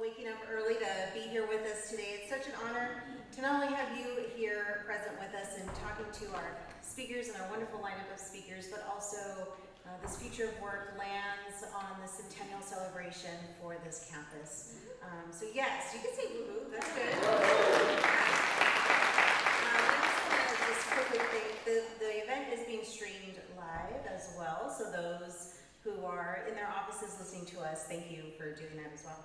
waking up early to be here with us today. It's such an honor to not only have you here present with us and talking to our speakers and our wonderful lineup of speakers, but also this future of work lands on the centennial celebration for this campus. So yes, you can say woo-hoo, that's good. Just quickly, the event is being streamed live as well, so those who are in their offices listening to us, thank you for doing that as well.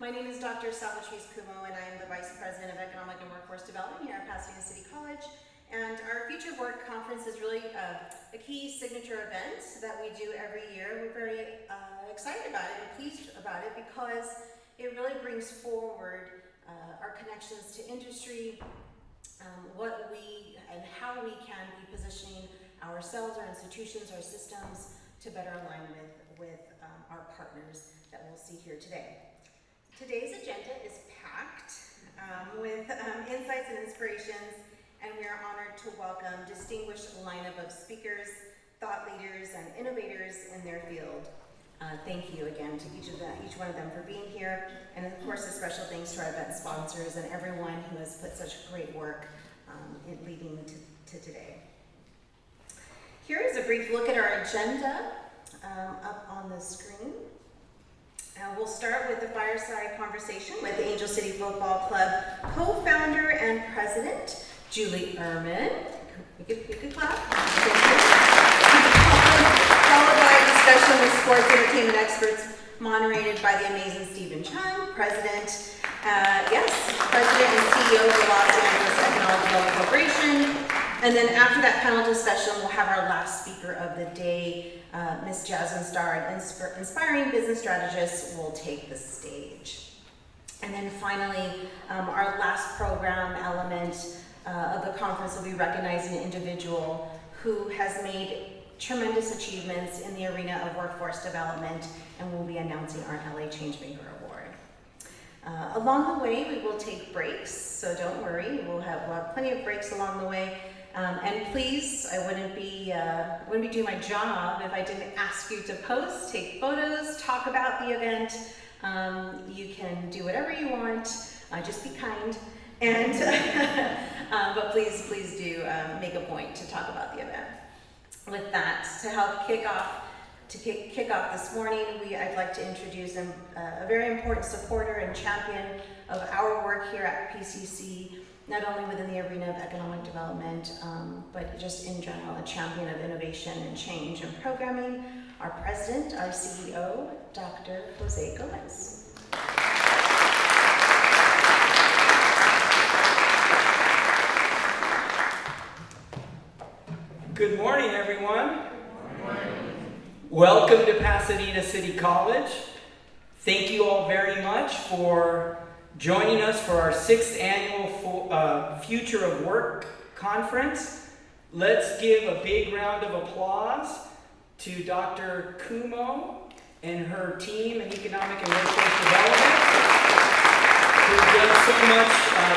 My name is Dr. Salvatrice Kumo, and I am the Vice President of Economic and Workforce Development here at Pasadena City College. And our Future Work Conference is really a key signature event that we do every year. We're very excited about it and pleased about it because it really brings forward our connections to industry, what we and how we can be positioning ourselves, our institutions, our systems to better align with our partners that we'll see here today. Today's agenda is packed with insights and inspirations, and we are honored to welcome distinguished lineup of speakers, thought leaders, and innovators in their field. Thank you again to each one of them for being here, and of course a special thanks to our event sponsors and everyone who has put such great work in leading to today. Here is a brief look at our agenda up on the screen. We'll start with the fireside conversation with the Angel City Football Club co-founder and president, Julie Ehrman. You could clap. Followed by a discussion with sports entertainment experts moderated by the amazing Stephen Chung, president and CEO of the Los Angeles Economic Development Corporation. And then after that panel discussion, we'll have our last speaker of the day, Ms. Jasmine Starr, an inspiring business strategist, will take the stage. And then finally, our last program element of the conference will be recognizing an individual who has made tremendous achievements in the arena of workforce development, and we'll be announcing our LA Changemaker Award. Along the way, we will take breaks, so don't worry, we'll have plenty of breaks along the way. And please, I wouldn't be doing my job if I didn't ask you to post, take photos, talk about the event. You can do whatever you want, just be kind. And but please do make a point to talk about the event. With that, to help kick off this morning, I'd like to introduce a very important supporter and champion of our work here at PCC. Not only within the arena of economic development, but just in general, a champion of innovation and change and programming, our president, our CEO, Dr. Jose Gomez. Good morning, everyone. Good morning. Welcome to Pasadena City College. Thank you all very much for joining us for our 6th annual Future of Work Conference. Let's give a big round of applause to Dr. Kumo and her team in Economic and Workforce Development, who've done so much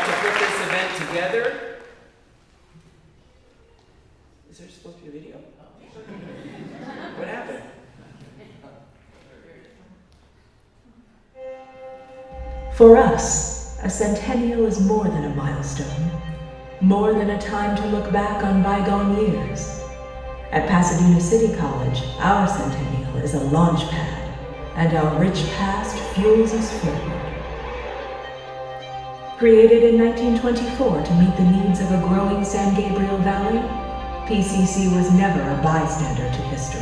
to put this event together. Is there supposed to be a video? What happened? For us, a centennial is more than a milestone, more than a time to look back on bygone years. At Pasadena City College, our centennial is a launch pad, and our rich past fuels us forward. Created in 1924 to meet the needs of a growing San Gabriel Valley, PCC was never a bystander to history.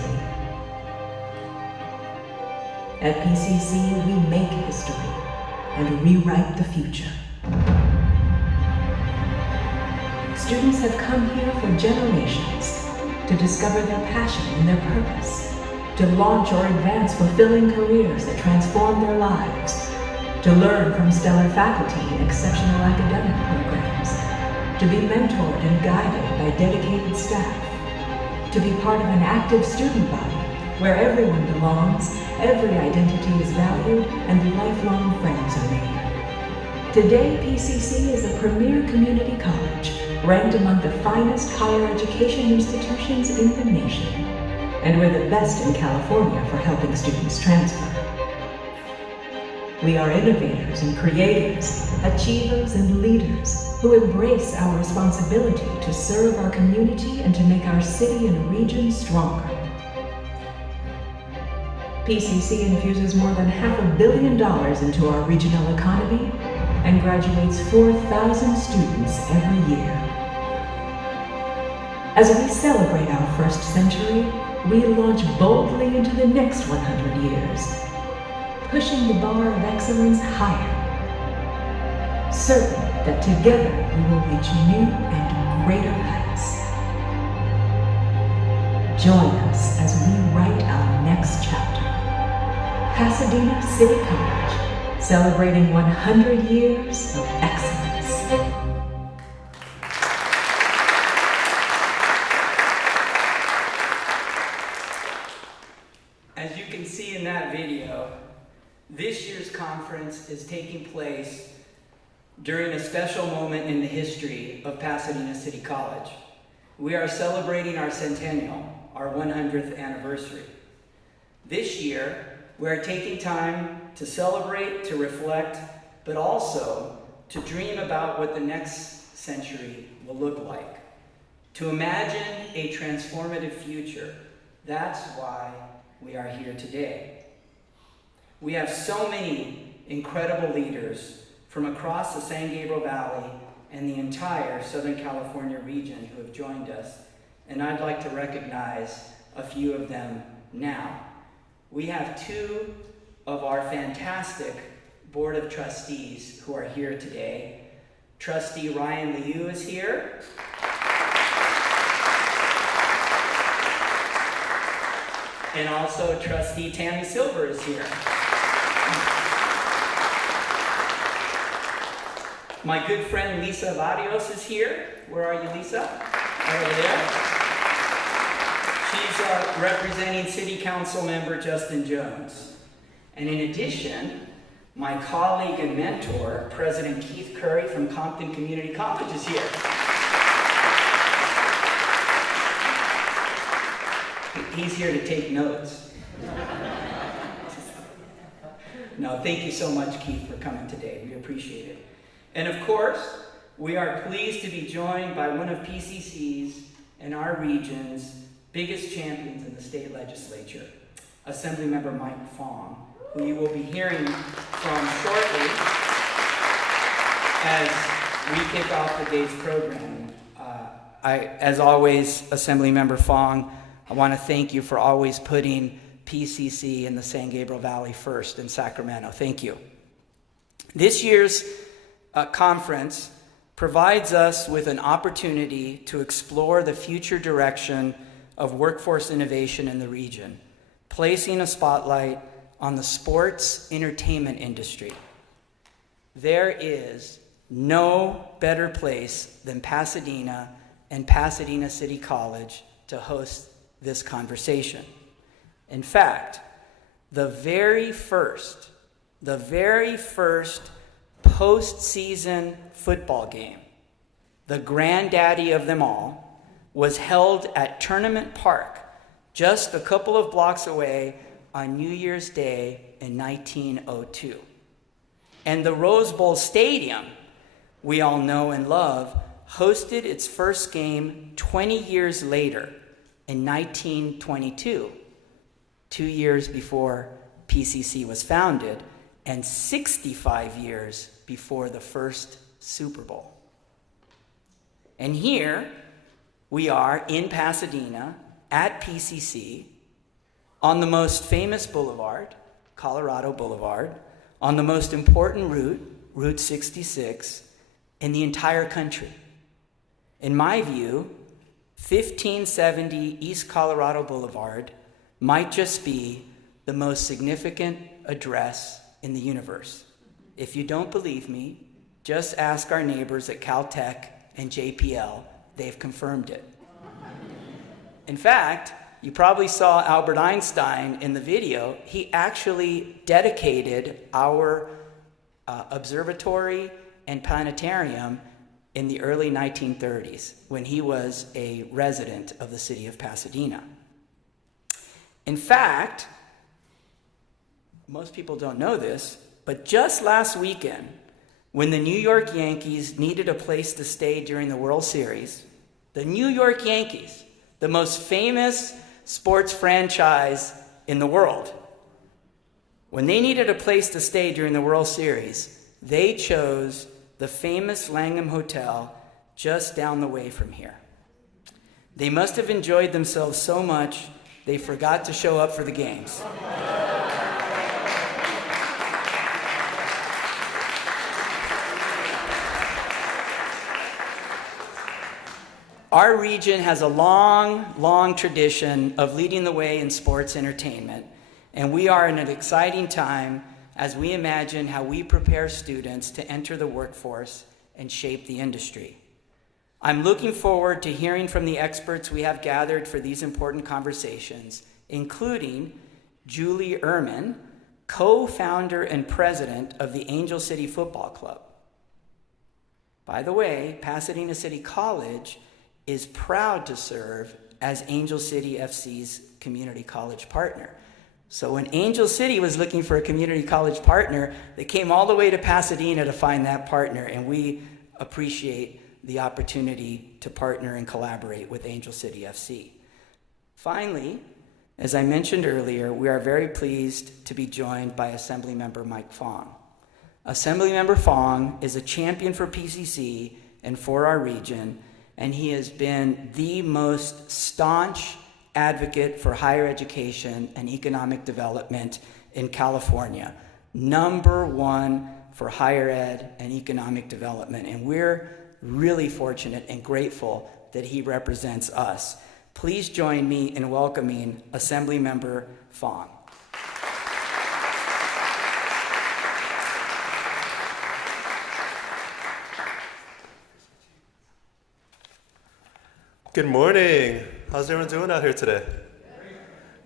At PCC, we make history and rewrite the future. Students have come here for generations to discover their passion and their purpose, to launch or advance fulfilling careers that transform their lives, to learn from stellar faculty in exceptional academic programs, to be mentored and guided by dedicated staff, to be part of an active student body where everyone belongs, every identity is valued, and lifelong friends are made. Today, PCC is a premier community college, ranked among the finest higher education institutions in the nation, and we're the best in California for helping students transfer. We are innovators and creators, achievers and leaders who embrace our responsibility to serve our community and to make our city and region stronger. PCC infuses more than $500 million into our regional economy and graduates 4,000 students every year. As we celebrate our first century, we launch boldly into the next 100 years, pushing the bar of excellence higher, certain that together we will reach new and greater heights. Join us as we write our next chapter. Pasadena City College, celebrating 100 years of excellence. As you can see in that video, this year's conference is taking place during a special moment in the history of Pasadena City College. We are celebrating our centennial, our 100th anniversary. This year, we are taking time to celebrate, to reflect, but also to dream about what the next century will look like. To imagine a transformative future. That's why we are here today. We have so many incredible leaders from across the San Gabriel Valley and the entire Southern California region who have joined us, and I'd like to recognize a few of them now. We have two of our fantastic Board of Trustees who are here today. Trustee Ryan Liu is here. And also Trustee Tammy Silver is here. My good friend Lisa Varios is here. Where are you, Lisa? Over there. She's representing City Council member Justin Jones. And in addition, my colleague and mentor, President Keith Curry from Compton Community College is here. He's here to take notes. No, thank you so much, Keith, for coming today. We appreciate it. And of course, we are pleased to be joined by one of PCC's and our region's biggest champions in the state legislature, Assemblymember Mike Fong, who you will be hearing from shortly as we kick off the day's programming. As always, Assemblymember Fong, I want to thank you for always putting PCC in the San Gabriel Valley first in Sacramento. Thank you. This year's conference provides us with an opportunity to explore the future direction of workforce innovation in the region, placing a spotlight on the sports entertainment industry. There is no better place than Pasadena and Pasadena City College to host this conversation. In fact, the very first postseason football game, the granddaddy of them all, was held at Tournament Park, just a couple of blocks away on New Year's Day in 1902. And the Rose Bowl Stadium, we all know and love, hosted its first game 20 years later in 1922, 2 years before PCC was founded, and 65 years before the first Super Bowl. And here we are in Pasadena at PCC on the most famous boulevard, Colorado Boulevard, on the most important route, Route 66, in the entire country. In my view, 1570 East Colorado Boulevard might just be the most significant address in the universe. If you don't believe me, just ask our neighbors at Caltech and JPL. They've confirmed it. In fact, you probably saw Albert Einstein in the video. He actually dedicated our observatory and planetarium in the early 1930s when he was a resident of the city of Pasadena. In fact, most people don't know this, but just last weekend, when the New York Yankees needed a place to stay during the World Series, the New York Yankees, the most famous sports franchise in the world, when they needed a place to stay during the World Series, they chose the famous Langham Hotel just down the way from here. They must have enjoyed themselves so much, they forgot to show up for the games. Our region has a long tradition of leading the way in sports entertainment, and we are in an exciting time as we imagine how we prepare students to enter the workforce and shape the industry. I'm looking forward to hearing from the experts we have gathered for these important conversations, including Julie Ehrman, co-founder and president of the Angel City Football Club. By the way, Pasadena City College is proud to serve as Angel City FC's community college partner. So when Angel City was looking for a community college partner, they came all the way to Pasadena to find that partner, and we appreciate the opportunity to partner and collaborate with Angel City FC. Finally, as I mentioned earlier, we are very pleased to be joined by Assemblymember Mike Fong. Assemblymember Fong is a champion for PCC and for our region, and he has been the most staunch advocate for higher education and economic development in California. #1 for higher ed and economic development, and we're really fortunate and grateful that he represents us. Please join me in welcoming Assemblymember Fong. Good morning. How's everyone doing out here today?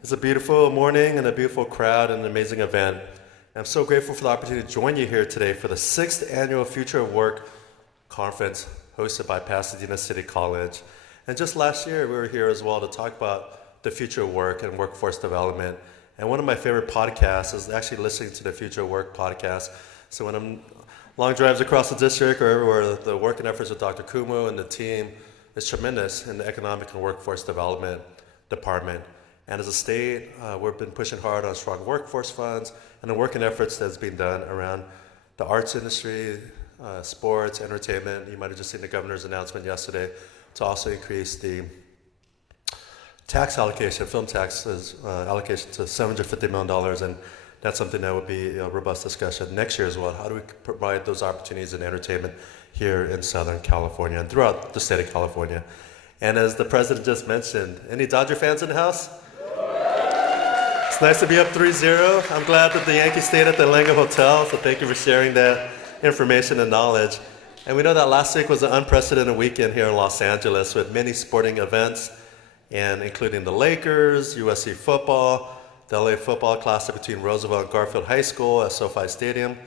It's a beautiful morning and a beautiful crowd and an amazing event. I'm so grateful for the opportunity to join you here today for the 6th annual Future of Work conference hosted by Pasadena City College. And just last year, we were here as well to talk about the future of work and workforce development. And one of my favorite podcasts is actually listening to the Future of Work podcast. So when I'm long drives across the district or everywhere, the work and efforts of Dr. Kumu and the team is tremendous in the economic and workforce development department. And as a state, we've been pushing hard on strong workforce funds and the work and efforts that's been done around the arts industry, sports, entertainment. You might have just seen the governor's announcement yesterday to also increase the tax allocation, film taxes allocation to $750 million, and that's something that would be a robust discussion next year as well. How do we provide those opportunities in entertainment here in Southern California and throughout the state of California? And as the president just mentioned, any Dodger fans in the house? It's nice to be up 3-0. I'm glad that the Yankees stayed at the Langham Hotel, so thank you for sharing that information and knowledge. And we know that last week was an unprecedented weekend here in Los Angeles with many sporting events, and including the Lakers, USC football, the LA football classic between Roosevelt and Garfield High School at SoFi Stadium,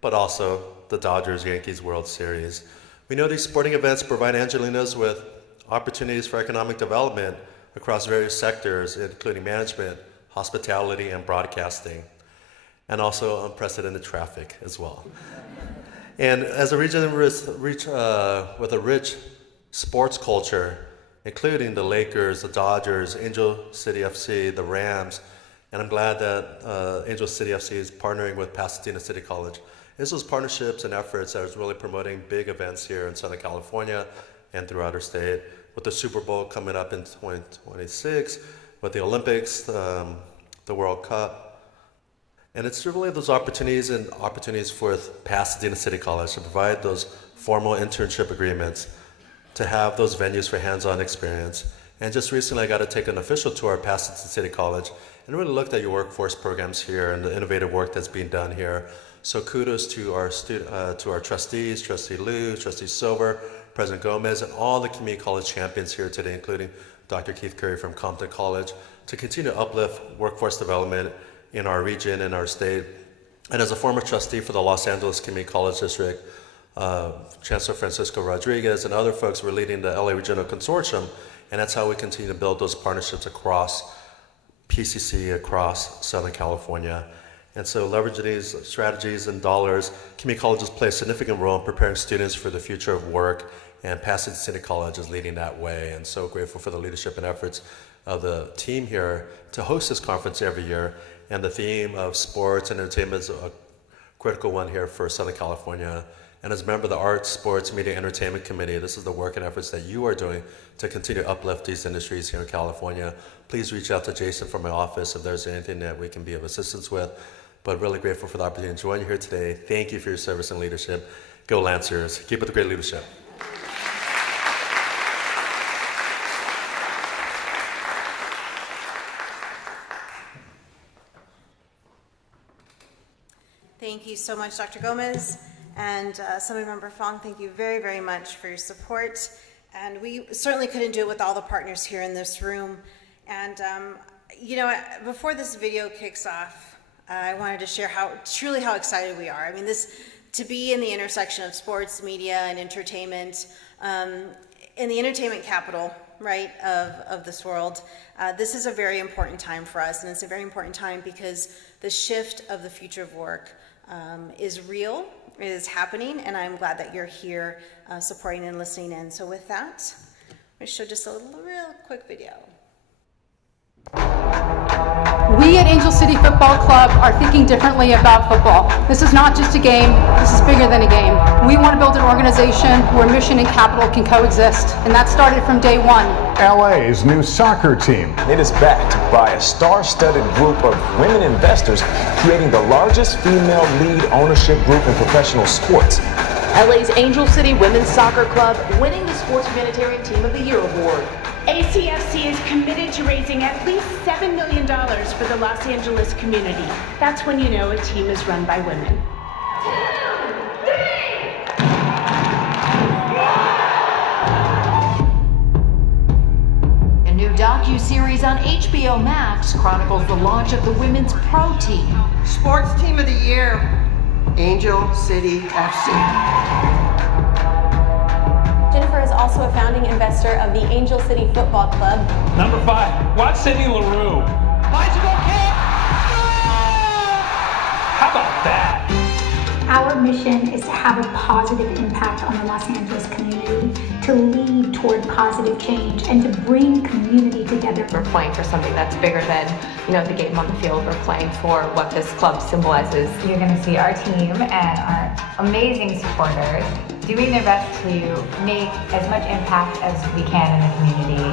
but also the Dodgers-Yankees World Series. We know these sporting events provide Angelinos with opportunities for economic development across various sectors, including management, hospitality, and broadcasting, and also unprecedented traffic as well. And as a region with a rich sports culture, including the Lakers, the Dodgers, Angel City FC, the Rams, and I'm glad that Angel City FC is partnering with Pasadena City College. It's those partnerships and efforts that is really promoting big events here in Southern California and throughout our state, with the Super Bowl coming up in 2026, with the Olympics, the World Cup. And it's really those opportunities for Pasadena City College to provide those formal internship agreements, to have those venues for hands-on experience. And just recently I got to take an official tour of Pasadena City College and really looked at your workforce programs here and the innovative work that's being done here. So kudos to our trustees, Trustee Liu, Trustee Silver, President Gomez, and all the community college champions here today, including Dr. Keith Curry from Compton College, to continue to uplift workforce development in our region and our state. And as a former trustee for the Los Angeles Community College District, Chancellor Francisco Rodriguez and other folks were leading the LA Regional Consortium, and that's how we continue to build those partnerships across PCC, across Southern California. And so leveraging these strategies and dollars, community colleges play a significant role in preparing students for the future of work, and Pasadena City College is leading that way. And so grateful for the leadership and efforts of the team here to host this conference every year. And the theme of sports and entertainment is a critical one here for Southern California. And as a member of the Arts, Sports, Media, Entertainment Committee, this is the work and efforts that you are doing to continue to uplift these industries here in California. Please reach out to Jason from my office if there's anything that we can be of assistance with. But really grateful for the opportunity to join you here today. Thank you for your service and leadership. Go Lancers. Keep up the great leadership. Thank you so much, Dr. Gomez. And Assemblymember Fong, thank you very, very much for your support. And we certainly couldn't do it with all the partners here in this room. And, you know, before this video kicks off, I wanted to share how excited we are. I mean, to be in the intersection of sports, media, and entertainment, in the entertainment capital, right, of this world, this is a very important time for us. And it's a very important time because the shift of the future of work is real, it is happening, and I'm glad that you're here supporting and listening in. So with that, I'm going to show just a real quick video. We at Angel City Football Club are thinking differently about football. This is not just a game, this is bigger than a game. We want to build an organization where mission and capital can coexist, and that started from day one. LA's new soccer team. It is backed by a star-studded group of women investors, creating the largest female lead ownership group in professional sports. LA's Angel City Women's Soccer Club winning the Sports Humanitarian Team of the Year award. ACFC is committed to raising at least $7 million for the Los Angeles community. That's when you know a team is run by women. 2, 3! A new docu-series on HBO Max chronicles the launch of the Women's Pro Team. Sports Team of the Year, Angel City FC. Jennifer is also a founding investor of the Angel City Football Club. Number 5, watch Sidney LaRue. Bicycle kick! How about that? Our mission is to have a positive impact on the Los Angeles community, to lead toward positive change, and to bring community together. We're playing for something that's bigger than, the game on the field. We're playing for what this club symbolizes. You're going to see our team and our amazing supporters doing their best to make as much impact as we can in the community.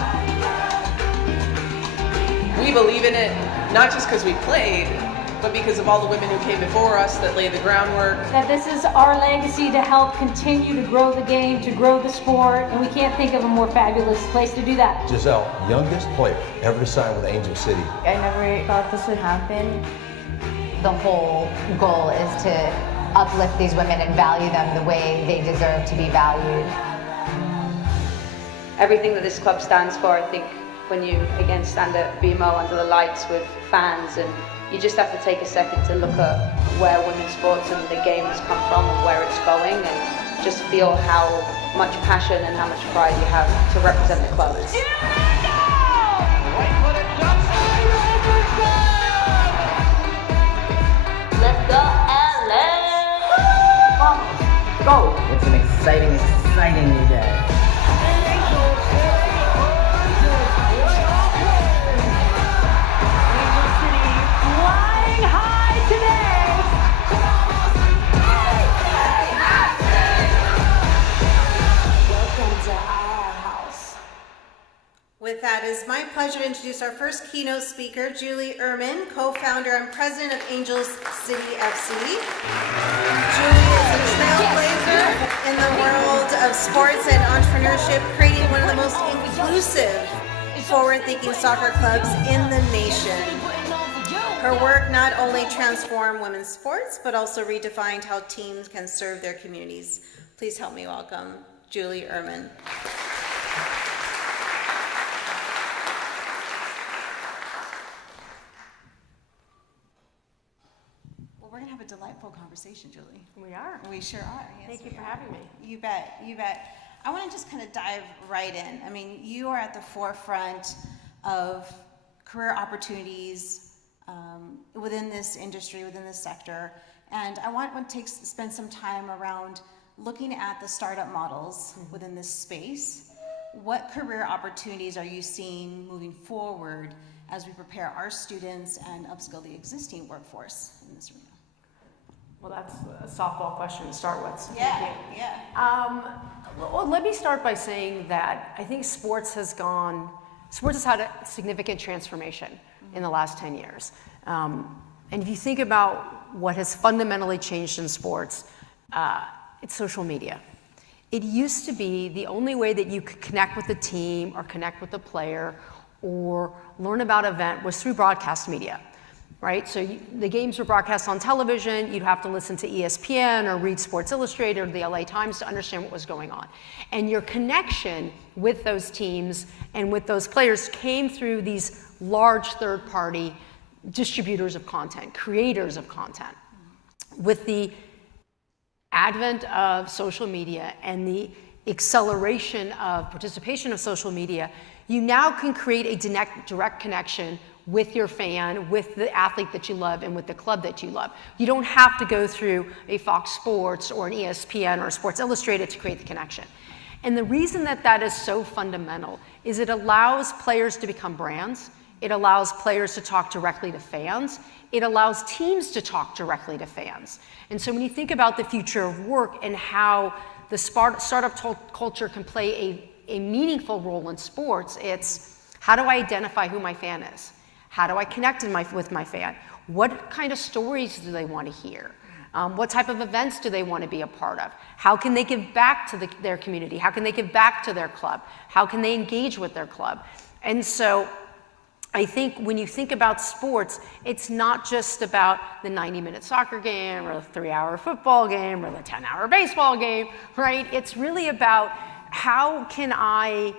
We believe in it, not just because we played, but because of all the women who came before us that laid the groundwork. That this is our legacy to help continue to grow the game, to grow the sport, and we can't think of a more fabulous place to do that. Giselle, youngest player ever to sign with Angel City. I never thought this would happen. The whole goal is to uplift these women and value them the way they deserve to be valued. Everything that this club stands for, I think, when you again stand at BMO under the lights with fans, and you just have to take a second to look at where women's sports and the game has come from and where it's going, and just feel how much passion and how much pride you have to represent the club. Let's go, LA! Vamos! Go! It's an exciting new day. With that, it is my pleasure to introduce our first keynote speaker, Julie Ehrman, co-founder and president of Angel City FC. Julie is a trailblazer in the world of sports and entrepreneurship, creating one of the most inclusive, forward-thinking soccer clubs in the nation. Her work not only transformed women's sports, but also redefined how teams can serve their communities. Please help me welcome Julie Ehrman. We're going to have a delightful conversation, Julie. We are. We sure are. Yes, Thank you for having me. You bet. You bet. I want to just kind of dive right in. I mean, you are at the forefront of career opportunities within this industry, within this sector. And I want to spend some time around looking at the startup models within this space. What career opportunities are you seeing moving forward as we prepare our students and upskill the existing workforce in this arena? Well, that's a softball question to start with. So yeah. Well, let me start by saying that I think sports has had a significant transformation in the last 10 years. And if you think about what has fundamentally changed in sports, it's social media. It used to be the only way that you could connect with the team or connect with the player or learn about an event was through broadcast media, right? So the games were broadcast on television. You'd have to listen to ESPN or read Sports Illustrated or the LA Times to understand what was going on. And your connection with those teams and with those players came through these large third-party distributors of content, creators of content. With the advent of social media and the acceleration of participation of social media, you now can create a direct connection with your fan, with the athlete that you love, and with the club that you love. You don't have to go through a Fox Sports or an ESPN or a Sports Illustrated to create the connection. And the reason that that is so fundamental is it allows players to become brands. It allows players to talk directly to fans. It allows teams to talk directly to fans. And so when you think about the future of work and how the startup culture can play a meaningful role in sports, it's how do I identify who my fan is? How do I connect with my fan? What kind of stories do they want to hear? What type of events do they want to be a part of? How can they give back to their community? How can they give back to their club? How can they engage with their club? And so I think when you think about sports, it's not just about the 90-minute soccer game or the 3-hour football game or the 10-hour baseball game, right? It's really about how can I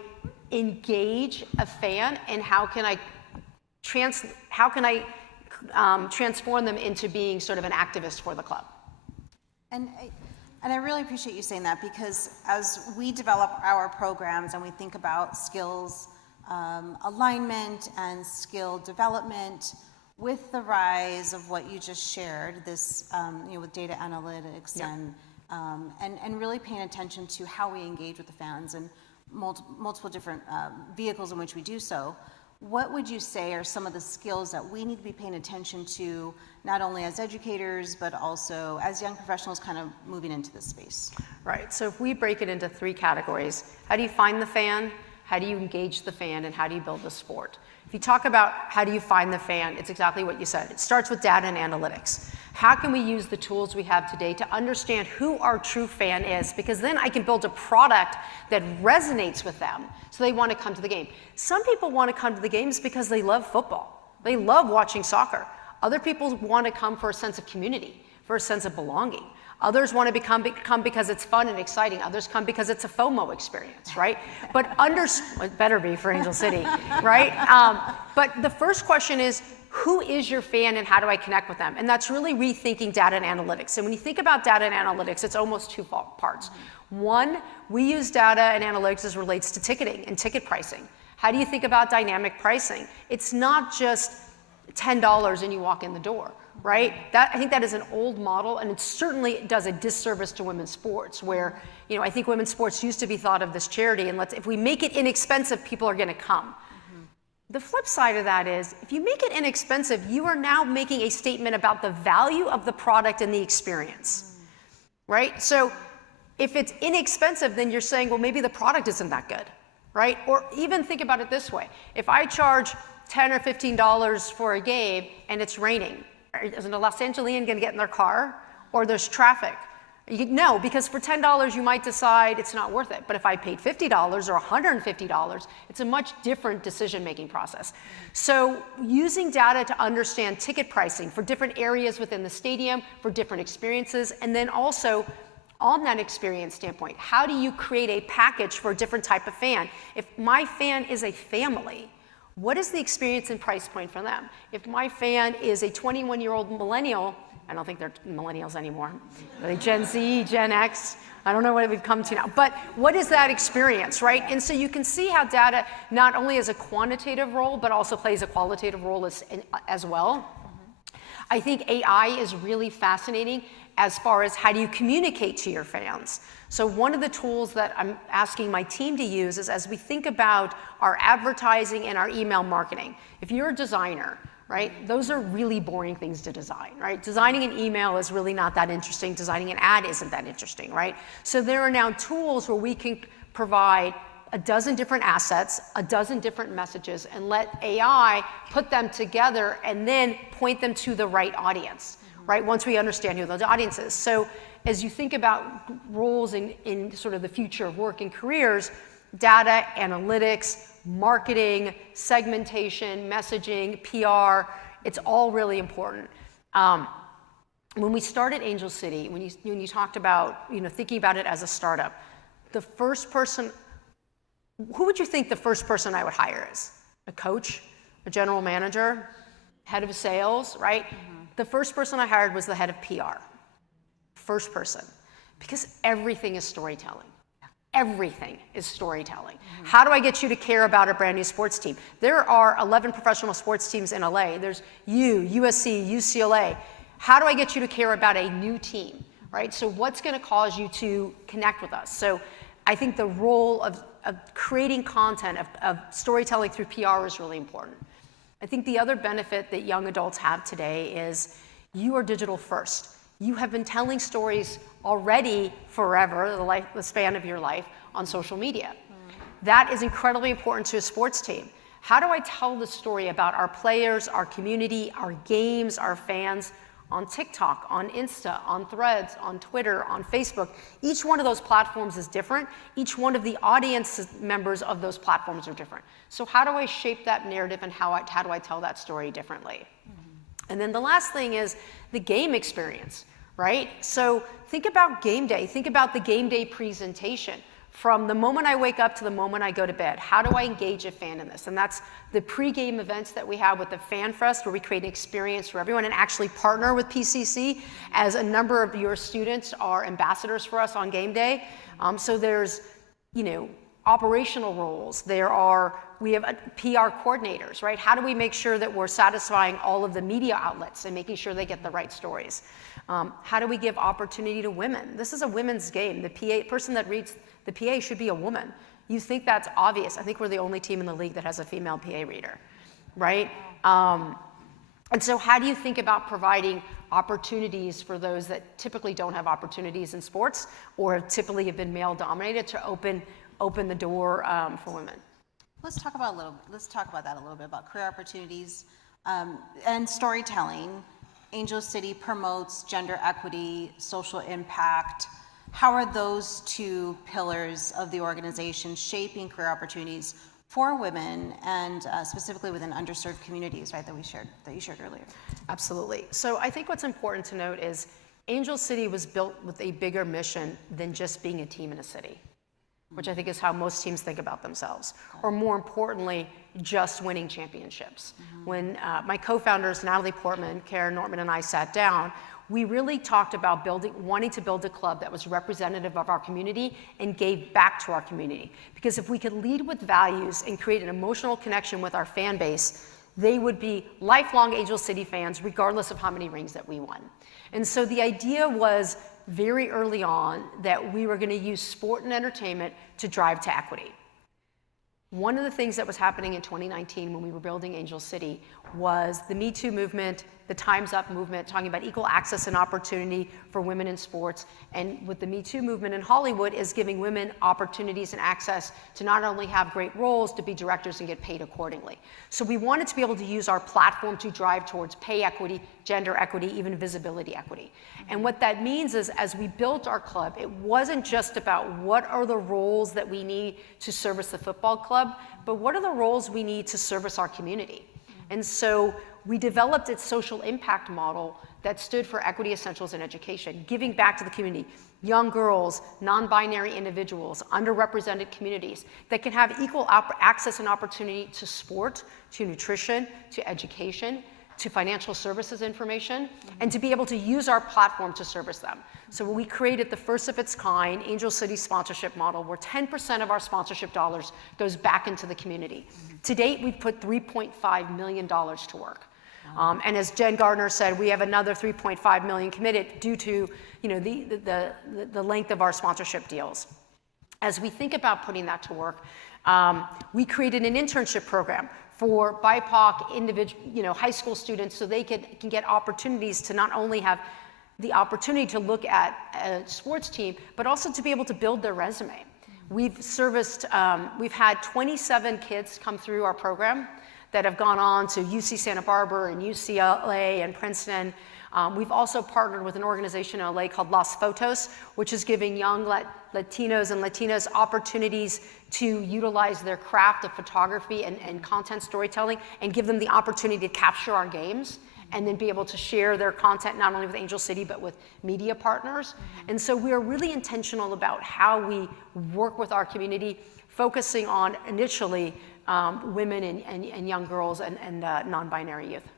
engage a fan and how can I transform them into being sort of an activist for the club. And I really appreciate you saying that, because as we develop our programs and we think about skills alignment and skill development, with the rise of what you just shared, this with data analytics and really paying attention to how we engage with the fans and multiple different vehicles in which we do so. What would you say are some of the skills that we need to be paying attention to, not only as educators, but also as young professionals kind of moving into this space? Right, so if we break it into 3 categories, how do you find the fan, how do you engage the fan, and how do you build the sport? If you talk about how do you find the fan, it's exactly what you said. It starts with data and analytics. How can we use the tools we have today to understand who our true fan is? Because then I can build a product that resonates with them so they want to come to the game. Some people want to come to the games because they love football. They love watching soccer. Other people want to come for a sense of community, for a sense of belonging. Others want to come because it's fun and exciting. Others come because it's a FOMO experience, right? But it better be for Angel City, right? But the first question is, who is your fan and how do I connect with them? And that's really rethinking data and analytics. And when you think about data and analytics, it's almost 2 parts. One, we use data and analytics as relates to ticketing and ticket pricing. How do you think about dynamic pricing? It's not just $10 and you walk in the door, right? I think that is an old model, and it certainly does a disservice to women's sports, where I think women's sports used to be thought of as charity, and if we make it inexpensive, people are going to come. The flip side of that is, if you make it inexpensive, you are now making a statement about the value of the product and the experience, right? So if it's inexpensive, then you're saying, well, maybe the product isn't that good, right? Or even think about it this way. If I charge $10 or $15 for a game and it's raining, is a Los Angelian going to get in their car? Or there's traffic? No, because for $10 you might decide it's not worth it. But if I paid $50 or $150, it's a much different decision-making process. So using data to understand ticket pricing for different areas within the stadium, for different experiences, and then also on that experience standpoint, how do you create a package for a different type of fan? If my fan is a family, what is the experience and price point for them? If my fan is a 21-year-old millennial, I don't think they're millennials anymore. Are they Gen Z, Gen X? I don't know what we've come to now. But what is that experience, right? And so you can see how data not only has a quantitative role, but also plays a qualitative role as well. I think AI is really fascinating as far as how do you communicate to your fans. So one of the tools that I'm asking my team to use is as we think about our advertising and our email marketing. If you're a designer, right, those are really boring things to design, right? Designing an email is really not that interesting. Designing an ad isn't that interesting, right? So there are now tools where we can provide a dozen different assets, a dozen different messages, and let AI put them together and then point them to the right audience, right? Once we understand who those audience is. So as you think about roles in sort of the future of work and careers, data, analytics, marketing, segmentation, messaging, PR, it's all really important. When we started Angel City, when you talked about, thinking about it as a startup, the first person, who would you think the first person I would hire is? A coach, a general manager, head of sales, right? The first person I hired was the head of PR. First person, because everything is storytelling. Everything is storytelling. How do I get you to care about a brand new sports team? There are 11 professional sports teams in LA. There's USC, UCLA. How do I get you to care about a new team, right? So what's going to cause you to connect with us? So I think the role of creating content, of storytelling through PR is really important. I think the other benefit that young adults have today is you are digital first. You have been telling stories already forever, the span of your life, on social media. That is incredibly important to a sports team. How do I tell the story about our players, our community, our games, our fans on TikTok, on Insta, on Threads, on Twitter, on Facebook? Each one of those platforms is different. Each one of the audience members of those platforms are different. So how do I shape that narrative, and how do I tell that story differently? And then the last thing is the game experience, right? So think about game day. Think about the game day presentation. From the moment I wake up to the moment I go to bed, how do I engage a fan in this? And that's the pre-game events that we have with the Fan Fest, where we create an experience for everyone and actually partner with PCC, as a number of your students are ambassadors for us on game day. So there's, operational roles. We have PR coordinators, right? How do we make sure that we're satisfying all of the media outlets and making sure they get the right stories? How do we give opportunity to women? This is a women's game. The person that reads the PA should be a woman. You think that's obvious. I think we're the only team in the league that has a female PA reader, right? And so how do you think about providing opportunities for those that typically don't have opportunities in sports, or typically have been male dominated, to open the door for women? Let's talk about that a little bit, about career opportunities and storytelling. Angel City promotes gender equity, social impact. How are those two pillars of the organization shaping career opportunities for women, and specifically within underserved communities, right, that you shared earlier? Absolutely. So I think what's important to note is Angel City was built with a bigger mission than just being a team in a city, which I think is how most teams think about themselves, or more importantly, just winning championships. When my co-founders, Natalie Portman, Karen Nortman, and I sat down, we really talked about wanting to build a club that was representative of our community and gave back to our community. Because if we could lead with values and create an emotional connection with our fan base, they would be lifelong Angel City fans, regardless of how many rings that we won. And so the idea was very early on that we were going to use sport and entertainment to drive to equity. One of the things that was happening in 2019 when we were building Angel City was the Me Too movement, the Time's Up movement, talking about equal access and opportunity for women in sports. And with the Me Too movement in Hollywood is giving women opportunities and access to not only have great roles, to be directors and get paid accordingly. So we wanted to be able to use our platform to drive towards pay equity, gender equity, even visibility equity. And what that means is, as we built our club, it wasn't just about what are the roles that we need to service the football club, but what are the roles we need to service our community. And so we developed its social impact model that stood for equity, essentials, and education, giving back to the community, young girls, non-binary individuals, underrepresented communities that can have equal access and opportunity to sport, to nutrition, to education, to financial services information, and to be able to use our platform to service them. So we created the first of its kind Angel City sponsorship model, where 10% of our sponsorship dollars goes back into the community. To date, we've put $3.5 million to work. And as Jen Gardner said, we have another 3.5 million committed due to the length of our sponsorship deals. As we think about putting that to work, we created an internship program for BIPOC high school students so they can get opportunities to not only have the opportunity to look at a sports team, but also to be able to build their resume. We've had 27 kids come through our program that have gone on to UC Santa Barbara and UCLA and Princeton. We've also partnered with an organization in LA called Las Fotos, which is giving young Latinos and Latinas opportunities to utilize their craft of photography and content storytelling and give them the opportunity to capture our games and then be able to share their content not only with Angel City but with media partners. And so we are really intentional about how we work with our community, focusing on initially women and young girls and non-binary youth.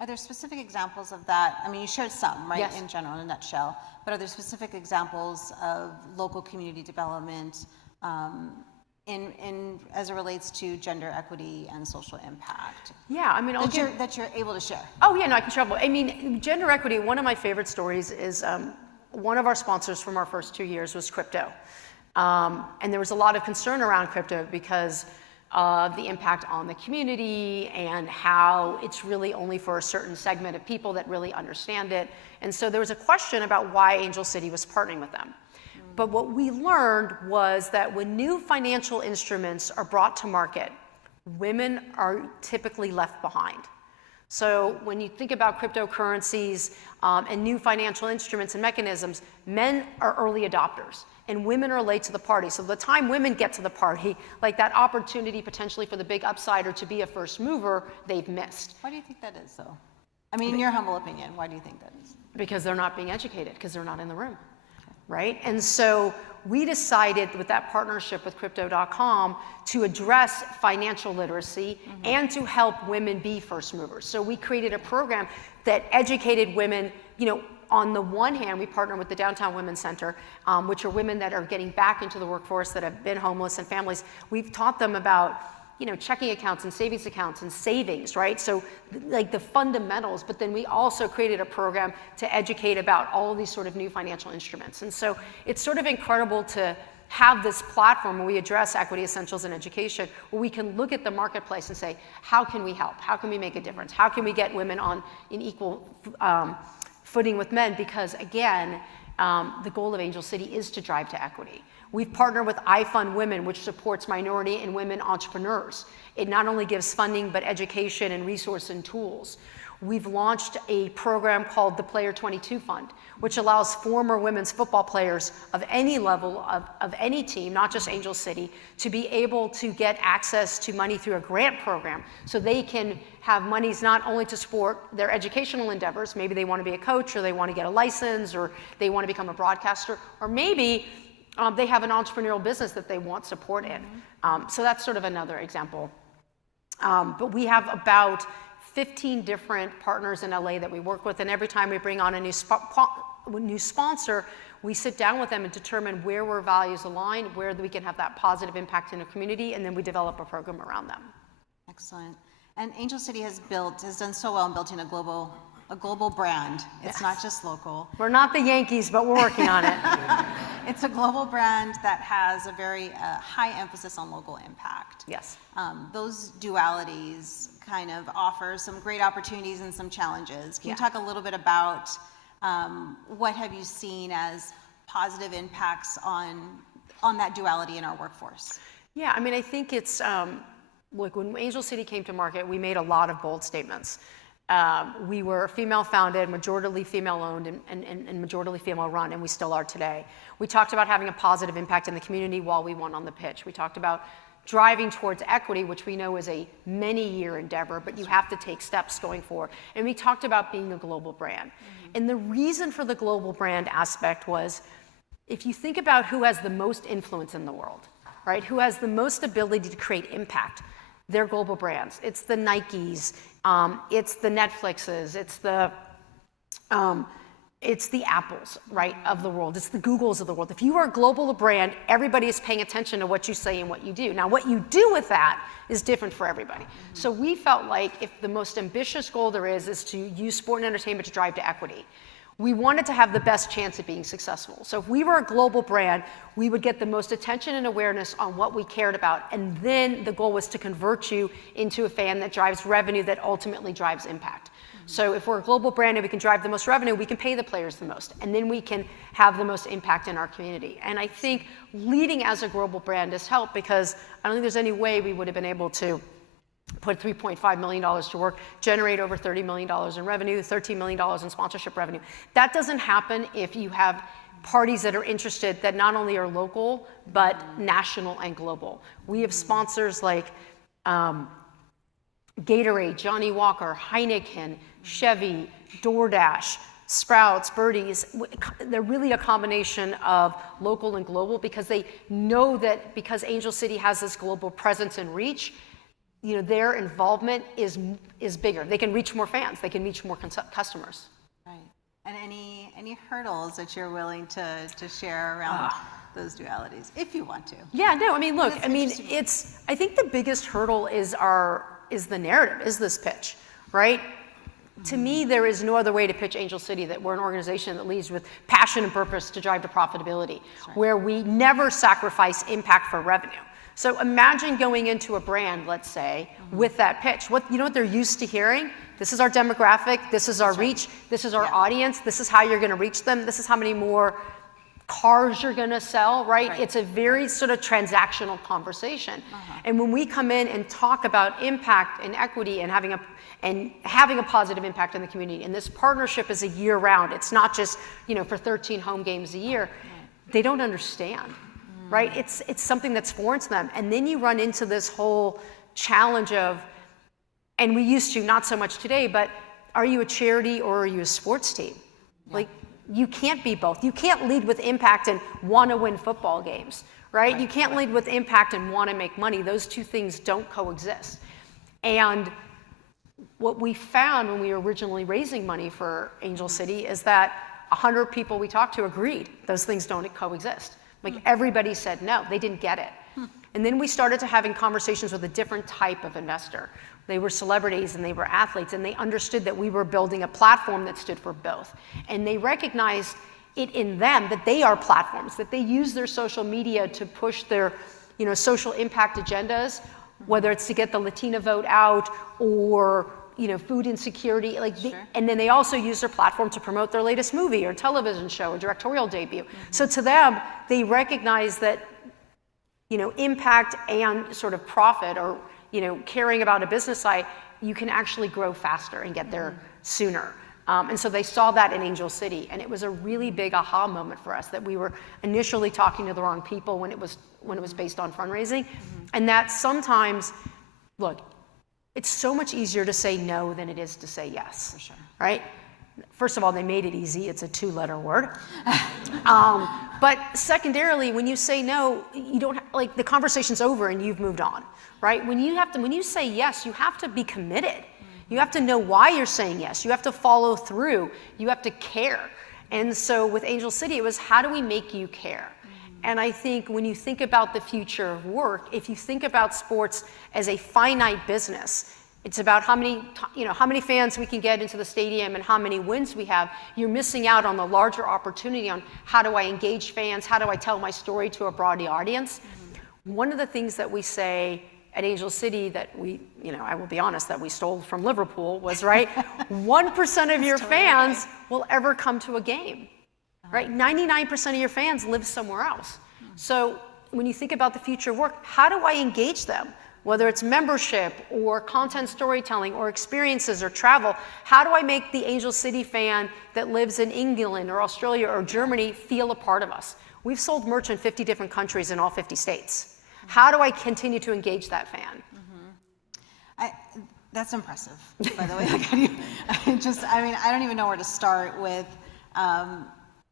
Are there specific examples of that? I mean, you shared some, right, Yes. in general, in a nutshell, but are there specific examples of local community development as it relates to gender equity and social impact? Yeah, I mean, that you're able to share. Oh yeah, no, I can share. I mean, gender equity, one of my favorite stories is one of our sponsors from our first 2 years was crypto. And there was a lot of concern around crypto because of the impact on the community and how it's really only for a certain segment of people that really understand it. And so there was a question about why Angel City was partnering with them. But what we learned was that when new financial instruments are brought to market, women are typically left behind. So when you think about cryptocurrencies and new financial instruments and mechanisms, men are early adopters and women are late to the party. So the time women get to the party, like that opportunity potentially for the big upsider to be a first mover, they've missed. Why do you think that is, though? I mean, in your humble opinion, why do you think that is? Because they're not being educated, because they're not in the room, right? And so we decided with that partnership with Crypto.com to address financial literacy and to help women be first movers. So we created a program that educated women, on the one hand, we partner with the Downtown Women's Center, which are women that are getting back into the workforce that have been homeless and families. We've taught them about, checking accounts and savings accounts and savings, right? So like the fundamentals, but then we also created a program to educate about all of these sort of new financial instruments. And so it's sort of incredible to have this platform where we address equity essentials in education, where we can look at the marketplace and say, how can we help? How can we make a difference? How can we get women on in equal footing with men? Because again, the goal of Angel City is to drive to equity. We've partnered with iFund Women, which supports minority and women entrepreneurs. It not only gives funding, but education and resource and tools. We've launched a program called the Player 22 Fund, which allows former women's football players of any level of any team, not just Angel City, to be able to get access to money through a grant program so they can have monies not only to support their educational endeavors, maybe they want to be a coach or they want to get a license or they want to become a broadcaster, or maybe they have an entrepreneurial business that they want support in. So that's sort of another example. But we have about 15 different partners in LA that we work with, and every time we bring on a new sponsor, we sit down with them and determine where our values align, where we can have that positive impact in a community, and then we develop a program around them. Excellent. And Angel City has done so well in building a global brand. It's not just local. We're not the Yankees, but we're working on it. It's a global brand that has a very high emphasis on local impact. Yes. Those dualities kind of offer some great opportunities and some challenges. Can you talk a little bit about what have you seen as positive impacts on that duality in our workforce? Yeah, I mean, I think it's, look, when Angel City came to market, we made a lot of bold statements. We were female-founded, majority female-owned, and majority female-run, and we still are today. We talked about having a positive impact in the community while we won on the pitch. We talked about driving towards equity, which we know is a many-year endeavor, but you have to take steps going forward. And we talked about being a global brand. And the reason for the global brand aspect was, if you think about who has the most influence in the world, right? Who has the most ability to create impact, they're global brands. It's the Nikes, it's the Netflixes, it's the it's the Apples, right, of the world. It's the Googles of the world. If you are a global brand, everybody is paying attention to what you say and what you do. Now, what you do with that is different for everybody. So we felt like if the most ambitious goal there is to use sport and entertainment to drive to equity, we wanted to have the best chance at being successful. So if we were a global brand, we would get the most attention and awareness on what we cared about. And then the goal was to convert you into a fan that drives revenue that ultimately drives impact. So if we're a global brand and we can drive the most revenue, we can pay the players the most. And then we can have the most impact in our community. And I think leading as a global brand has helped because I don't think there's any way we would have been able to put $3.5 million to work, generate over $30 million in revenue, $13 million in sponsorship revenue. That doesn't happen if you have parties that are interested that not only are local, but national and global. We have sponsors like Gatorade, Johnny Walker, Heineken, Chevy, DoorDash, Sprouts, Birdies. They're really a combination of local and global because they know that because Angel City has this global presence and reach, you know, their involvement is bigger. They can reach more fans. They can reach more customers. Right. And any hurdles that you're willing to share around those dualities, if you want to? Yeah, no, I mean, look, I mean, I think the biggest hurdle is the narrative, is this pitch, right? To me, there is no other way to pitch Angel City that we're an organization that leads with passion and purpose to drive to profitability, where we never sacrifice impact for revenue. So imagine going into a brand, let's say, with that pitch. You know what they're used to hearing? This is our demographic, this is our reach, this is our audience, this is how you're gonna reach them, this is how many more cars you're gonna sell, right? It's a very sort of transactional conversation. And when we come in and talk about impact and equity and having a positive impact in the community, and this partnership is a year round, it's not just, you know, for 13 home games a year, they don't understand, right? It's something that's foreign to them. And then you run into this whole challenge of, and we used to, not so much today, but are you a charity or are you a sports team? Like, you can't be both. You can't lead with impact and want to win football games, right? You can't lead with impact and want to make money. Those two things don't coexist. And what we found when we were originally raising money for Angel City is that 100 people we talked to agreed those things don't coexist. Like everybody said no, they didn't get it. And then we started to having conversations with a different type of investor. They were celebrities and they were athletes, and they understood that we were building a platform that stood for both. And they recognized it in them that they are platforms, that they use their social media to push their, you know, social impact agendas, whether it's to get the Latina vote out or, you know, food insecurity, and then they also use their platform to promote their latest movie or television show or directorial debut. So to them, they recognize that, you know, impact and sort of profit, or, you know, caring about a business side, you can actually grow faster and get there sooner. And so they saw that in Angel City, and it was a really big aha moment for us that we were initially talking to the wrong people when it was based on fundraising, and that sometimes, look, it's so much easier to say no than it is to say yes. For sure. Right? First of all, they made it easy. It's a 2-letter word. But secondarily, when you say no, you don't like the conversation's over and you've moved on, right? When you say yes, you have to be committed. You have to know why you're saying yes. You have to follow through. You have to care. And so with Angel City, it was how do we make you care? And I think when you think about the future of work, if you think about sports as a finite business, it's about how many fans we can get into the stadium and how many wins we have. You're missing out on the larger opportunity on how do I engage fans? How do I tell my story to a broad audience? One of the things that we say at Angel City that we, you know, I will be honest, that we stole from Liverpool was, right, 1% of your fans will ever come to a game, right? 99% of your fans live somewhere else. So when you think about the future of work, how do I engage them? Whether it's membership or content storytelling or experiences or travel, how do I make the Angel City fan that lives in England or Australia or Germany feel a part of us? We've sold merch in 50 different countries in all 50 states. How do I continue to engage that fan? That's impressive, by the way. I don't even know where to start with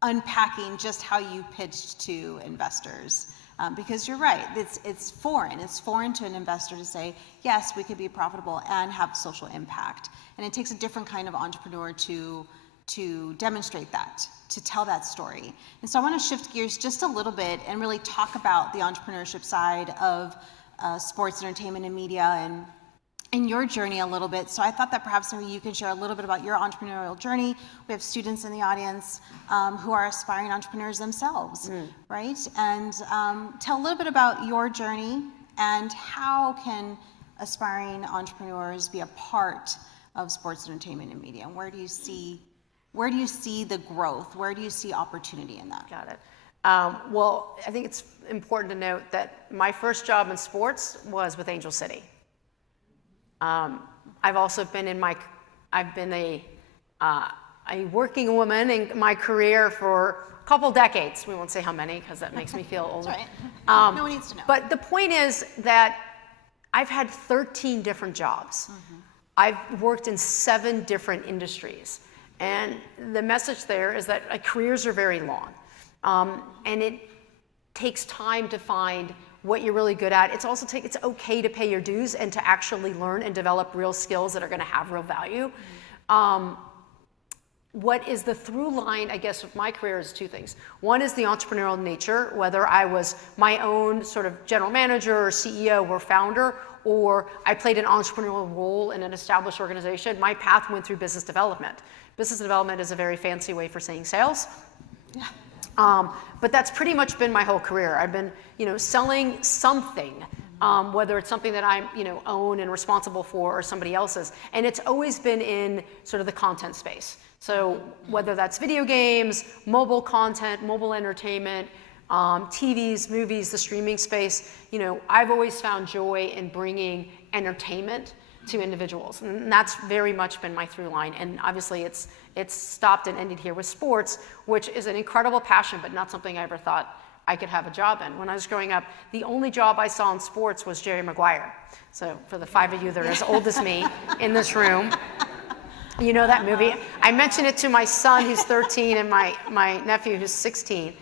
unpacking just how you pitched to investors. Because you're right, it's foreign. It's foreign to an investor to say, yes, we could be profitable and have social impact. And it takes a different kind of entrepreneur to to demonstrate that, to tell that story. And so I want to shift gears just a little bit and really talk about the entrepreneurship side of sports, entertainment, and media, and your journey a little bit. So I thought that perhaps maybe you can share a little bit about your entrepreneurial journey. We have students in the audience who are aspiring entrepreneurs themselves, right? And tell a little bit about your journey and how can aspiring entrepreneurs be a part of sports, entertainment, and media? And where do you see the growth? Where do you see opportunity in that? Got it. Well, I think it's important to note that my first job in sports was with Angel City. I've also been I've been a working woman in my career for a couple decades. We won't say how many because that makes me feel old. That's right. No one needs to know. But the point is that I've had 13 different jobs. I've worked in 7 different industries. And the message there is that careers are very long. And it takes time to find what you're really good at. It's also it's okay to pay your dues and to actually learn and develop real skills that are going to have real value. What is the through line, I guess, of my career is 2 things. One is the entrepreneurial nature, whether I was my own sort of general manager or CEO or founder, or I played an entrepreneurial role in an established organization. My path went through business development. Business development is a very fancy way for saying sales. But that's pretty much been my whole career. I've been, selling something, whether it's something that I, own and responsible for or somebody else's. And it's always been in sort of the content space. So whether that's video games, mobile content, mobile entertainment, TVs, movies, the streaming space, I've always found joy in bringing entertainment to individuals. And that's very much been my through line. And obviously it's stopped and ended here with sports, which is an incredible passion, but not something I ever thought I could have a job in. When I was growing up, the only job I saw in sports was Jerry Maguire. So for the 5 of you that are as old as me in this room, you know that movie. I mentioned it to my son who's 13 and my nephew who's 16.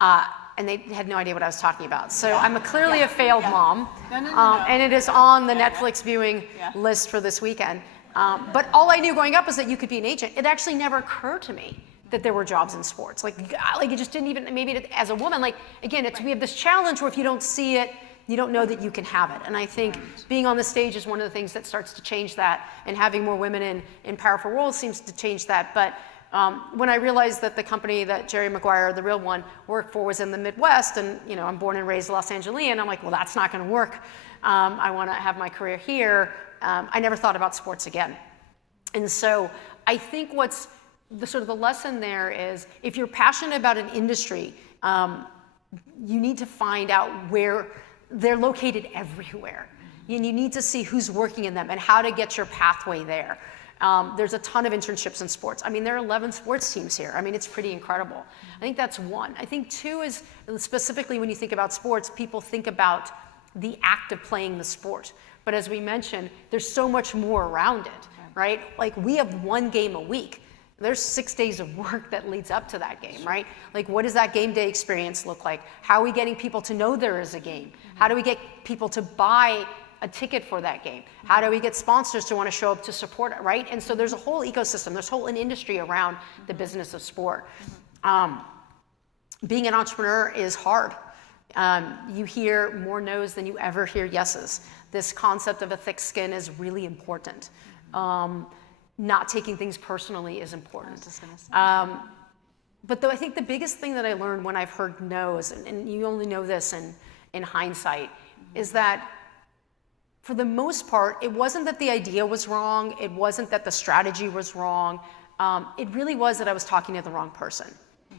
And they had no idea what I was talking about. So I'm clearly a failed mom. No. And it is on the Netflix viewing list for this weekend. But all I knew growing up was that you could be an agent. It actually never occurred to me that there were jobs in sports. Like it just didn't even, maybe as a woman, again, we have this challenge where if you don't see it, you don't know that you can have it. And I think being on the stage is one of the things that starts to change that, and having more women in powerful roles seems to change that. But when I realized that the company that Jerry Maguire, the real one, worked for was in the Midwest, and I'm born and raised Los Angelian, I'm like, well, that's not going to work. I want to have my career here. I never thought about sports again. And so I think what's the lesson there is, if you're passionate about an industry, you need to find out where they're located everywhere. And you need to see who's working in them and how to get your pathway there. There's a ton of internships in sports. There are 11 sports teams here. It's pretty incredible. I think that's one. I think 2 is, specifically when you think about sports, people think about the act of playing the sport. But as we mentioned, there's so much more around it, right? We have 1 game a week. There's 6 days of work that leads up to that game, right? What does that game day experience look like? How are we getting people to know there is a game? How do we get people to buy a ticket for that game? How do we get sponsors to want to show up to support it, right? And so there's a whole ecosystem, there's an industry around the business of sport. Being an entrepreneur is hard. You hear more no's than you ever hear yeses. This concept of a thick skin is really important. Not taking things personally is important. But though I think the biggest thing that I learned when I've heard no's, and you only know this in hindsight, is that for the most part, it wasn't that the idea was wrong. It wasn't that the strategy was wrong. It really was that I was talking to the wrong person.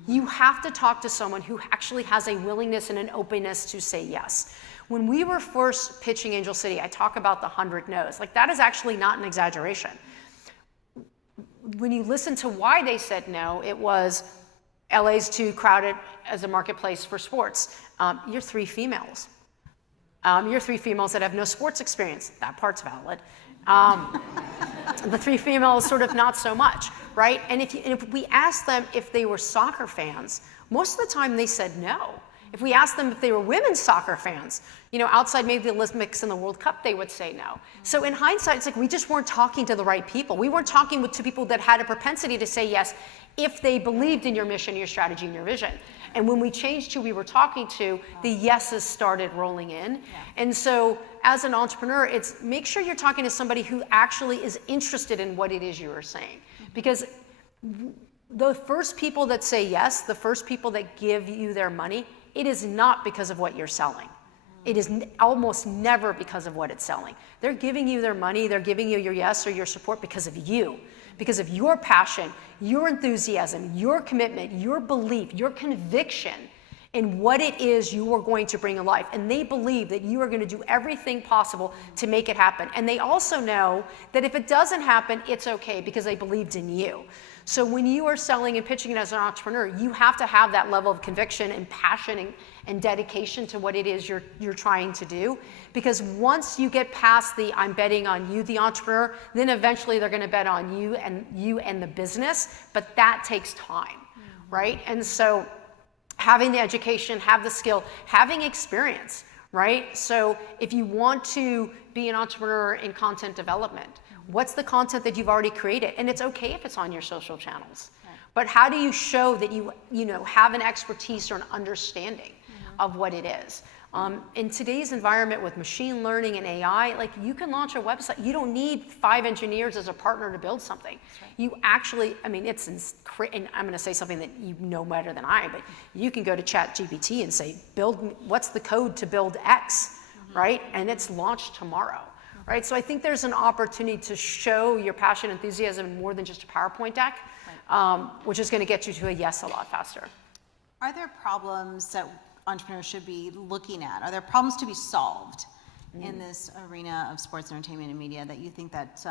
You have to talk to someone who actually has a willingness and an openness to say yes. When we were first pitching Angel City, I talk about the 100 no's. That is actually not an exaggeration. When you listen to why they said no, it was LA's too crowded as a marketplace for sports. You're 3 females. You're 3 females that have no sports experience. That part's valid. The 3 females, sort of not so much, right? And if we asked them if they were soccer fans, most of the time they said no. If we asked them if they were women's soccer fans, outside maybe the Olympics and the World Cup, they would say no. So in hindsight, it's like we just weren't talking to the right people. We weren't talking to people that had a propensity to say yes if they believed in your mission, your strategy, and your vision. And when we changed who we were talking to, the yeses started rolling in. And so as an entrepreneur, it's make sure you're talking to somebody who actually is interested in what it is you are saying. Because the first people that say yes, the first people that give you their money, it is not because of what you're selling. It is almost never because of what it's selling. They're giving you their money, they're giving you your yes or your support because of you, because of your passion, your enthusiasm, your commitment, your belief, your conviction in what it is you are going to bring to life. And they believe that you are going to do everything possible to make it happen. And they also know that if it doesn't happen, it's okay because they believed in you. So when you are selling and pitching it as an entrepreneur, you have to have that level of conviction and passion and dedication to what it is you're trying to do. Because once you get past the I'm betting on you, the entrepreneur, then eventually they're going to bet on you and the business. But that takes time, right? And so having the education, have the skill, having experience, right? So if you want to be an entrepreneur in content development, what's the content that you've already created? And it's okay if it's on your social channels. Right. But how do you show that you have an expertise or an understanding of what it is? In today's environment with machine learning and AI, like you can launch a website. You don't need 5 engineers as a partner to build something. Right. You actually, and I'm going to say something that you know better than I, but you can go to ChatGPT and say, what's the code to build X, right? And it's launched tomorrow. Right, so I think there's an opportunity to show your passion, enthusiasm more than just a PowerPoint deck, which is going to get you to a yes a lot faster. Are there problems that entrepreneurs should be looking at? Are there problems to be solved in this arena of sports, entertainment, and media that you think that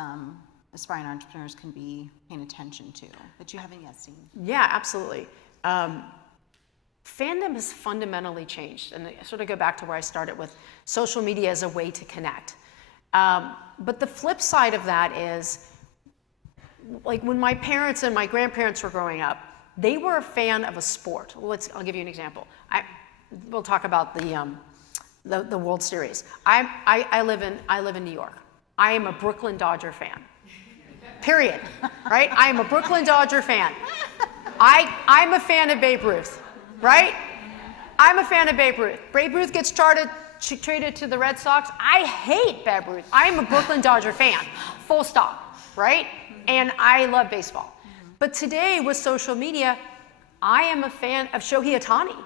aspiring entrepreneurs can be paying attention to that you haven't yet seen? Yeah, absolutely. Fandom has fundamentally changed, and I sort of go back to where I started with social media as a way to connect. But the flip side of that is, like when my parents and my grandparents were growing up, they were a fan of a sport. I'll give you an example. We'll talk about the World Series. I live in New York. I am a Brooklyn Dodger fan. Period. Right? I am a Brooklyn Dodger fan. I'm a fan of Babe Ruth. Right? I'm a fan of Babe Ruth. Babe Ruth gets traded to the Red Sox. I hate Babe Ruth. I'm a Brooklyn Dodger fan, full stop, right? And I love baseball. But today with social media, I am a fan of Shohei Ohtani,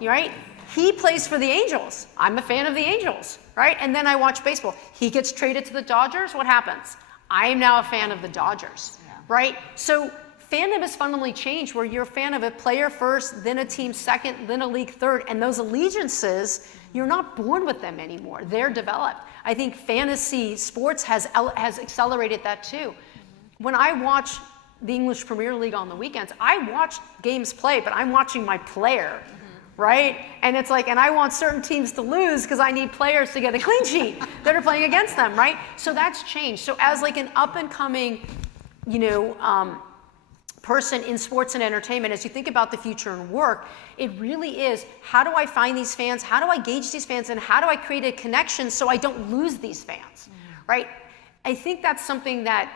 right? He plays for the Angels. I'm a fan of the Angels, right? And then I watch baseball. He gets traded to the Dodgers. What happens? I am now a fan of the Dodgers, right? So fandom has fundamentally changed where you're a fan of a player first, then a team second, then a league third, and those allegiances, you're not born with them anymore. They're developed. I think fantasy sports has accelerated that too. When I watch the English Premier League on the weekends, I watch games play, but I'm watching my player, right? And it's like, and I want certain teams to lose because I need players to get a clean sheet that are playing against them, right? So that's changed. So as like an up and coming, person in sports and entertainment, as you think about the future and work, it really is, how do I find these fans? How do I gauge these fans? And how do I create a connection so I don't lose these fans, right? I think that's something that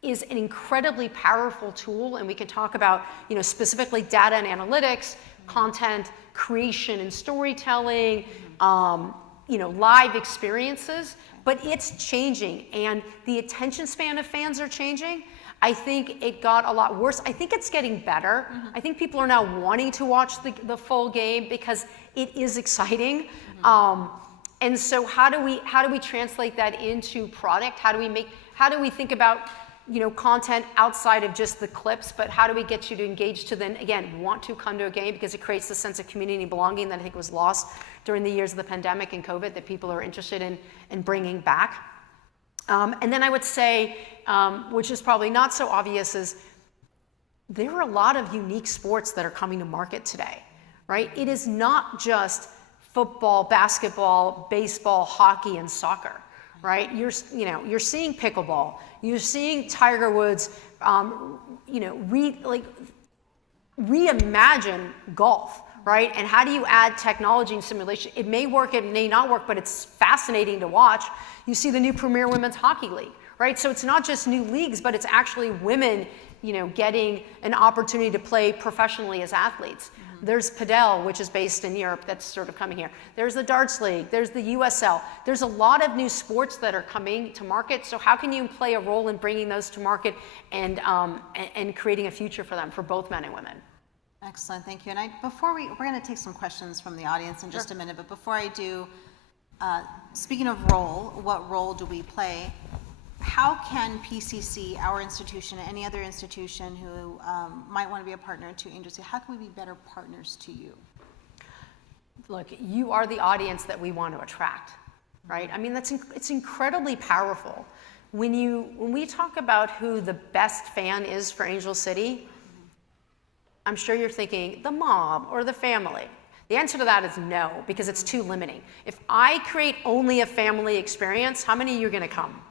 is an incredibly powerful tool, and we can talk about, specifically data and analytics, content creation and storytelling, live experiences, but it's changing, and the attention span of fans are changing. I think it got a lot worse. I think it's getting better. I think people are now wanting to watch the full game because it is exciting. And so how do we translate that into product? How do we think about content outside of just the clips, but how do we get you to engage to then again want to come to a game, because it creates the sense of community and belonging that I think was lost during the years of the pandemic and COVID that people are interested in bringing back. And then I would say, which is probably not so obvious, is there are a lot of unique sports that are coming to market today, right? It is not just football, basketball, baseball, hockey, and soccer, right? You're seeing pickleball, you're seeing Tiger Woods, reimagine golf, right? And how do you add technology and simulation? It may work, it may not work, but it's fascinating to watch. You see the new Premier Women's Hockey League, right? So it's not just new leagues, but it's actually women, getting an opportunity to play professionally as athletes. There's Padel, which is based in Europe, that's sort of coming here. There's the Darts League, there's the USL. There's a lot of new sports that are coming to market. So how can you play a role in bringing those to market and creating a future for them, for both men and women? Excellent, thank you. And we're going to take some questions from the audience in just a minute, but before I do, speaking of role, what role do we play? How can PCC, our institution, any other institution who might want to be a partner to Angel City, how can we be better partners to you? Look, you are the audience that we want to attract, right? I mean, it's incredibly powerful. When we talk about who the best fan is for Angel City, I'm sure you're thinking the mom or the family. The answer to that is no, because it's too limiting. If I create only a family experience, how many of you are going to come?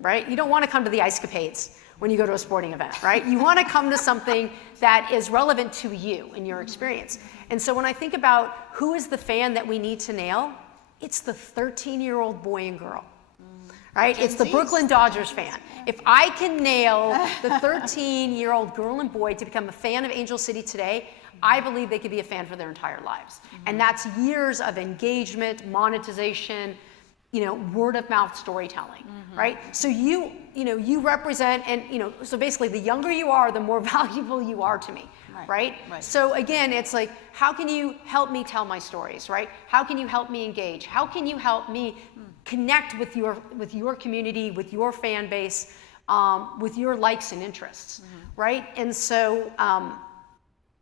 Right? You don't want to come to the ice capades when you go to a sporting event, right? You want to come to something that is relevant to you and your experience. And so when I think about who is the fan that we need to nail, it's the 13-year-old boy and girl, right? It's the Brooklyn Dodgers fan. If I can nail the 13-year-old girl and boy to become a fan of Angel City today, I believe they could be a fan for their entire lives. And that's years of engagement, monetization, word of mouth storytelling, right? So you represent, and so basically the younger you are, the more valuable you are to me, right? So again, it's like, how can you help me tell my stories, right? How can you help me engage? How can you help me connect with your community, with your fan base, with your likes and interests, right? And so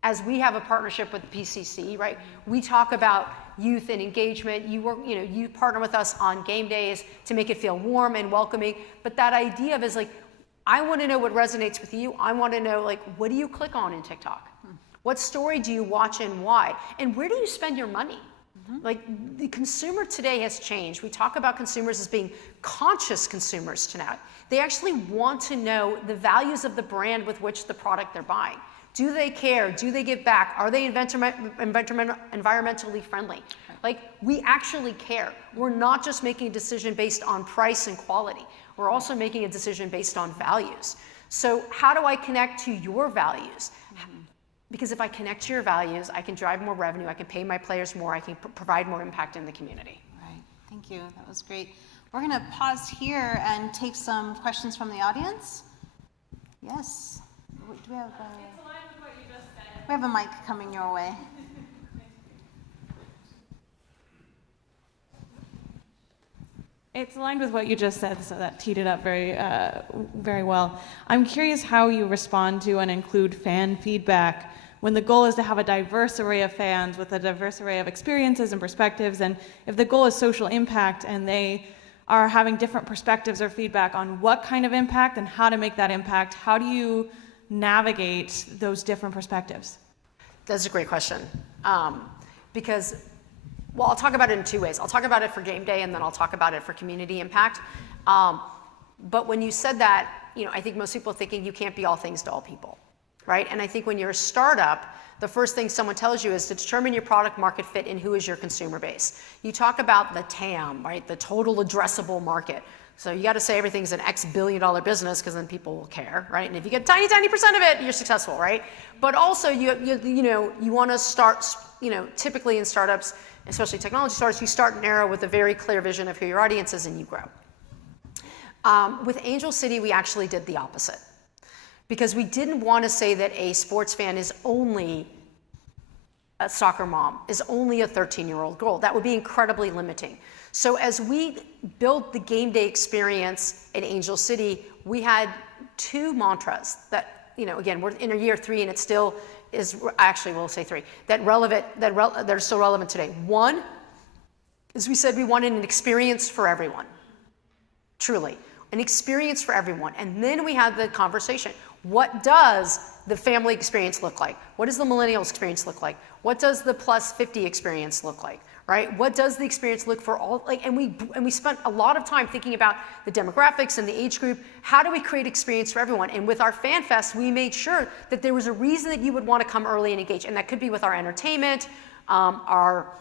as we have a partnership with PCC, right, we talk about youth and engagement. You partner with us on game days to make it feel warm and welcoming. But that idea of is like, I want to know what resonates with you. I want to know, like, what do you click on in TikTok? What story do you watch and why? And where do you spend your money? Like, the consumer today has changed. We talk about consumers as being conscious consumers tonight. They actually want to know the values of the brand with which the product they're buying. Do they care? Do they give back? Are they environmentally friendly? Like, we actually care. We're not just making a decision based on price and quality. We're also making a decision based on values. So how do I connect to your values? Because if I connect to your values, I can drive more revenue, I can pay my players more, I can provide more impact in the community. Right, thank you, that was great. We're gonna pause here and take some questions from the audience. Yes, do we have we have a mic coming your way. It's aligned with what you just said, so that teed it up very well. I'm curious how you respond to and include fan feedback when the goal is to have a diverse array of fans with a diverse array of experiences and perspectives, and if the goal is social impact and they are having different perspectives or feedback on what kind of impact and how to make that impact, how do you navigate those different perspectives? That's a great question. Because, well, I'll talk about it in two ways. I'll talk about it for game day, and then I'll talk about it for community impact. But when you said that, I think most people are thinking you can't be all things to all people, right? And I think when you're a startup, the first thing someone tells you is to determine your product market fit and who is your consumer base. You talk about the TAM, right? The total addressable market. So you got to say everything's an X billion-dollar business, because then people will care, right? And if you get tiny percent of it, you're successful, right? But also you want to start, typically in startups, especially technology startups, you start narrow with a very clear vision of who your audience is, and you grow. With Angel City, we actually did the opposite, because we didn't want to say that a sports fan is only a soccer mom, is only a 13-year-old girl. That would be incredibly limiting. So as we built the game day experience at Angel City, we had two mantras that, again, we're in year 3 and it still is, actually we'll say 3, that are still relevant today. One is we said we wanted an experience for everyone, truly, an experience for everyone. And then we had the conversation. What does the family experience look like? What does the millennial experience look like? What does the plus 50 experience look like, right? What does the experience look for all, like, and we spent a lot of time thinking about the demographics and the age group. How do we create experience for everyone? And with our Fan Fest, we made sure that there was a reason that you would want to come early and engage. And that could be with our entertainment, our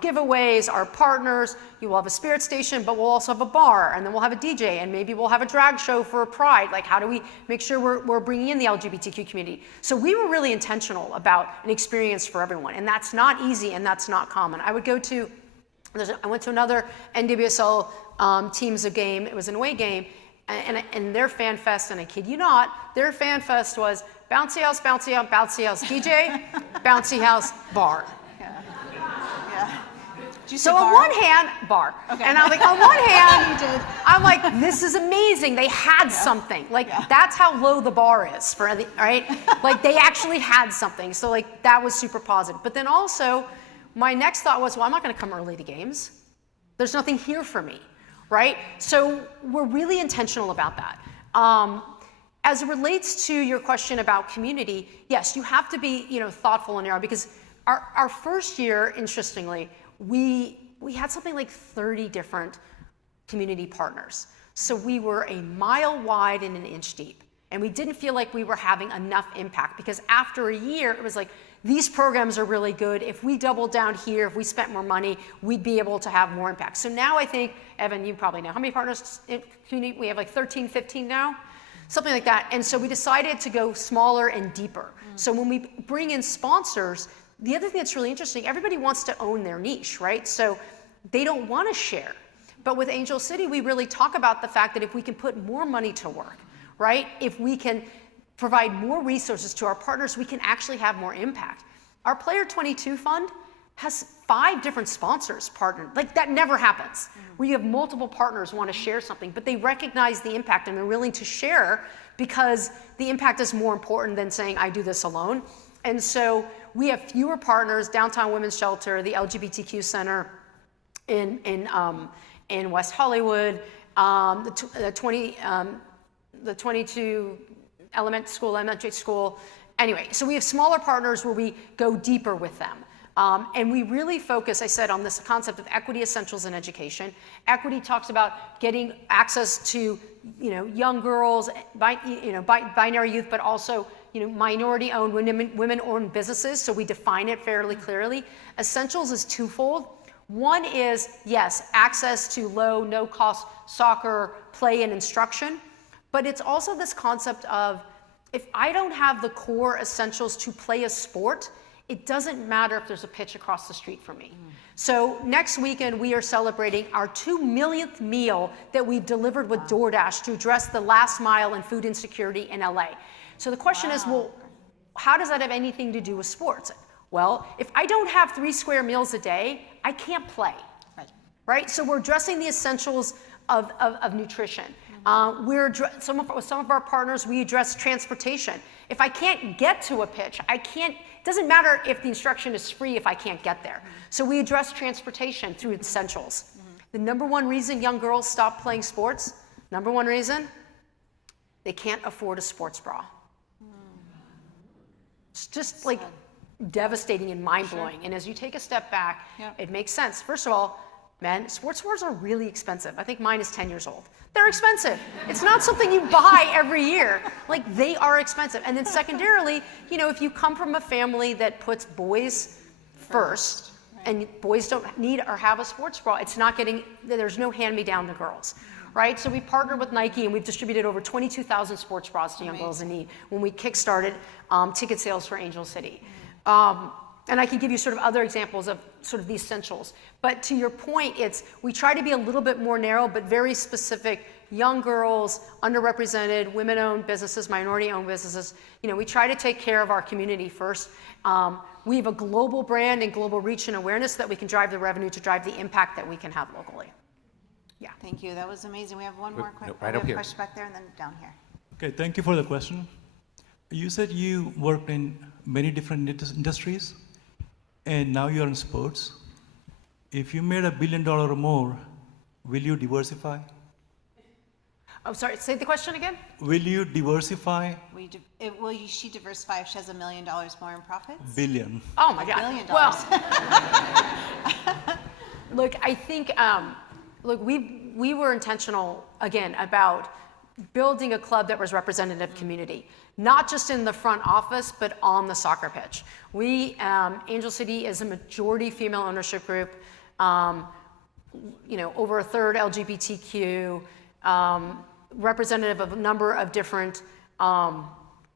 giveaways, our partners. You will have a spirit station, but we'll also have a bar, and then we'll have a DJ, and maybe we'll have a drag show for a Pride. Like, how do we make sure we're bringing in the LGBTQ community? So we were really intentional about an experience for everyone, and that's not easy, and that's not common. I went to another NWSL teams of game. It was an away game, and their Fan Fest, and I kid you not, their Fan Fest was bouncy house, DJ, bouncy house, bar. So on one hand, bar. Okay. And I'm like, on one hand, I'm like, this is amazing. They had something. Like, that's how low the bar is for, right? Like, they actually had something. So, like, that was super positive. But then also, my next thought was, well, I'm not going to come early to games. There's nothing here for me, right? So we're really intentional about that. As it relates to your question about community, yes, you have to be, thoughtful and narrow, because our first year, interestingly, we had something like 30 different community partners. So we were a mile wide and an inch deep. And we didn't feel like we were having enough impact, because after a year, it was like, these programs are really good. If we doubled down here, if we spent more money, we'd be able to have more impact. So now I think, Evan, you probably know, how many partners in community? We have like 13, 15 now? Something like that. And so we decided to go smaller and deeper. So when we bring in sponsors, the other thing that's really interesting, everybody wants to own their niche, right? So they don't want to share. But with Angel City, we really talk about the fact that if we can put more money to work, right? If we can provide more resources to our partners, we can actually have more impact. Our Player 22 fund has 5 different sponsors partnered. Like, that never happens, where you have multiple partners want to share something, but they recognize the impact and they're willing to share because the impact is more important than saying, I do this alone. And so we have fewer partners: Downtown Women's Shelter, the LGBTQ Center in West Hollywood, the 22 elementary school. Anyway, so we have smaller partners where we go deeper with them. And we really focus, I said, on this concept of equity essentials in education. Equity talks about getting access to, young girls, binary youth, but also, minority-owned, women-owned businesses. So we define it fairly clearly. Essentials is twofold. One is, yes, access to low, no-cost soccer play and instruction. But it's also this concept of, if I don't have the core essentials to play a sport, it doesn't matter if there's a pitch across the street from me. So next weekend, we are celebrating our 2 millionth meal that we've delivered with DoorDash to address the last mile and food insecurity in LA. So the question is, well, how does that have anything to do with sports? Well, if I don't have 3 square meals a day, I can't play, right? So we're addressing the essentials of nutrition. Some of our partners, we address transportation. If I can't get to a pitch, it doesn't matter if the instruction is free if I can't get there. So we address transportation through essentials. The number one reason young girls stop playing sports, number one reason, they can't afford a sports bra. It's just like devastating and mind-blowing. And as you take a step back, it makes sense. First of all, men, sports bras are really expensive. I think mine is 10 years old. They're expensive. It's not something you buy every year. Like, they are expensive. And then secondarily, if you come from a family that puts boys first, and boys don't need or have a sports bra, there's no hand-me-down to girls, right? So we partnered with Nike, and we've distributed over 22,000 sports bras to young girls in need when we kickstarted ticket sales for Angel City. And I can give you sort of other examples of sort of the essentials. But to your point, we try to be a little bit more narrow, but very specific. Young girls, underrepresented, women-owned businesses, minority-owned businesses. We try to take care of our community first. We have a global brand and global reach and awareness that we can drive the revenue to drive the impact that we can have locally. Yeah. Thank you. That was amazing. We have one more question. Right up here. Question back there and then down here. Okay, thank you for the question. You said you worked in many different industries, and now you're in sports. If you made $1 billion or more, will you diversify? Oh, sorry, say the question again? Will you diversify? Will she diversify if she has $1 million more in profits? Billion. Oh my God. $1 billion. Well, Look, I think, we were intentional, again, about building a club that was representative of community, not just in the front office, but on the soccer pitch. Angel City is a majority female ownership group, over a third LGBTQ, representative of a number of different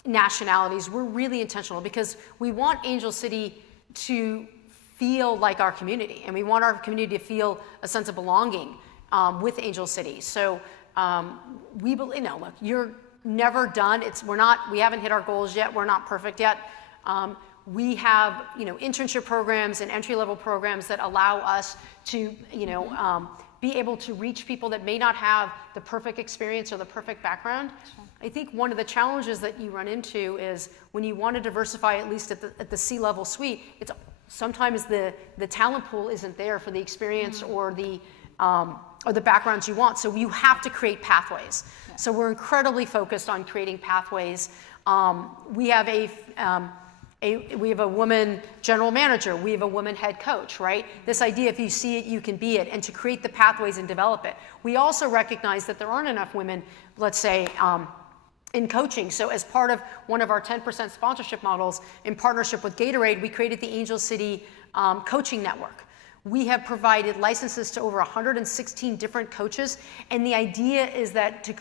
nationalities. We're really intentional because we want Angel City to feel like our community, and we want our community to feel a sense of belonging with Angel City. So we believe, look, you're never done. We haven't hit our goals yet. We're not perfect yet. We have, internship programs and entry-level programs that allow us to, be able to reach people that may not have the perfect experience or the perfect background. Sure. I think one of the challenges that you run into is when you want to diversify, at least at the C-level suite, it's sometimes the talent pool isn't there for the experience or the backgrounds you want. So you have to create pathways. Yeah. So we're incredibly focused on creating pathways. We have a woman general manager. We have a woman head coach, right? This idea, if you see it, you can be it, and to create the pathways and develop it. We also recognize that there aren't enough women, let's say, in coaching. So as part of one of our 10% sponsorship models, in partnership with Gatorade, we created the Angel City Coaching Network. We have provided licenses to over 116 different coaches, and the idea is that to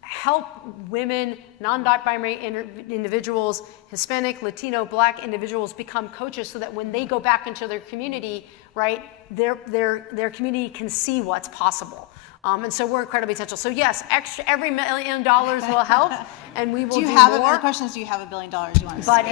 help women, non-binary individuals, Hispanic, Latino, Black individuals become coaches so that when they go back into their community, right, their community can see what's possible. And so we're incredibly intentional. So yes, every $1 million will help, and we will do more. The question is, do you have $1 billion you want to spare? But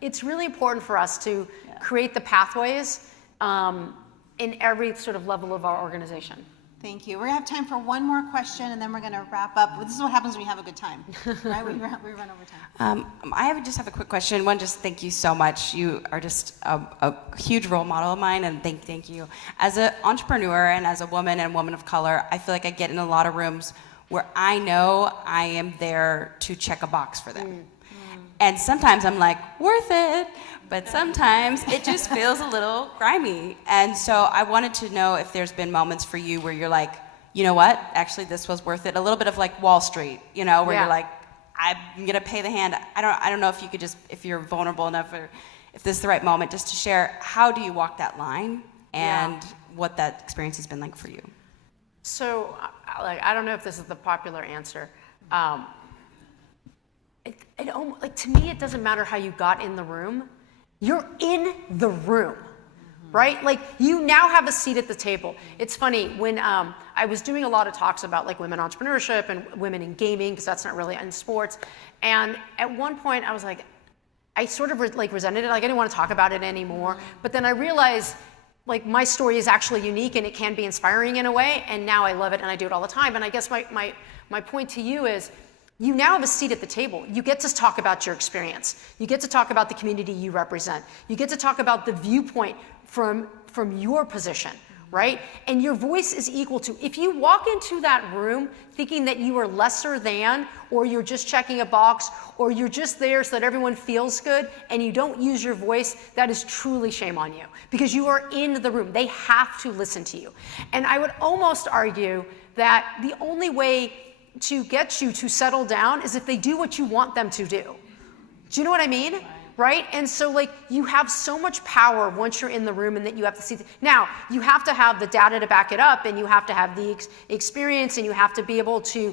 it's really important for us to create the pathways in every sort of level of our organization. Thank you. We're going to have time for one more question, and then we're going to wrap up. This is what happens when you have a good time, right? We run over time. I just have a quick question. One, just thank you so much. You are just a huge role model of mine, and thank you. As an entrepreneur and as a woman of color, I feel like I get in a lot of rooms where I know I am there to check a box for them. And sometimes I'm like, worth it. But sometimes it just feels a little grimy. And so I wanted to know if there's been moments for you where you're like, you know what, actually this was worth it. A little bit of like Wall Street, where you're like, I'm gonna pay the hand. I don't know if you could just, if you're vulnerable enough or if this is the right moment, just to share, how do you walk that line and what that experience has been like for you? So, I don't know if this is the popular answer. To me, it doesn't matter how you got in the room. You're in the room, right? Like, you now have a seat at the table. It's funny, when I was doing a lot of talks about like women entrepreneurship and women in gaming, because that's not really in sports, and at one point I was like, I sort of resented it, like I didn't want to talk about it anymore, but then I realized like my story is actually unique and it can be inspiring in a way, and now I love it and I do it all the time. And I guess my point to you is, you now have a seat at the table. You get to talk about your experience. You get to talk about the community you represent. You get to talk about the viewpoint from your position, right? And your voice is equal to, if you walk into that room thinking that you are lesser than, or you're just checking a box, or you're just there so that everyone feels good, and you don't use your voice, that is truly shame on you, because you are in the room. They have to listen to you. And I would almost argue that the only way to get you to settle down is if they do what you want them to do. Do you know what I mean? Right? And so like, you have so much power once you're in the room, and that you have to see. Now, you have to have the data to back it up, and you have to have the experience, and you have to be able to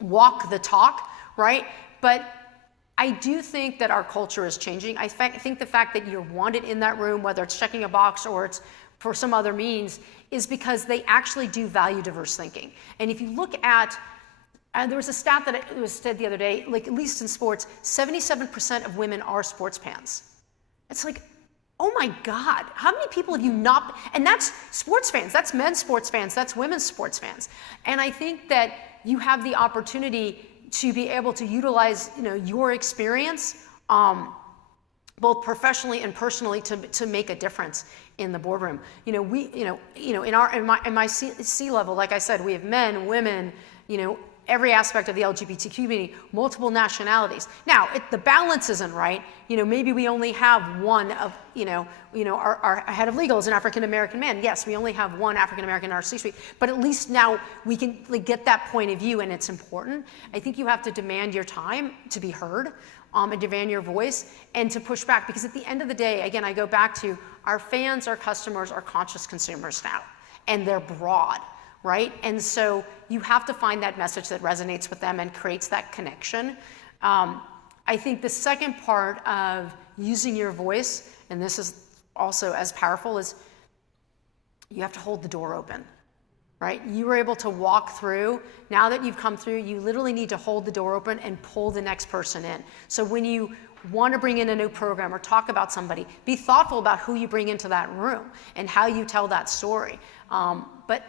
walk the talk, right? But I do think that our culture is changing. I think the fact that you're wanted in that room, whether it's checking a box or it's for some other means, is because they actually do value diverse thinking. And if you look at, there was a stat that was said the other day, like, at least in sports, 77% of women are sports fans. It's like, oh my God, how many people have you not, and that's sports fans, that's men's sports fans, that's women's sports fans. And I think that you have the opportunity to be able to utilize, your experience, both professionally and personally, to make a difference in the boardroom. In my C level, like I said, we have men, women, every aspect of the LGBT community, multiple nationalities. Now, the balance isn't right. Maybe we only have one of, our head of legal is an African-American man. Yes, we only have one African-American in our C-suite, but at least now we can get that point of view, and it's important. I think you have to demand your time to be heard, and demand your voice, and to push back, because at the end of the day, again, I go back to our fans, our customers, are conscious consumers now, and they're broad. Right? And so you have to find that message that resonates with them and creates that connection. I think the second part of using your voice, and this is also as powerful, is you have to hold the door open. Right? You were able to walk through. Now that you've come through, you literally need to hold the door open and pull the next person in. So when you want to bring in a new program or talk about somebody, be thoughtful about who you bring into that room and how you tell that story. But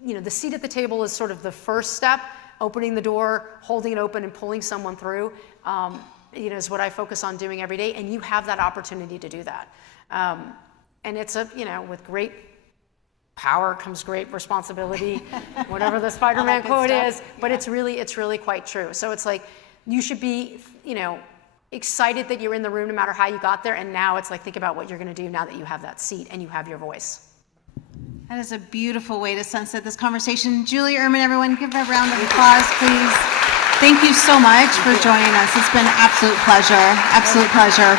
the seat at the table is sort of the first step. Opening the door, holding it open, and pulling someone through, is what I focus on doing every day. And you have that opportunity to do that. And it's with great power comes great responsibility, whatever the Spider-Man quote is. But it's really quite true. So it's like you should be, excited that you're in the room no matter how you got there. And now it's like, think about what you're going to do now that you have that seat and you have your voice. That is a beautiful way to sunset this conversation. Julie Ehrman, everyone, give a round of applause, please. Thank you so much for joining us. It's been an absolute pleasure. Absolute pleasure.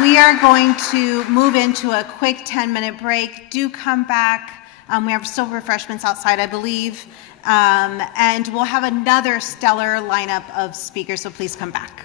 We are going to move into a quick 10-minute break. Do come back. We have still refreshments outside, I believe. And we'll have another stellar lineup of speakers, so please come back.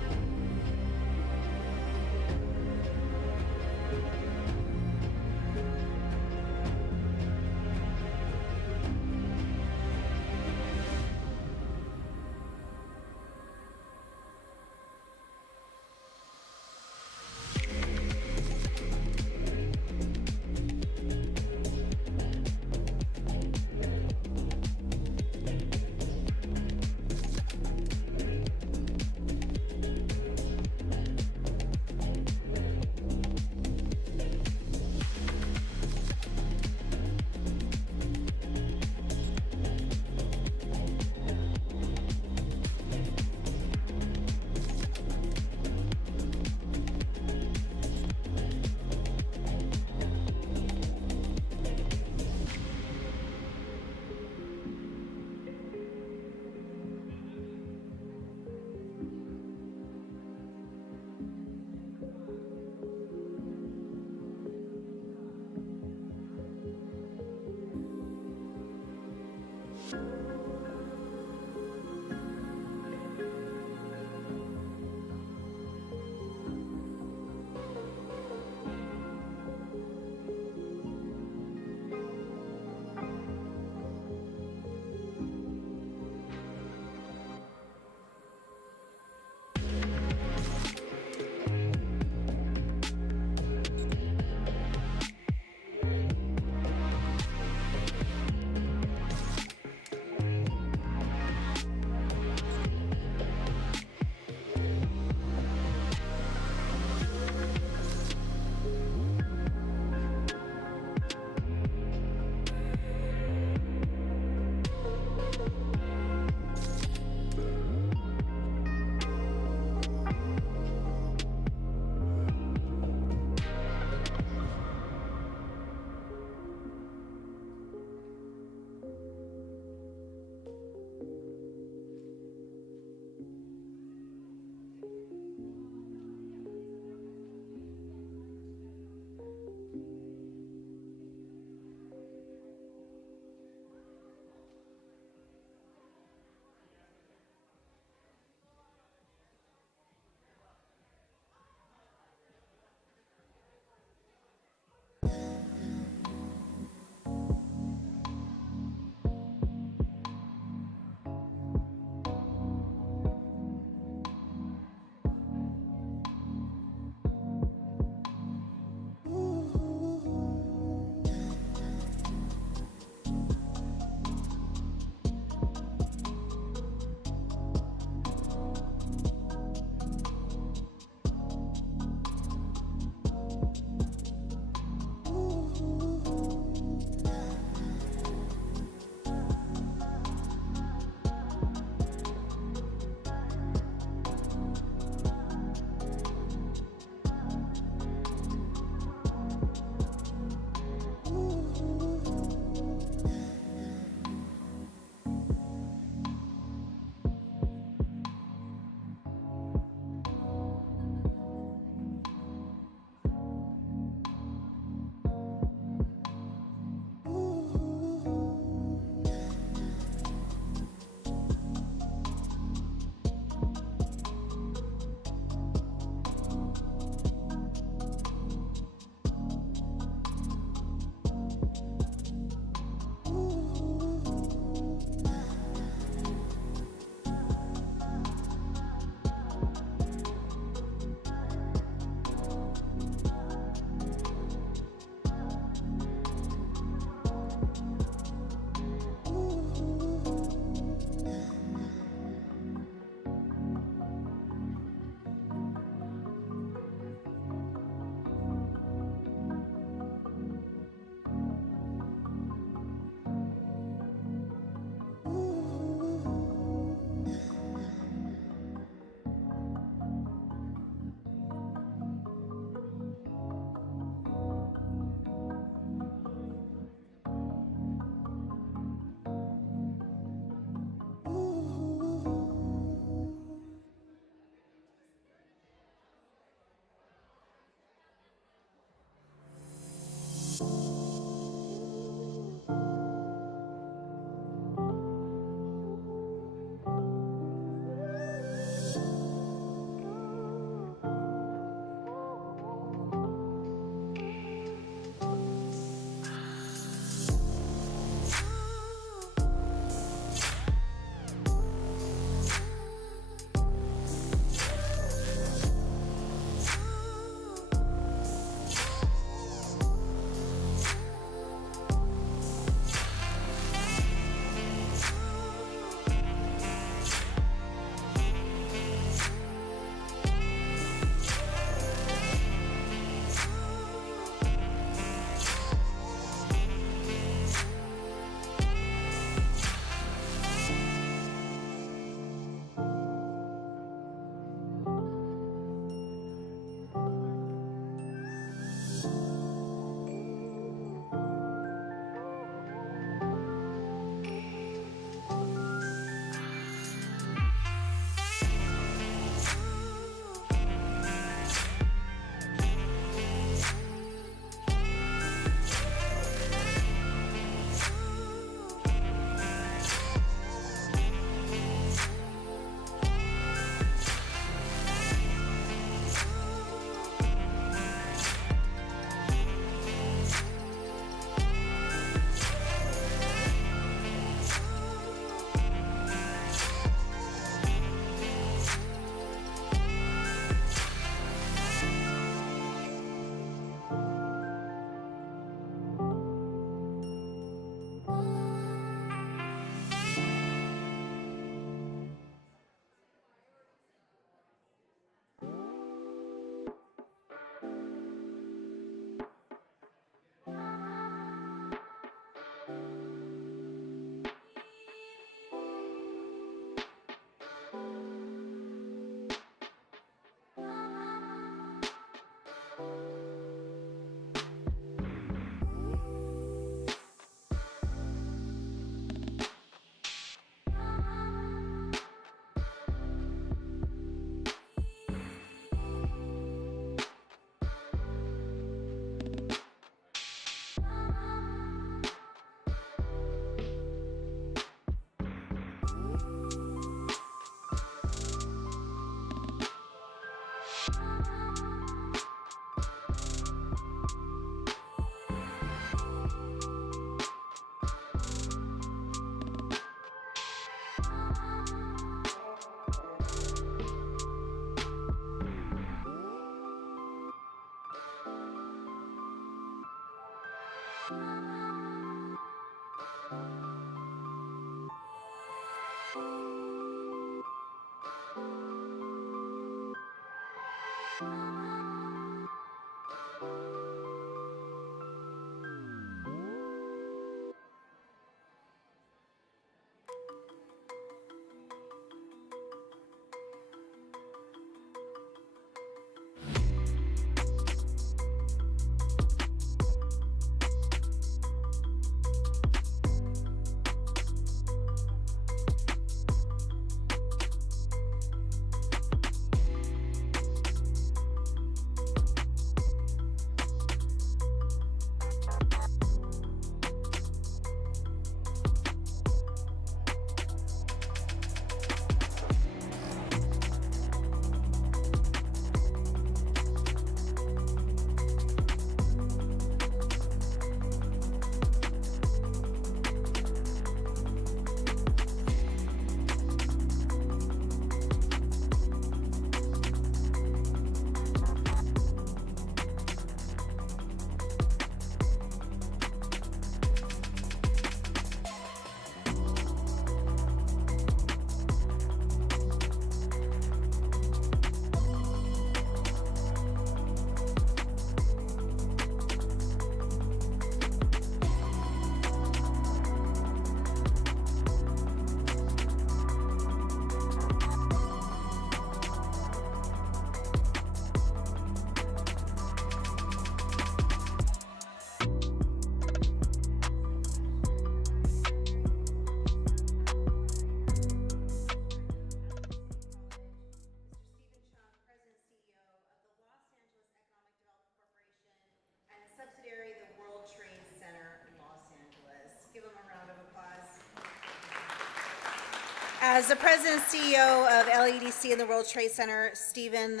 As the president and CEO of LEDC and the World Trade Center, Stephen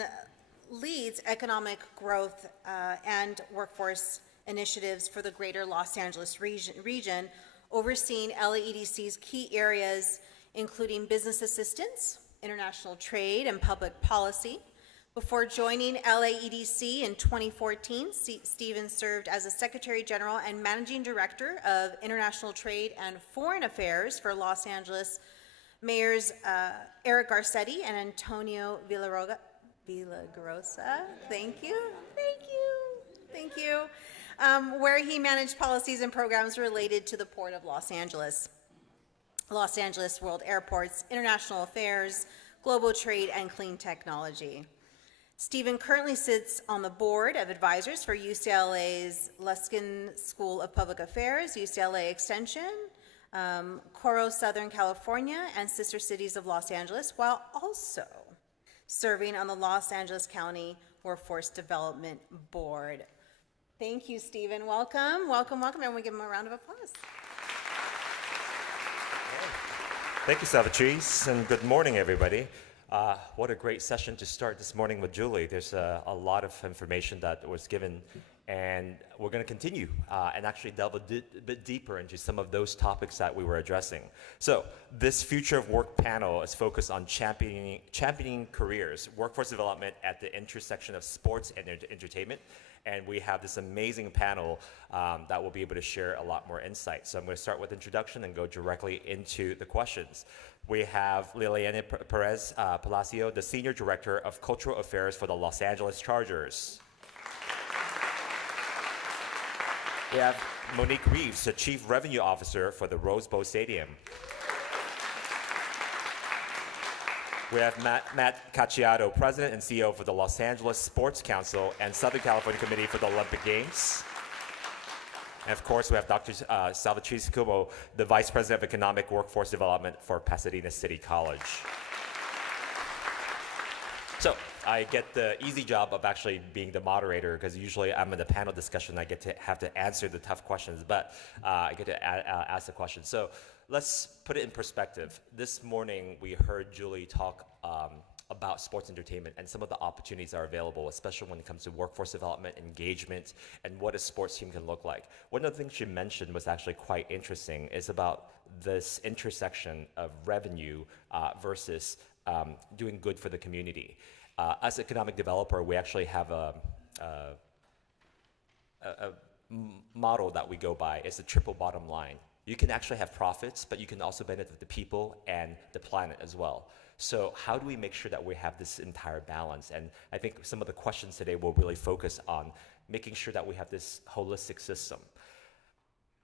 leads economic growth and workforce initiatives for the greater Los Angeles region, overseeing LEDC's key areas, including business assistance, international trade, and public policy. Before joining LAEDC in 2014, Stephen served as a Secretary General and Managing Director of International Trade and Foreign Affairs for Los Angeles Mayors Eric Garcetti and Antonio Villagrosa. Thank you. Where he managed policies and programs related to the Port of Los Angeles World Airports, international affairs, global trade, and clean technology. Stephen currently sits on the board of advisors for UCLA's Luskin School of Public Affairs, UCLA Extension, Coro Southern California, and Sister Cities of Los Angeles, while also serving on the Los Angeles County Workforce Development Board. Thank you, Stephen. Welcome. And we give him a round of applause. Thank you, Salvatrice, and good morning, everybody. What a great session to start this morning with Julie. There's a lot of information that was given, and we're going to continue and actually delve a bit deeper into some of those topics that we were addressing. So this Future of Work panel is focused on championing careers, workforce development at the intersection of sports and entertainment. And we have this amazing panel that will be able to share a lot more insight. So I'm going to start with introduction and go directly into the questions. We have Liliana Perez Palacio, the Senior Director of Cultural Affairs for the Los Angeles Chargers. We have Monique Reeves, the Chief Revenue Officer for the Rose Bowl Stadium. We have Matt Cacciato, President and CEO for the Los Angeles Sports Council and Southern California Committee for the Olympic Games. And of course, we have Dr. Salvatrice Cubo, the Vice President of Economic Workforce Development for Pasadena City College. So I get the easy job of actually being the moderator because usually I'm in the panel discussion. I get to have to answer the tough questions, but I get to ask the questions. So let's put it in perspective. This morning we heard Julie talk about sports entertainment and some of the opportunities that are available, especially when it comes to workforce development, engagement, and what a sports team can look like. One of the things she mentioned was actually quite interesting, is about this intersection of revenue versus doing good for the community. As an economic developer, we actually have a model that we go by. It's a triple bottom line. You can actually have profits, but you can also benefit the people and the planet as well. So how do we make sure that we have this entire balance? And I think some of the questions today will really focus on making sure that we have this holistic system.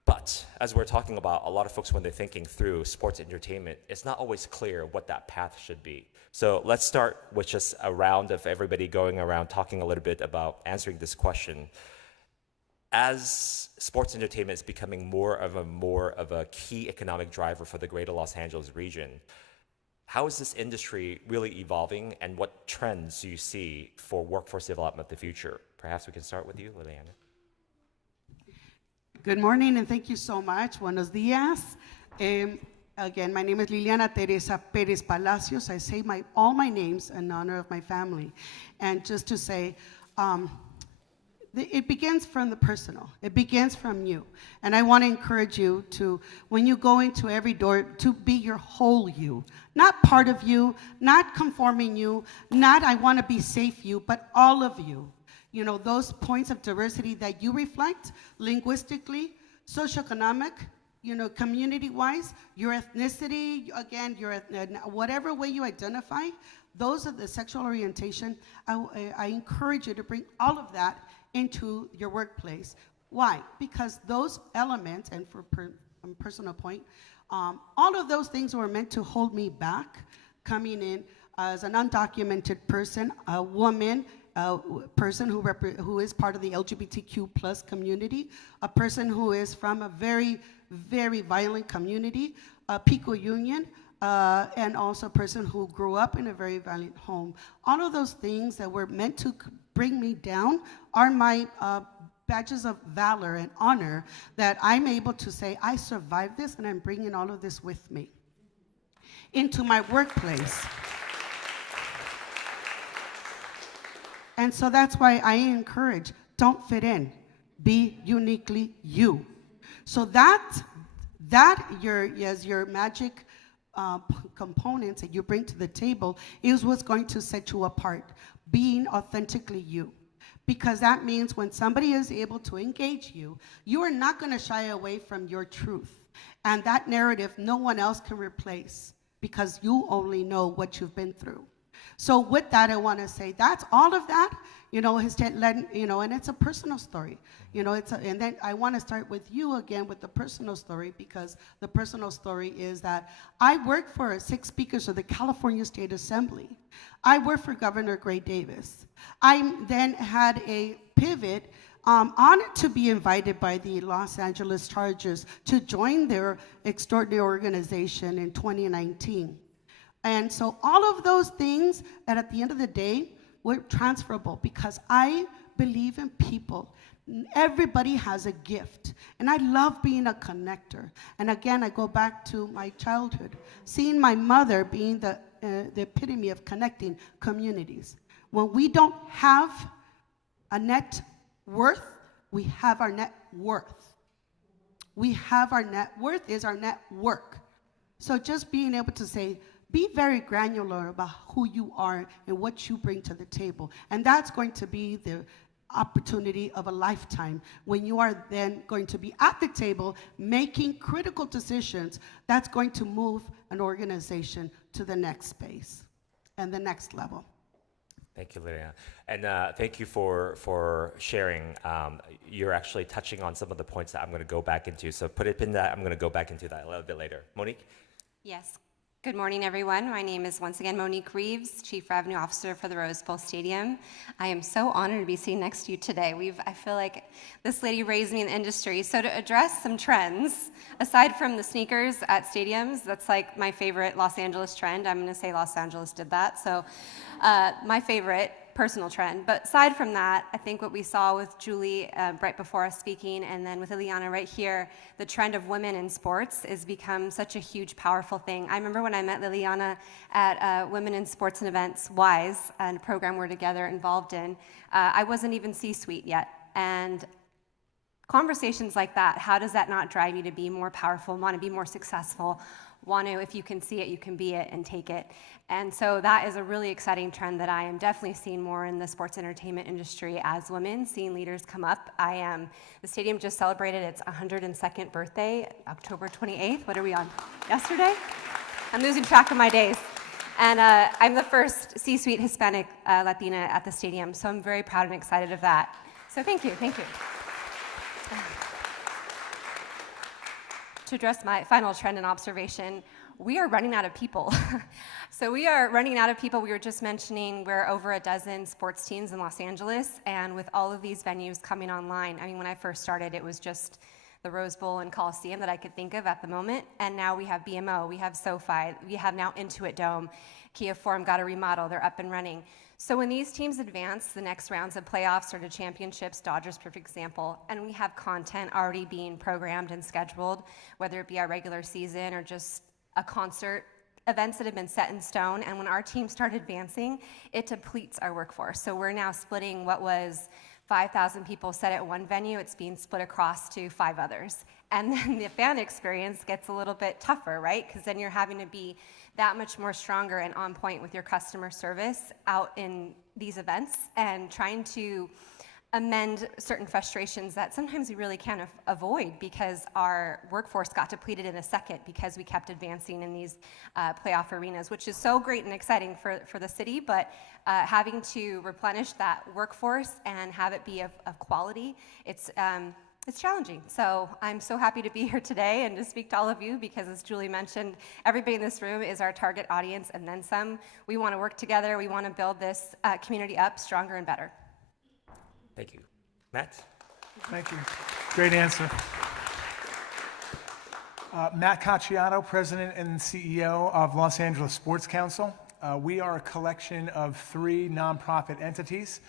But as we're talking about, a lot of folks, when they're thinking through sports entertainment, it's not always clear what that path should be. So let's start with just a round of everybody going around talking a little bit about answering this question. As sports entertainment is becoming more of a key economic driver for the greater Los Angeles region, how is this industry really evolving, and what trends do you see for workforce development in the future? Perhaps we can start with you, Liliana. Good morning, and thank you so much. Buenos días. Again, my name is Liliana Teresa Perez Palacios. I say all my names in honor of my family. And just to say, it begins from the personal. It begins from you. And I want to encourage you to, when you go into every door, to be your whole you. Not part of you, not conforming you, not I want to be safe you, but all of you. You know, those points of diversity that you reflect linguistically, socioeconomic, you know, community-wise, your ethnicity, again, whatever way you identify, those are the sexual orientation. I encourage you to bring all of that into your workplace. Why? Because those elements, and for personal point, all of those things were meant to hold me back coming in as an undocumented person, a woman, a person who is part of the LGBTQ plus community, a person who is from a very, very violent community, a Pico Union, and also a person who grew up in a very violent home. All of those things that were meant to bring me down are my badges of valor and honor that I'm able to say, I survived this and I'm bringing all of this with me. into my workplace. And so that's why I encourage, don't fit in, be uniquely you. So that your magic components that you bring to the table is what's going to set you apart, being authentically you. Because that means when somebody is able to engage you, you are not going to shy away from your truth. And that narrative no one else can replace, because you only know what you've been through. So with that, I want to say that's all of that, has led, and it's a personal story, and then I want to start with you again with the personal story, because the personal story is that I worked for 6 speakers of the California State Assembly. I worked for Governor Gray Davis. I then had a pivot, honored to be invited by the Los Angeles Chargers to join their extraordinary organization in 2019. And so all of those things, and at the end of the day, were transferable, because I believe in people. Everybody has a gift, and I love being a connector. And again, I go back to my childhood, seeing my mother being the epitome of connecting communities. When we don't have a net worth, we have our net worth. We have our net worth is our network. So just being able to say, be very granular about who you are and what you bring to the table. And that's going to be the opportunity of a lifetime, when you are then going to be at the table making critical decisions that's going to move an organization to the next space and the next level. Thank you, Lydia. And thank you for sharing. You're actually touching on some of the points that I'm going to go back into. So put a pin in that. I'm going to go back into that a little bit later. Monique? Yes. Good morning, everyone. My name is once again Monique Reeves, Chief Revenue Officer for the Rose Bowl Stadium. I am so honored to be sitting next to you today. I feel like this lady raised me in the industry. So to address some trends, aside from the sneakers at stadiums, that's like my favorite Los Angeles trend. I'm going to say Los Angeles did that. So my favorite personal trend. But aside from that, I think what we saw with Julie right before us speaking, and then with Ileana right here, the trend of women in sports has become such a huge, powerful thing. I remember when I met Liliana at Women in Sports and Events WISE, a program we're together involved in. I wasn't even C-suite yet. And conversations like that, how does that not drive you to be more powerful, want to be more successful, want to, if you can see it, you can be it and take it. And so that is a really exciting trend that I am definitely seeing more in the sports entertainment industry as women, seeing leaders come up. The stadium just celebrated its 102nd birthday, October 28th. What are we on? Yesterday? I'm losing track of my days. And I'm the first C-suite Hispanic Latina at the stadium, so I'm very proud and excited of that. So thank you. To address my final trend and observation, we are running out of people. So we are running out of people. We were just mentioning we're over a dozen sports teams in Los Angeles, and with all of these venues coming online, when I first started, it was just the Rose Bowl and Coliseum that I could think of at the moment, and now we have BMO, we have SoFi, we have now Intuit Dome, Kia Forum got a remodel, they're up and running. So when these teams advance the next rounds of playoffs or to championships, Dodgers perfect example, and we have content already being programmed and scheduled, whether it be our regular season or just a concert, events that have been set in stone, and when our teams start advancing, it depletes our workforce. So we're now splitting what was 5,000 people set at one venue, it's being split across to 5 others. And then the fan experience gets a little bit tougher, right? Because then you're having to be that much more stronger and on point with your customer service out in these events and trying to amend certain frustrations that sometimes we really can't avoid because our workforce got depleted in a second because we kept advancing in these playoff arenas, which is so great and exciting for the city, but having to replenish that workforce and have it be of quality, it's challenging. So I'm so happy to be here today and to speak to all of you because, as Julie mentioned, everybody in this room is our target audience and then some. We want to work together. We want to build this community up stronger and better. Thank you. Matt? Thank you. Great answer. Matt Cacciato, President and CEO of Los Angeles Sports Council. We are a collection of 3 nonprofit entities.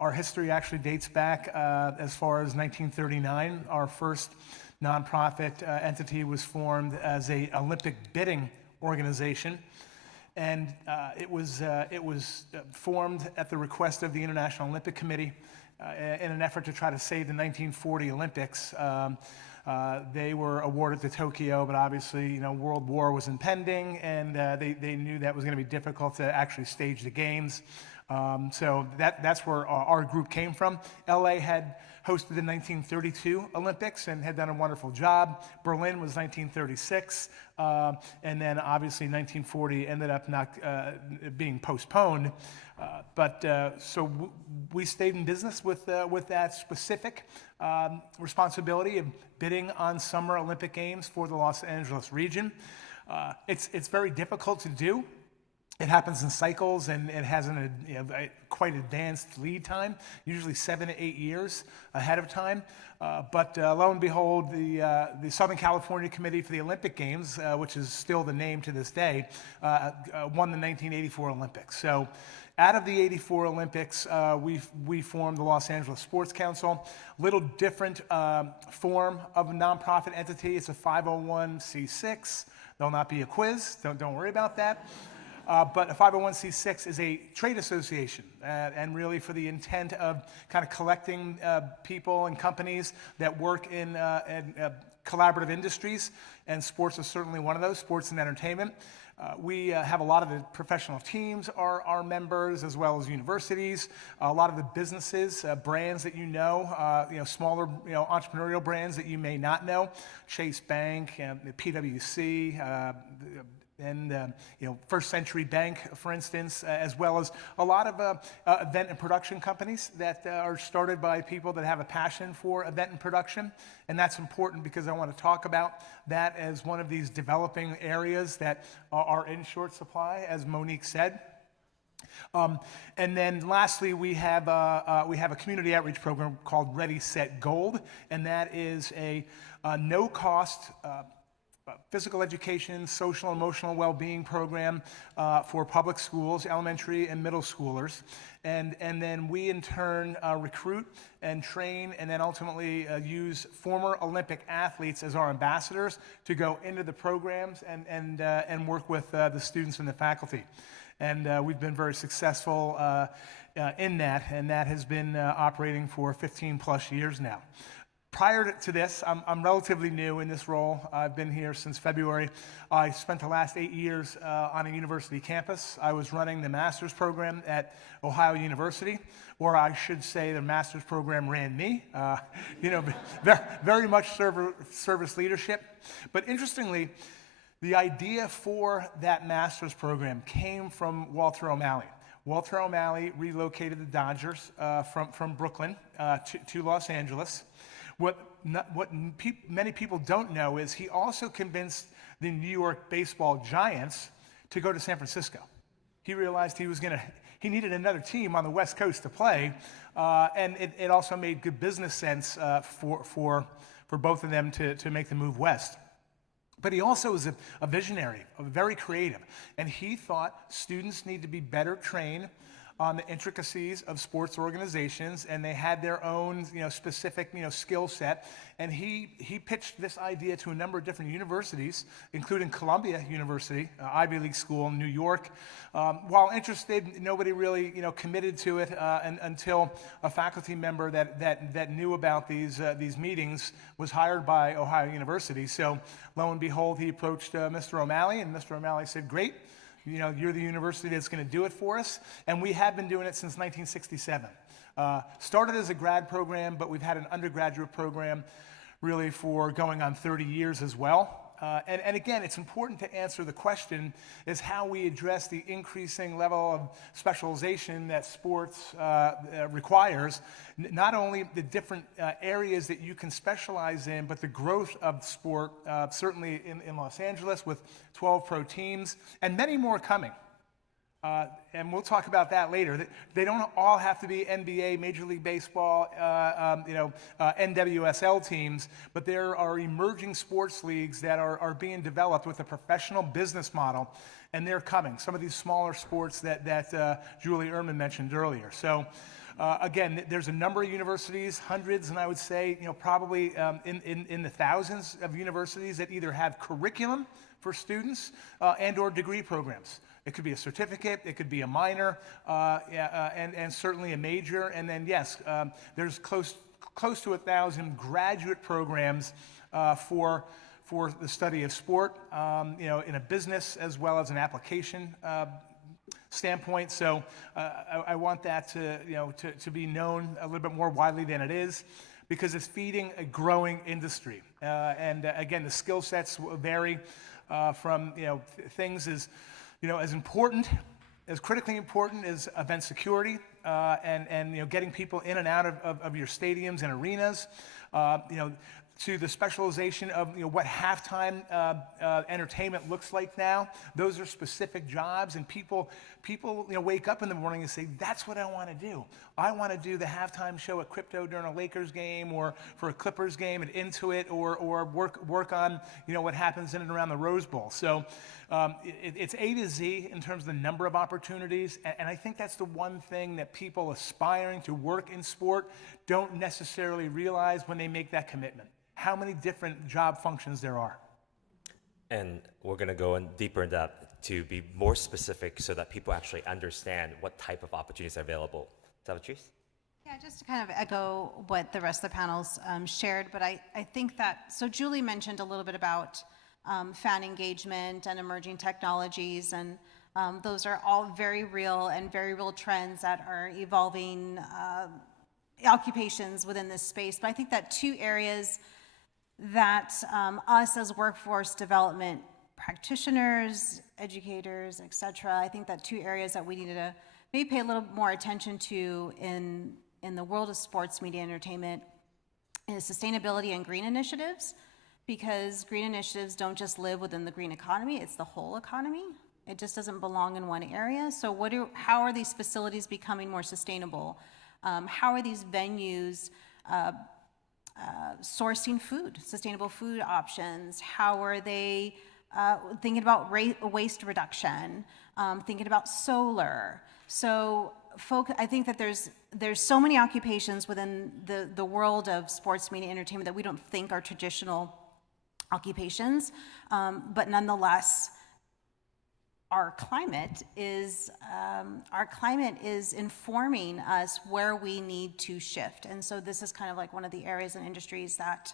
Our history actually dates back as far as 1939. Our first nonprofit entity was formed as an Olympic bidding organization. And it was formed at the request of the International Olympic Committee in an effort to try to save the 1940 Olympics. They were awarded to Tokyo, but obviously, World War was impending, and they knew that was going to be difficult to actually stage the games. So that's where our group came from. LA had hosted the 1932 Olympics and had done a wonderful job. Berlin was 1936, and then obviously 1940 ended up not being postponed. So we stayed in business with that specific responsibility of bidding on Summer Olympic Games for the Los Angeles region. It's very difficult to do. It happens in cycles, and it has a quite advanced lead time, usually 7 to 8 years ahead of time. But lo and behold, the Southern California Committee for the Olympic Games, which is still the name to this day, won the 1984 Olympics. So out of the 84 Olympics, we formed the Los Angeles Sports Council. Little different form of a nonprofit entity. It's a 501c6. There'll not be a quiz. Don't worry about that. But a 501c6 is a trade association, and really for the intent of kind of collecting people and companies that work in collaborative industries, and sports is certainly one of those, sports and entertainment. We have a lot of the professional teams are our members, as well as universities. A lot of the businesses, brands that smaller entrepreneurial brands that you may not know, Chase Bank, PwC, and First Century Bank, for instance, as well as a lot of event and production companies that are started by people that have a passion for event and production. And that's important because I want to talk about that as one of these developing areas that are in short supply, as Monique said. And then lastly, we have a community outreach program called Ready, Set, Gold, and that is a no-cost physical education, social and emotional well-being program for public schools, elementary and middle schoolers. And then we in turn recruit and train and then ultimately use former Olympic athletes as our ambassadors to go into the programs and work with the students and the faculty. And we've been very successful in that, and that has been operating for 15 plus years now. Prior to this, I'm relatively new in this role. I've been here since February. I spent the last 8 years on a university campus. I was running the master's program at Ohio University, or I should say the master's program ran me. Very much service leadership. But interestingly, the idea for that master's program came from Walter O'Malley. Walter O'Malley relocated the Dodgers from Brooklyn to Los Angeles. What many people don't know is he also convinced the New York baseball giants to go to San Francisco. He realized he needed another team on the West Coast to play, and it also made good business sense for both of them to make the move west. But he also was a visionary, very creative, and he thought students need to be better trained on the intricacies of sports organizations, and they had their own specific skill set. And he pitched this idea to a number of different universities, including Columbia University, Ivy League school in New York. While interested, nobody really committed to it until a faculty member that knew about these meetings was hired by Ohio University. So lo and behold, he approached Mr. O'Malley, and Mr. O'Malley said, "Great. You're the university that's going to do it for us." And we have been doing it since 1967. Started as a grad program, but we've had an undergraduate program really for going on 30 years as well. And again, it's important to answer the question is how we address the increasing level of specialization that sports requires. Not only the different areas that you can specialize in, but the growth of sport, certainly in Los Angeles with 12 pro teams and many more coming. And we'll talk about that later. They don't all have to be NBA, Major League Baseball, NWSL teams, but there are emerging sports leagues that are being developed with a professional business model. and they're coming. Some of these smaller sports that Julie Ehrman mentioned earlier. So again, there's a number of universities, hundreds, and I would say, probably in the thousands of universities that either have curriculum for students and or degree programs. It could be a certificate, it could be a minor, and certainly a major. And then yes, there's close to 1,000 graduate programs for the study of sport, in a business as well as an application standpoint. So I want that to be known a little bit more widely than it is, because it's feeding a growing industry. And again, the skill sets will vary from things as important, as critically important as event security and getting people in and out of your stadiums and arenas. To the specialization of what halftime entertainment looks like now. Those are specific jobs, and people wake up in the morning and say, that's what I want to do. I want to do the halftime show at Crypto during a Lakers game, or for a Clippers game at Intuit, or work on what happens in and around the Rose Bowl. So it's A to Z in terms of the number of opportunities, and I think that's the one thing that people aspiring to work in sport don't necessarily realize when they make that commitment. How many different job functions there are. And we're going to go in deeper in that to be more specific so that people actually understand what type of opportunities are available. Salvatrice? Yeah, just to kind of echo what the rest of the panels shared, but I think that, so Julie mentioned a little bit about fan engagement and emerging technologies, and those are all very real trends that are evolving occupations within this space. But I think that two areas that us as workforce development practitioners, educators, et cetera, I think that two areas that we needed to maybe pay a little more attention to in the world of sports media and entertainment is sustainability and green initiatives, because green initiatives don't just live within the green economy, it's the whole economy. It just doesn't belong in one area. So how are these facilities becoming more sustainable? How are these venues sourcing food, sustainable food options? How are they thinking about waste reduction, thinking about solar? So I think that there's so many occupations within the world of sports media entertainment that we don't think are traditional occupations, but nonetheless, our climate is informing us where we need to shift. And so this is kind of like one of the areas and industries that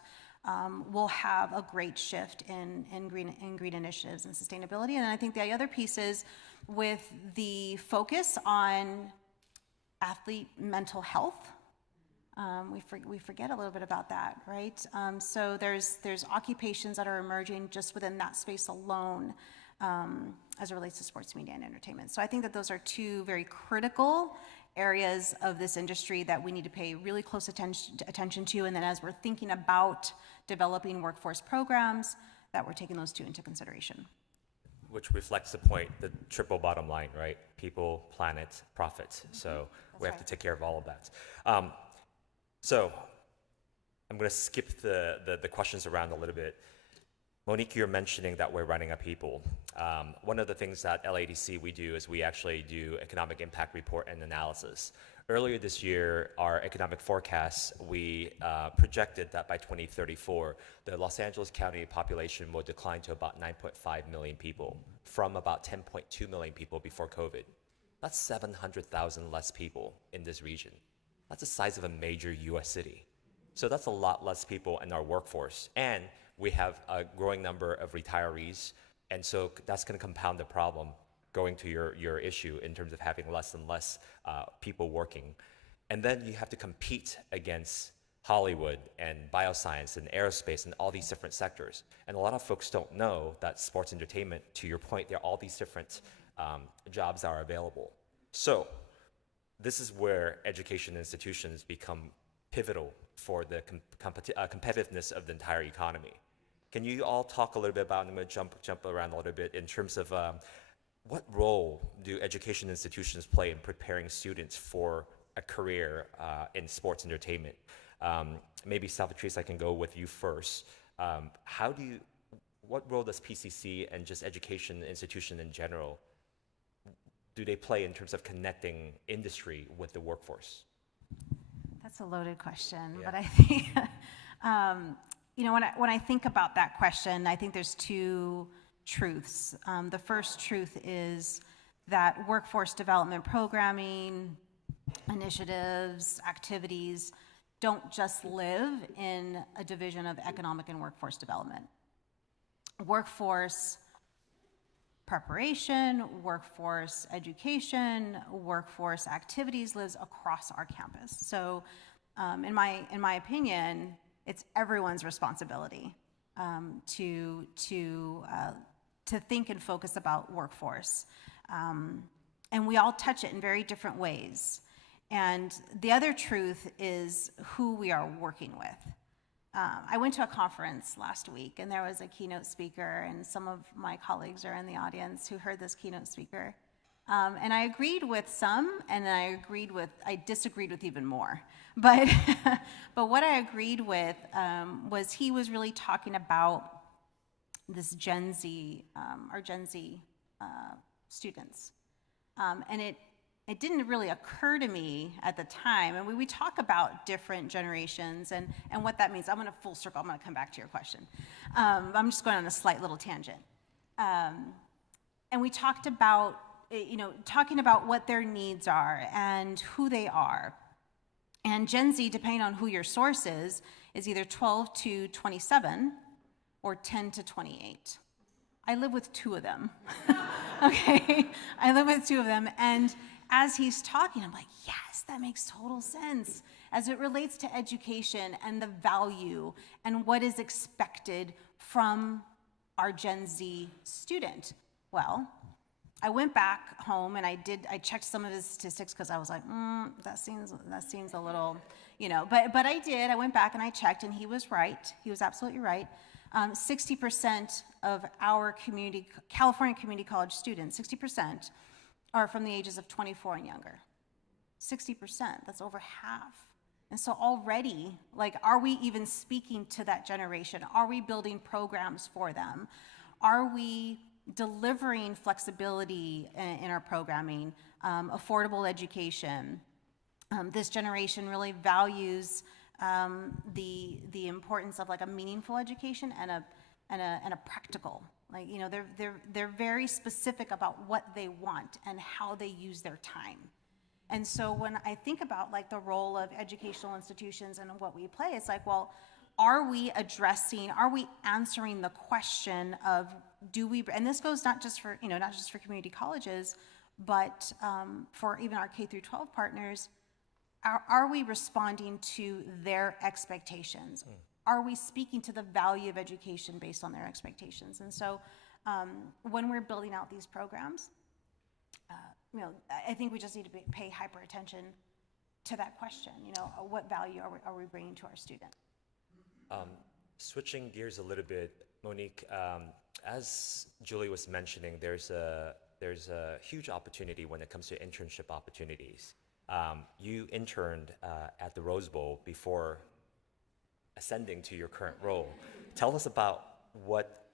will have a great shift in green initiatives and sustainability. And I think the other piece is with the focus on athlete mental health. We forget a little bit about that, right? So there's occupations that are emerging just within that space alone, as it relates to sports media and entertainment. So I think that those are two very critical areas of this industry that we need to pay really close attention to. And then as we're thinking about developing workforce programs, that we're taking those two into consideration. Which reflects the point, the triple bottom line, right? People, planet, profit. So we have to take care of all of that. So I'm going to skip the questions around a little bit. Monique, you're mentioning that we're running out of people. One of the things that LADC we do is we actually do economic impact report and analysis. Earlier this year, our economic forecasts, we projected that by 2034, the Los Angeles County population will decline to about 9.5 million people from about 10.2 million people before COVID. That's 700,000 less people in this region. That's the size of a major US city. So that's a lot less people in our workforce. And we have a growing number of retirees. And so that's going to compound the problem, going to your issue in terms of having less and less people working. And then you have to compete against Hollywood and bioscience and aerospace and all these different sectors. And a lot of folks don't know that sports entertainment, to your point, there are all these different jobs that are available. So this is where education institutions become pivotal for the competitiveness of the entire economy. Can you all talk a little bit about, and I'm going to jump around a little bit in terms of what role do education institutions play in preparing students for a career in sports entertainment? Maybe Salvatrice, I can go with you first. what role does PCC and just education institution in general do they play in terms of connecting industry with the workforce? That's a loaded question, Yeah. but I think, when I think about that question, I think there's two truths. The first truth is that workforce development programming, initiatives, activities don't just live in a division of economic and workforce development. Workforce preparation, workforce education, workforce activities lives across our campus. So in my opinion, it's everyone's responsibility to think and focus about workforce. And we all touch it in very different ways. And the other truth is who we are working with. I went to a conference last week, and there was a keynote speaker, and some of my colleagues are in the audience who heard this keynote speaker. And I agreed with some, and I disagreed with even more. But, but what I agreed with was he was really talking about this Gen Z, our Gen Z students. And it didn't really occur to me at the time, and we talk about different generations and what that means. I'm going to full circle. I'm going to come back to your question. I'm just going on a slight little tangent. And we talked about, talking about what their needs are and who they are. And Gen Z, depending on who your source is either 12 to 27 or 10 to 28. I live with two of them. Okay? I live with two of them, and as he's talking, I'm like, yes, that makes total sense as it relates to education and the value and what is expected from our Gen Z student. Well, I went back home and I checked some of his statistics because I was like, that seems a little, but I did. I went back and I checked, and he was right. He was absolutely right. 60% of our California community college students, 60%, are from the ages of 24 and younger. 60%, that's over half. And so already, are we even speaking to that generation? Are we building programs for them? Are we delivering flexibility in our programming, affordable education? This generation really values the importance of a meaningful education and a practical. They're very specific about what they want and how they use their time. And so when I think about the role of educational institutions and what we play, it's are we answering the question of and this goes not just for community colleges, but for even our K through 12 partners, are we responding to their expectations? Are we speaking to the value of education based on their expectations? And so when we're building out these programs, I think we just need to pay hyper attention to that question. What value are we bringing to our student? Switching gears a little bit, Monique, as Julie was mentioning, there's a huge opportunity when it comes to internship opportunities. You interned at the Rose Bowl before ascending to your current role. Tell us about what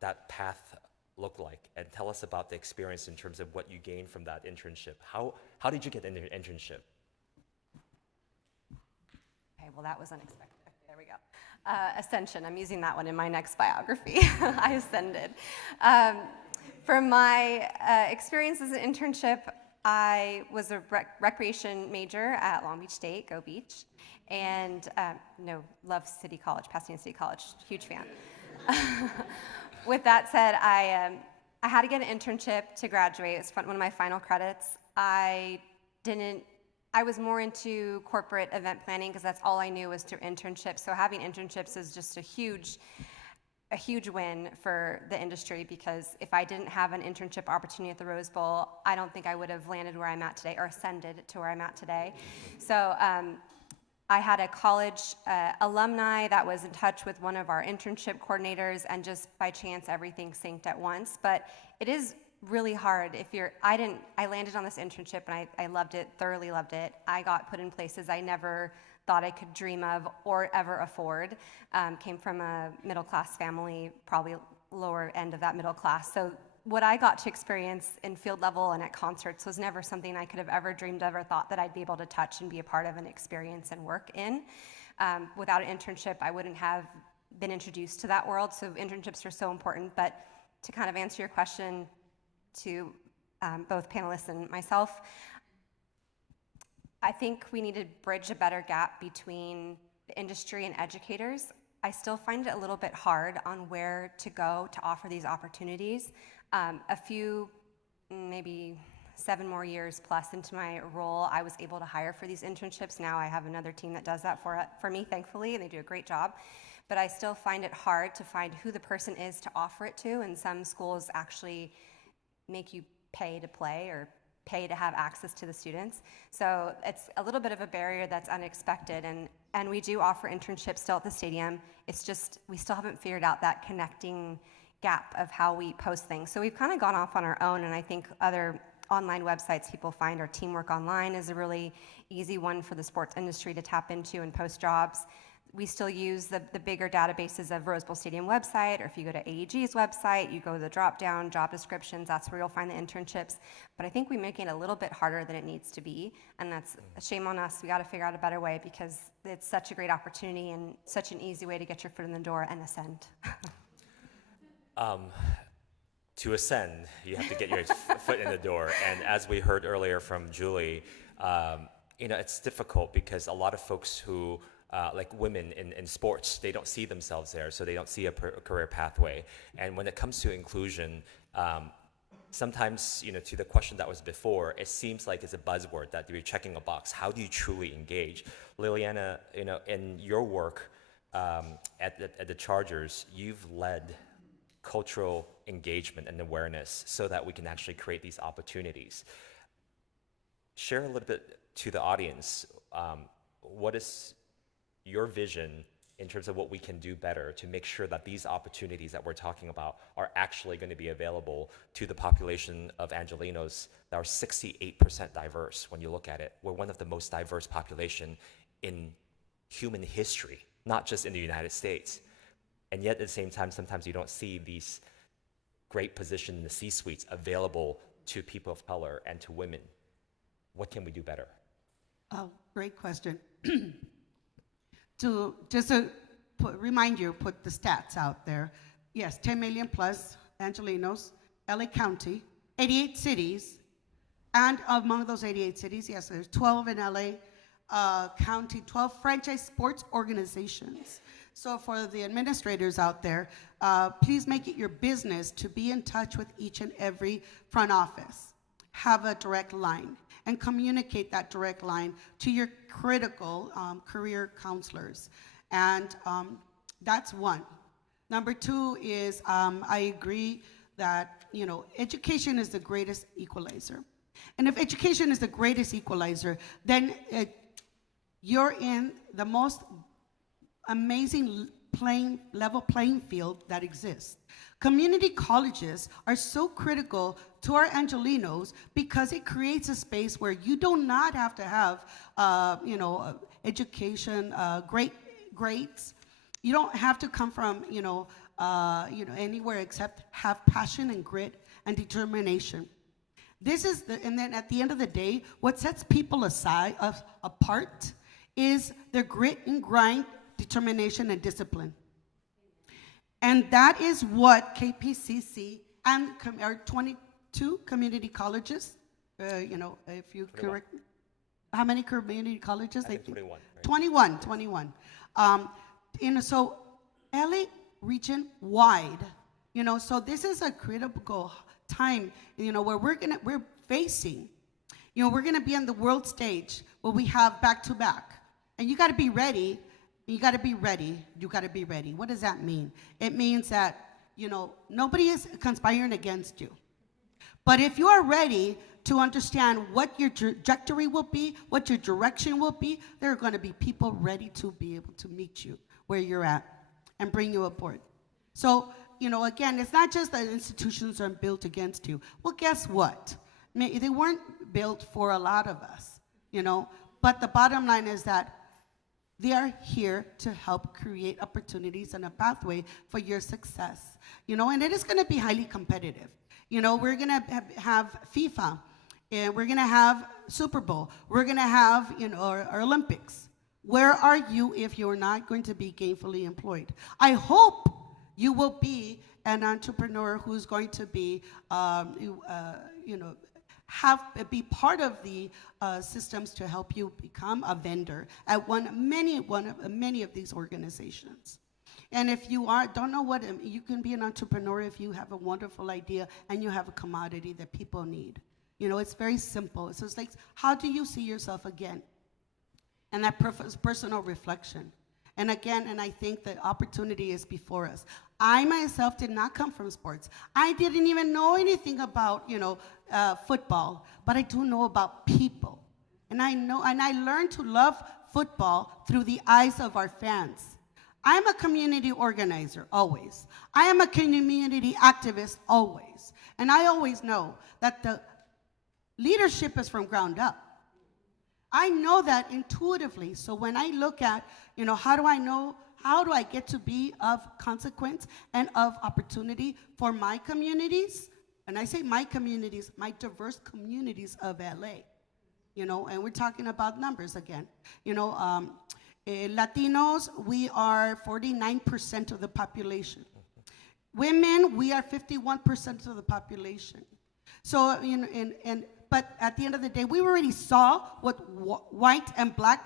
that path looked like, and tell us about the experience in terms of what you gained from that internship. How did you get into your internship? Okay, well, that was unexpected. There we go. Ascension, I'm using that one in my next biography. I ascended. From my experience as an internship, I was a recreation major at Long Beach State, Go Beach, and love City College, Pasadena City College, huge fan. With that said, I had to get an internship to graduate. It was one of my final credits. I was more into corporate event planning because that's all I knew was through internships. So having internships is just a huge win for the industry, because if I didn't have an internship opportunity at the Rose Bowl, I don't think I would have landed where I'm at today or ascended to where I'm at today. So I had a college alumni that was in touch with one of our internship coordinators, and just by chance everything synced at once. But it is really hard I landed on this internship and I loved it, thoroughly loved it. I got put in places I never thought I could dream of or ever afford. Came from a middle-class family, probably lower end of that middle class. So what I got to experience in field level and at concerts was never something I could have ever dreamed of or thought that I'd be able to touch and be a part of and experience and work in. Without an internship, I wouldn't have been introduced to that world, so internships are so important. But to kind of answer your question to both panelists and myself, I think we need to bridge a better gap between the industry and educators. I still find it a little bit hard on where to go to offer these opportunities. A few, maybe 7 more years plus into my role, I was able to hire for these internships. Now I have another team that does that for me, thankfully, and they do a great job. But I still find it hard to find who the person is to offer it to, and some schools actually make you pay to play or pay to have access to the students. So it's a little bit of a barrier that's unexpected, and we do offer internships still at the stadium. It's just we still haven't figured out that connecting gap of how we post things. So we've kind of gone off on our own, and I think other online websites people find, or Teamwork Online is a really easy one for the sports industry to tap into and post jobs. We still use the bigger databases of Rose Bowl Stadium website, or if you go to AEG's website, you go to the drop-down job descriptions, that's where you'll find the internships. But I think we make it a little bit harder than it needs to be, and that's a shame on us. We got to figure out a better way, because it's such a great opportunity and such an easy way to get your foot in the door and ascend. To ascend, you have to get your foot in the door. And as we heard earlier from Julie, it's difficult because a lot of folks who, like women in sports, they don't see themselves there, so they don't see a career pathway. And when it comes to inclusion, sometimes, to the question that was before, it seems like it's a buzzword that you're checking a box. How do you truly engage? Liliana, in your work at the Chargers, you've led cultural engagement and awareness so that we can actually create these opportunities. Share a little bit to the audience, what is your vision in terms of what we can do better to make sure that these opportunities that we're talking about are actually going to be available to the population of Angelenos that are 68% diverse when you look at it. We're one of the most diverse population in human history, not just in the United States. And yet at the same time, sometimes you don't see these great positions in the C-suites available to people of color and to women. What can we do better? Oh, great question. Remind you, put the stats out there. Yes, 10 million plus Angelenos, LA County, 88 cities, and among those 88 cities, yes, there's 12 in LA County, 12 franchise sports organizations. So for the administrators out there, please make it your business to be in touch with each and every front office. Have a direct line and communicate that direct line to your critical career counselors. And that's one. Number two is I agree that, education is the greatest equalizer. And if education is the greatest equalizer, then you're in the most amazing level playing field that exists. Community colleges are so critical to our Angelenos because it creates a space where you do not have to have, education, great grades. You don't have to come from, anywhere except have passion and grit and determination. And then at the end of the day, what sets people apart is their grit and grind, determination, and discipline. And that is what KPCC and our 22 community colleges, if you correct, how many community colleges? I think 21. Right? 21. So LA region wide, so this is a critical time, where we're facing, we're gonna be on the world stage where we have back-to-back. And you gotta be ready. You gotta be ready. What does that mean? It means that, nobody is conspiring against you. But if you are ready to understand what your trajectory will be, what your direction will be, there are gonna be people ready to be able to meet you where you're at and bring you aboard. So, again, it's not just that institutions are built against you. Well, guess what? They weren't built for a lot of us, but the bottom line is that They are here to help create opportunities and a pathway for your success. And it is going to be highly competitive. We're going to have FIFA, and we're going to have Super Bowl. We're going to have, our Olympics. Where are you if you're not going to be gainfully employed? I hope you will be an entrepreneur who's going to be, be part of the systems to help you become a vendor at many of these organizations. And if you don't know what, you can be an entrepreneur if you have a wonderful idea and you have a commodity that people need. It's very simple. So it's like, how do you see yourself again? And that personal reflection. And again, I think the opportunity is before us. I myself did not come from sports. I didn't even know anything about, football, but I do know about people. And I learned to love football through the eyes of our fans. I'm a community organizer, always. I am a community activist, always. And I always know that the leadership is from ground up. I know that intuitively. So when I look at, how do I get to be of consequence and of opportunity for my communities? And I say my communities, my diverse communities of LA. And we're talking about numbers again. Latinos, we are 49% of the population. Women, we are 51% of the population. So, but at the end of the day, we already saw what white and black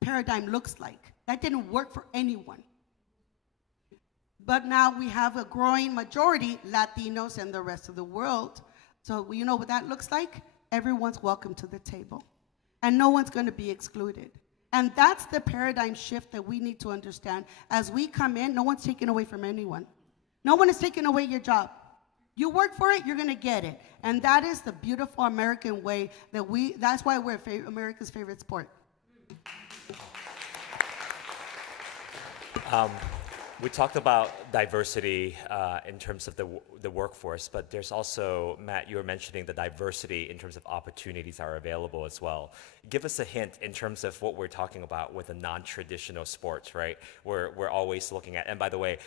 paradigm looks like. That didn't work for anyone. But now we have a growing majority, Latinos and the rest of the world. So you know what that looks like? Everyone's welcome to the table. And no one's going to be excluded. And that's the paradigm shift that we need to understand. As we come in, no one's taking away from anyone. No one is taking away your job. You work for it, you're going to get it. And that is the beautiful American way that's why we're America's favorite sport. We talked about diversity in terms of the workforce, but there's also, Matt, you were mentioning the diversity in terms of opportunities that are available as well. Give us a hint in terms of what we're talking about with the non-traditional sports, right? We're always looking at, and by the way,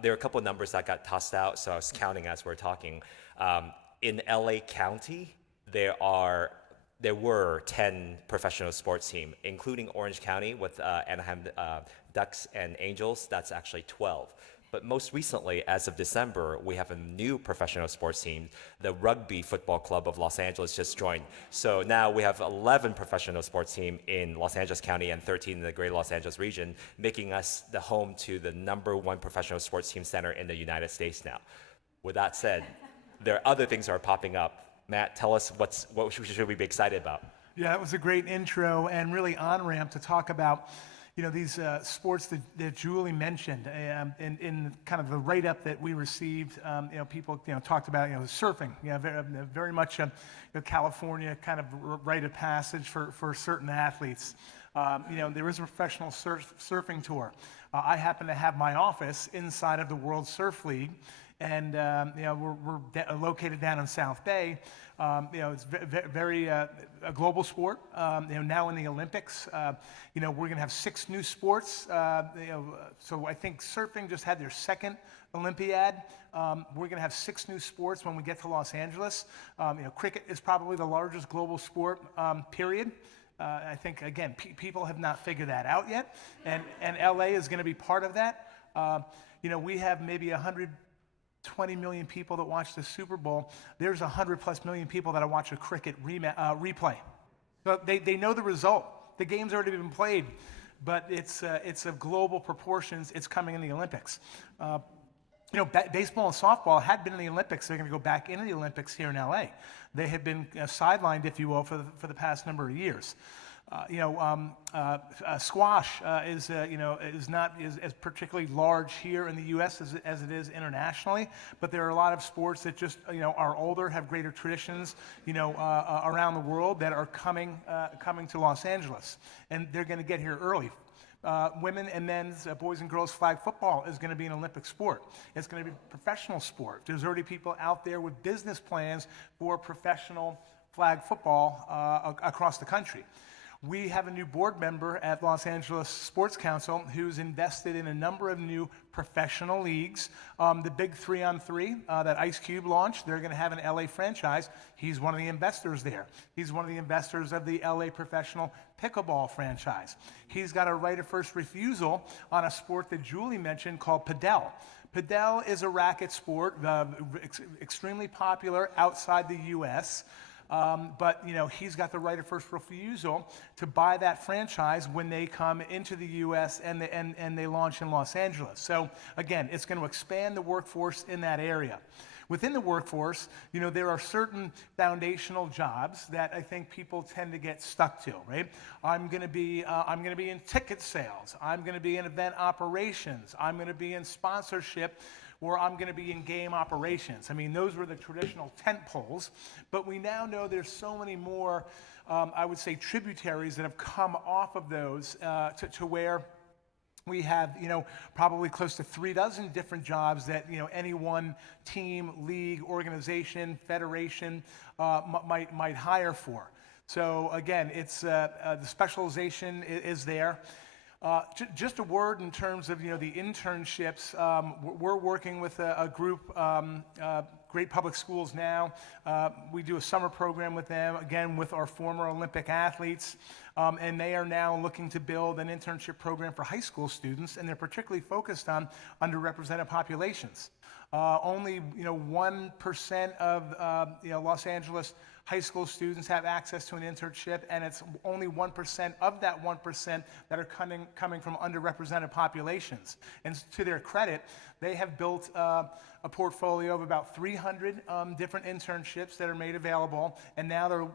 there are a couple of numbers that got tossed out, so I was counting as we're talking. In LA County, there were 10 professional sports teams, including Orange County with Anaheim Ducks and Angels. That's actually 12. But most recently, as of December, we have a new professional sports team. The Rugby Football Club of Los Angeles just joined. So now we have 11 professional sports teams in Los Angeles County and 13 in the Greater Los Angeles region, making us the home to the #1 professional sports team center in the United States now. With that said, there are other things that are popping up. Matt, tell us what should we be excited about? Yeah, that was a great intro and really on-ramp to talk about, these sports that Julie mentioned. In kind of the write-up that we received, people, talked about, surfing. Very much a California kind of rite of passage for certain athletes. There is a professional surfing tour. I happen to have my office inside of the World Surf League. And we're located down in South Bay. It's very a global sport. Now in the Olympics, we're going to have 6 new sports. So I think surfing just had their second Olympiad. We're going to have 6 new sports when we get to Los Angeles. Cricket is probably the largest global sport. Period. I think again, people have not figured that out yet, and LA is going to be part of that. We have maybe 120 million people that watch the Super Bowl. There's 100+ million people that watch a cricket replay. So they know the result. The game's already been played, but it's of global proportions. It's coming in the Olympics. Baseball and softball had been in the Olympics. They're going to go back into the Olympics here in LA. They have been sidelined, if you will, for the past number of years. Squash is not as particularly large here in the U.S. as it is internationally, but there are a lot of sports that just are older, have greater traditions, around the world that are coming to Los Angeles, and they're going to get here early. Women and men's boys and girls flag football is going to be an Olympic sport. It's going to be a professional sport. There's already people out there with business plans for professional flag football across the country. We have a new board member at Los Angeles Sports Council who's invested in a number of new professional leagues. The big 3-on-3 that Ice Cube launched, they're going to have an LA franchise. He's one of the investors there. He's one of the investors of the LA professional pickleball franchise. He's got a right of first refusal on a sport that Julie mentioned called padel. Padel is a racket sport, extremely popular outside the U.S., but he's got the right of first refusal to buy that franchise when they come into the U.S. and they launch in Los Angeles. So again, it's going to expand the workforce in that area. Within the workforce, there are certain foundational jobs that I think people tend to get stuck to, right? I'm going to be in ticket sales. I'm going to be in event operations. I'm going to be in sponsorship, or I'm going to be in game operations. I mean, those were the traditional tent poles, but we now know there's so many more, I would say, tributaries that have come off of those to where we have, probably close to 36 different jobs that, any one team, league, organization, federation might hire for. So again, it's the specialization is there. Just a word in terms of the internships. We're working with a group, Great Public Schools now. We do a summer program with them, again with our former Olympic athletes, and they are now looking to build an internship program for high school students, and they're particularly focused on underrepresented populations. Only 1% of Los Angeles high school students have access to an internship, and it's only 1% of that 1% that are coming from underrepresented populations. And to their credit, they have built a portfolio of about 300 different internships that are made available, and now they're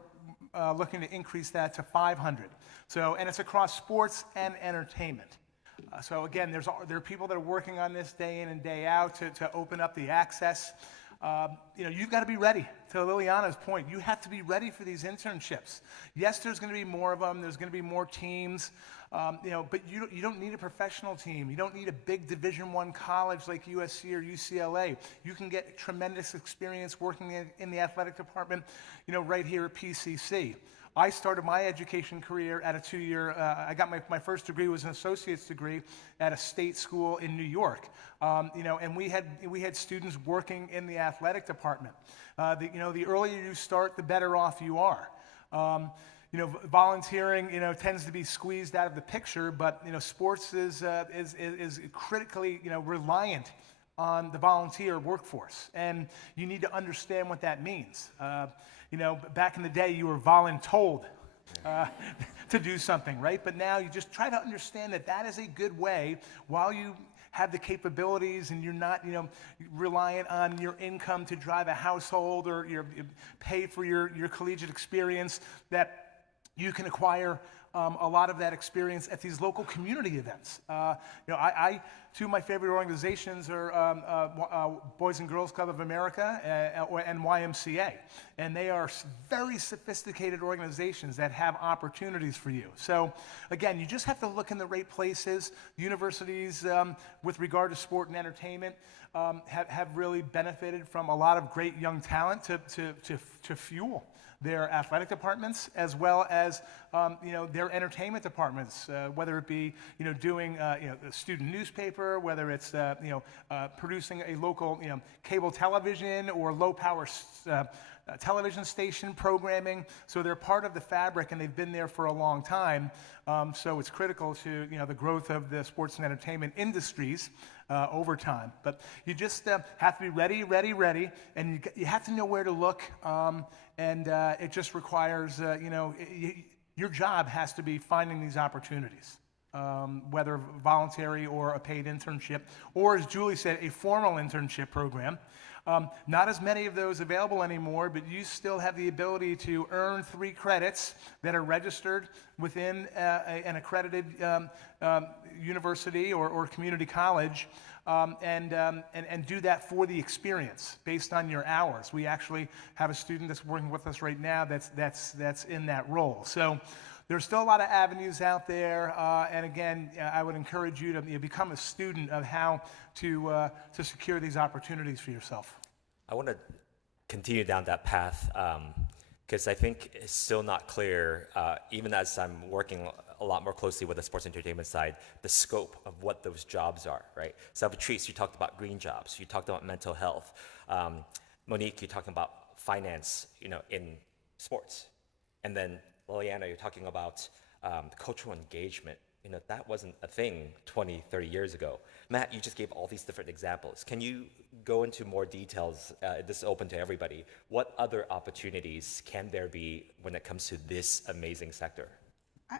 looking to increase that to 500. And it's across sports and entertainment. So again, there are people that are working on this day in and day out to open up the access. You've got to be ready. To Liliana's point, you have to be ready for these internships. Yes, there's going to be more of them. There's going to be more teams. But you don't need a professional team. You don't need a big Division I college like USC or UCLA. You can get tremendous experience working in the athletic department, right here at PCC. I started my education career at a 2-year, I got my first degree was an associate's degree at a state school in New York. And we had students working in the athletic department. The earlier you start, the better off you are. Volunteering, tends to be squeezed out of the picture, but, sports is critically, reliant on the volunteer workforce, and you need to understand what that means. Back in the day, you were voluntold to do something, right? But now you just try to understand that is a good way, while you have the capabilities and you're not, reliant on your income to drive a household or you pay for your collegiate experience, that you can acquire a lot of that experience at these local community events. Two of my favorite organizations are Boys and Girls Club of America and YMCA. And they are very sophisticated organizations that have opportunities for you. So again, you just have to look in the right places. Universities, with regard to sport and entertainment, have really benefited from a lot of great young talent to fuel their athletic departments, as well as their entertainment departments, whether it be doing a student newspaper, whether it's producing a local cable television or low power television station programming. So they're part of the fabric, and they've been there for a long time. So it's critical to the growth of the sports and entertainment industries over time. But you just have to be ready, and you have to know where to look. And it just requires, your job has to be finding these opportunities, whether voluntary or a paid internship, or as Julie said, a formal internship program. Not as many of those available anymore, but you still have the ability to earn 3 credits that are registered within an accredited university or community college, and do that for the experience based on your hours. We actually have a student that's working with us right now that's in that role. So there's still a lot of avenues out there, and again, I would encourage you to become a student of how to secure these opportunities for yourself. I want to continue down that path. Because I think it's still not clear, even as I'm working a lot more closely with the sports entertainment side, the scope of what those jobs are, right? So Patrice, you talked about green jobs, you talked about mental health. Monique, you're talking about finance, in sports. And then Liliana, you're talking about cultural engagement. That wasn't a thing 20, 30 years ago. Matt, you just gave all these different examples. Can you go into more details? This is open to everybody. What other opportunities can there be when it comes to this amazing sector?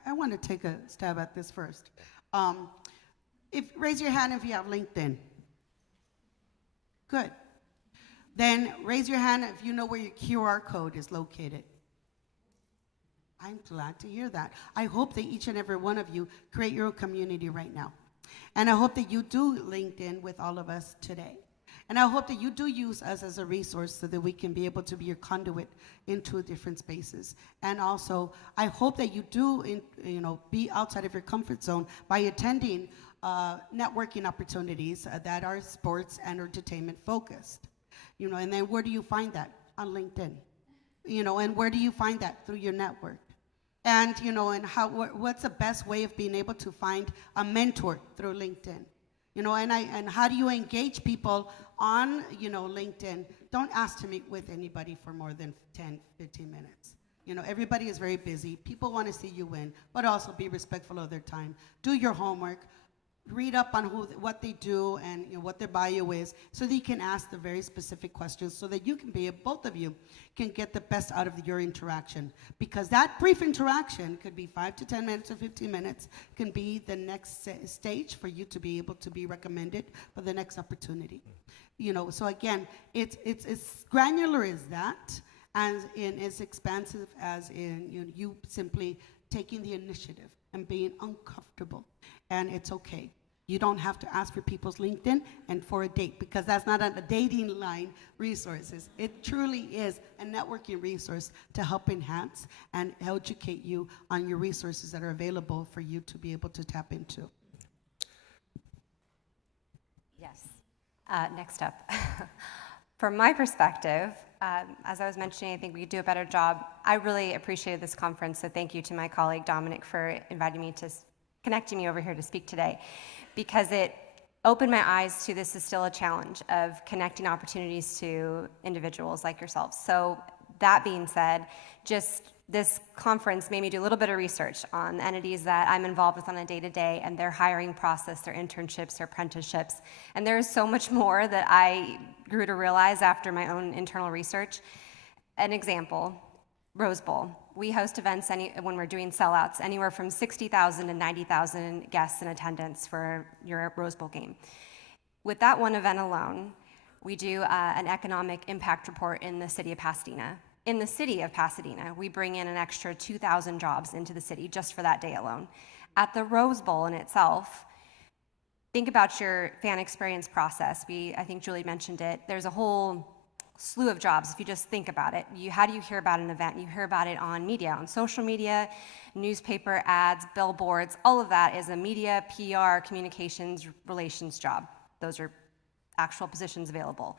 I want to take a stab at this first. Raise your hand if you have LinkedIn. Good. Then raise your hand if you know where your QR code is located. I'm glad to hear that. I hope that each and every one of you create your own community right now. And I hope that you do LinkedIn with all of us today. And I hope that you do use us as a resource so that we can be able to be your conduit into different spaces. And also, I hope that you do, be outside of your comfort zone by attending networking opportunities that are sports and entertainment focused. And then where do you find that? On LinkedIn. And where do you find that? Through your network. And, and what's the best way of being able to find a mentor through LinkedIn? And how do you engage people on, LinkedIn? Don't ask to meet with anybody for more than 10, 15 minutes. Everybody is very busy. People want to see you win, but also be respectful of their time. Do your homework. Read up on what they do and what their bio is, so that you can ask the very specific questions, so that you can both of you can get the best out of your interaction. Because that brief interaction could be 5 to 10 minutes or 15 minutes, can be the next stage for you to be able to be recommended for the next opportunity. So again, it's as granular as that, and as expansive as in you simply taking the initiative and being uncomfortable. And it's okay. You don't have to ask for people's LinkedIn and for a date, because that's not a dating line resources. It truly is a networking resource to help enhance and educate you on your resources that are available for you to be able to tap into. Yes. Next up. From my perspective, as I was mentioning, I think we could do a better job. I really appreciated this conference, so thank you to my colleague Dominic for inviting me connecting me over here to speak today, because it opened my eyes to this is still a challenge of connecting opportunities to individuals like yourselves. So that being said, just this conference made me do a little bit of research on the entities that I'm involved with on a day-to-day and their hiring process, their internships, their apprenticeships. And there is so much more that I grew to realize after my own internal research. An example, Rose Bowl. We host events when we're doing sellouts, anywhere from 60,000 to 90,000 guests in attendance for your Rose Bowl game. With that one event alone, we do an economic impact report in the city of Pasadena. In the city of Pasadena, we bring in an extra 2,000 jobs into the city just for that day alone. At the Rose Bowl in itself, think about your fan experience process. I think Julie mentioned it. There's a whole slew of jobs if you just think about it. How do you hear about an event? You hear about it on media, on social media, newspaper, ads, billboards. All of that is a media, PR, communications, relations job. Those are actual positions available.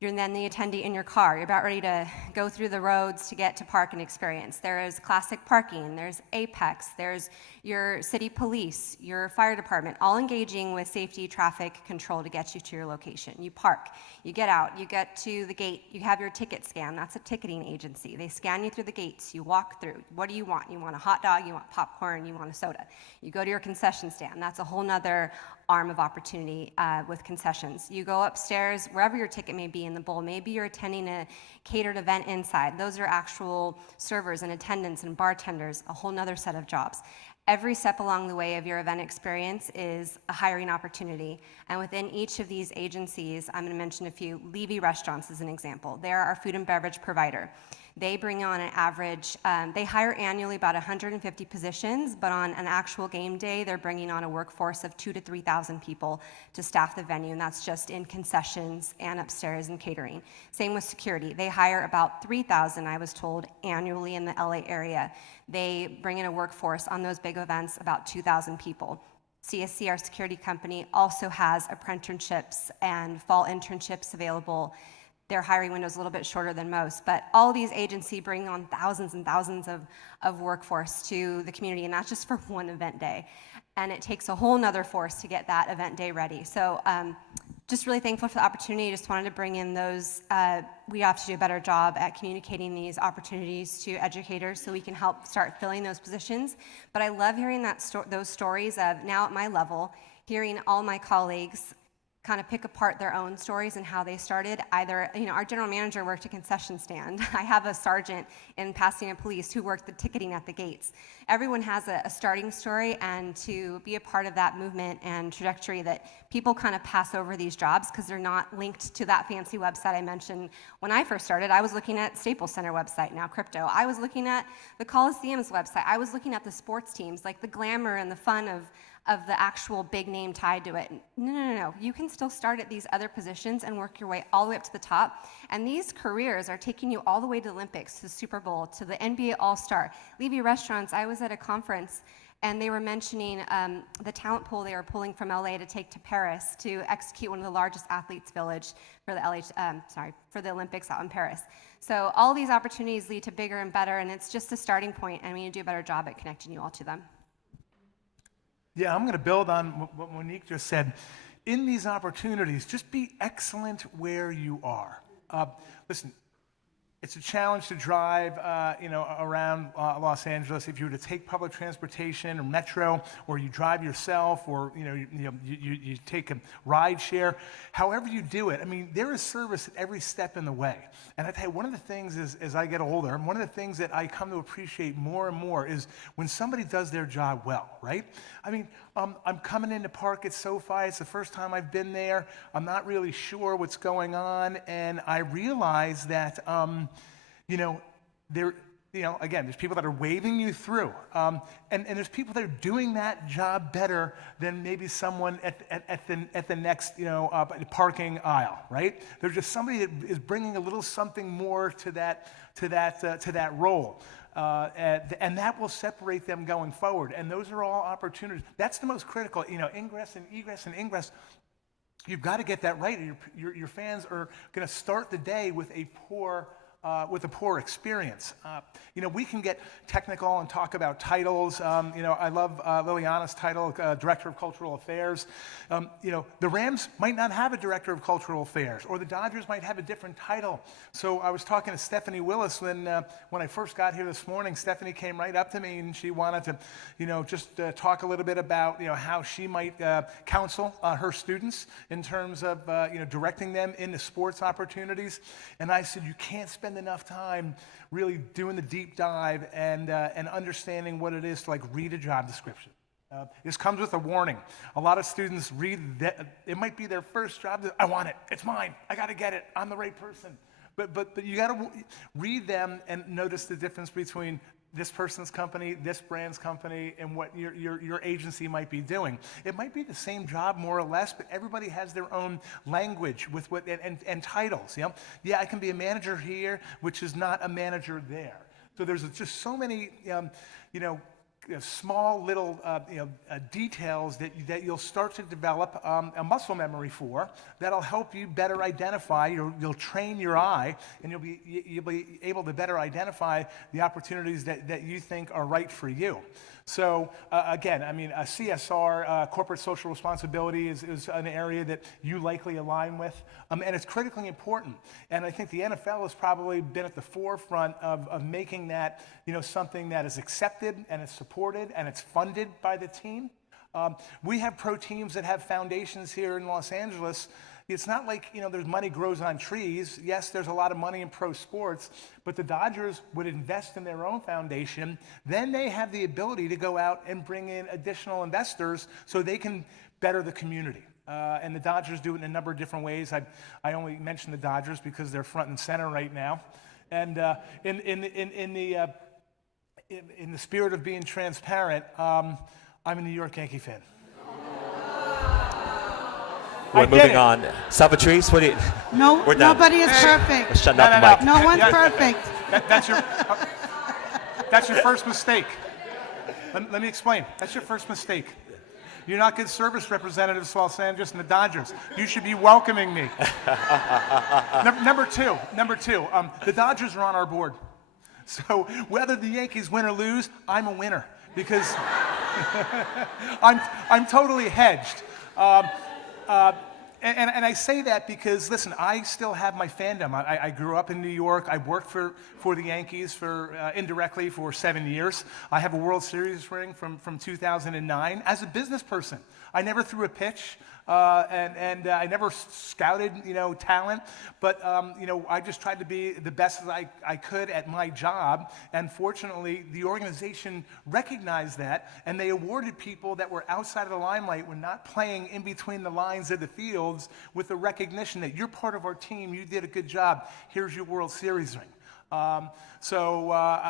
You're then the attendee in your car. You're about ready to go through the roads to get to park and experience. There is classic parking, there's Apex, there's your city police, your fire department, all engaging with safety traffic control to get you to your location. You park, you get out, you get to the gate, you have your ticket scan. That's a ticketing agency. They scan you through the gates, you walk through. What do you want? You want a hot dog, you want popcorn, you want a soda. You go to your concession stand. That's a whole nother arm of opportunity with concessions. You go upstairs, wherever your ticket may be in the bowl. Maybe you're attending a catered event inside. Those are actual servers and attendants and bartenders, a whole nother set of jobs. Every step along the way of your event experience is a hiring opportunity. And within each of these agencies, I'm going to mention a few. Levy Restaurants is an example. They're our food and beverage provider. They bring on an average, they hire annually about 150 positions, but on an actual game day, they're bringing on a workforce of 2,000 to 3,000 people to staff the venue, and that's just in concessions and upstairs and catering. Same with security. They hire about 3,000, I was told, annually in the LA area. They bring in a workforce on those big events, about 2,000 people. CSC, our security company, also has apprenticeships and fall internships available. their hiring window is a little bit shorter than most. But all these agencies bring on thousands and thousands of workforce to the community, and that's just for one event day. And it takes a whole nother force to get that event day ready. So just really thankful for the opportunity. Just wanted to bring in those, we have to do a better job at communicating these opportunities to educators so we can help start filling those positions. But I love hearing those stories of now at my level, hearing all my colleagues kind of pick apart their own stories and how they started. Either, our general manager worked a concession stand. I have a sergeant in Pasadena Police who worked the ticketing at the gates. Everyone has a starting story, and to be a part of that movement and trajectory that people kind of pass over these jobs because they're not linked to that fancy website I mentioned. When I first started, I was looking at Staples Center website, now Crypto. I was looking at the Coliseum's website. I was looking at the sports teams, like the glamour and the fun of the actual big name tied to it. No. You can still start at these other positions and work your way all the way up to the top. And these careers are taking you all the way to the Olympics, to the Super Bowl, to the NBA All-Star. Levy Restaurants, I was at a conference and they were mentioning the talent pool they were pulling from LA to take to Paris to execute one of the largest athletes village for the Olympics out in Paris. So all these opportunities lead to bigger and better, and it's just a starting point, and we need to do a better job at connecting you all to them. Yeah, I'm going to build on what Monique just said. In these opportunities, just be excellent where you are. Listen, it's a challenge to drive, around Los Angeles. If you were to take public transportation or metro, or you drive yourself, or you take a ride share, however you do it. I mean, there is service at every step in the way. And I tell you, one of the things is, as I get older, one of the things that I come to appreciate more and more is when somebody does their job well, right? I mean, I'm coming into Park at SoFi. It's the first time I've been there. I'm not really sure what's going on, and I realize that, again, there's people that are waving you through, and there's people that are doing that job better than maybe someone at the next parking aisle, right? There's just somebody that is bringing a little something more to that role. And that will separate them going forward. And those are all opportunities. That's the most critical. Ingress and egress. You've got to get that right. Your fans are going to start the day with a poor experience. We can get technical and talk about titles. I love Liliana's title, Director of Cultural Affairs. The Rams might not have a Director of Cultural Affairs, or the Dodgers might have a different title. So I was talking to Stephanie Willis when I first got here this morning. Stephanie came right up to me and she wanted to, just talk a little bit about, how she might counsel her students in terms of, directing them into sports opportunities. And I said, you can't spend enough time really doing the deep dive and understanding what it is to read a job description. This comes with a warning. A lot of students read that it might be their first job. I want it. It's mine. I got to get it. I'm the right person. But you got to read them and notice the difference between this person's company, this brand's company, and what your agency might be doing. It might be the same job more or less, but everybody has their own language with and titles. Yeah, I can be a manager here, which is not a manager there. So there's just so many, small little details that you'll start to develop a muscle memory for that'll help you better identify. You'll train your eye, and you'll be able to better identify the opportunities that you think are right for you. So again, I mean, a CSR, corporate social responsibility, is an area that you likely align with, and it's critically important. And I think the NFL has probably been at the forefront of making that something that is accepted and it's supported and it's funded by the team. We have pro teams that have foundations here in Los Angeles. It's not like, there's money grows on trees. Yes, there's a lot of money in pro sports, but the Dodgers would invest in their own foundation. Then they have the ability to go out and bring in additional investors so they can better the community. And the Dodgers do it in a number of different ways. I only mention the Dodgers because they're front and center right now. And in the spirit of being transparent, I'm a New York Yankee fan. We're moving on. Salvatrice, what do you... No, we're done. nobody is perfect. Let's shut down the mic. No one's perfect. That's your first mistake. Let me explain. That's your first mistake. You're not good service representatives to Los Angeles and the Dodgers. You should be welcoming me. Number two, the Dodgers are on our board. So whether the Yankees win or lose, I'm a winner because I'm totally hedged. And I say that because, listen, I still have my fandom. I grew up in New York. I worked for the Yankees indirectly for 7 years. I have a World Series ring from 2009. As a business person, I never threw a pitch, and I never scouted, talent. But, I just tried to be the best as I could at my job. And fortunately, the organization recognized that, and they awarded people that were outside of the limelight, were not playing in between the lines of the fields, with the recognition that you're part of our team, you did a good job, here's your World Series ring.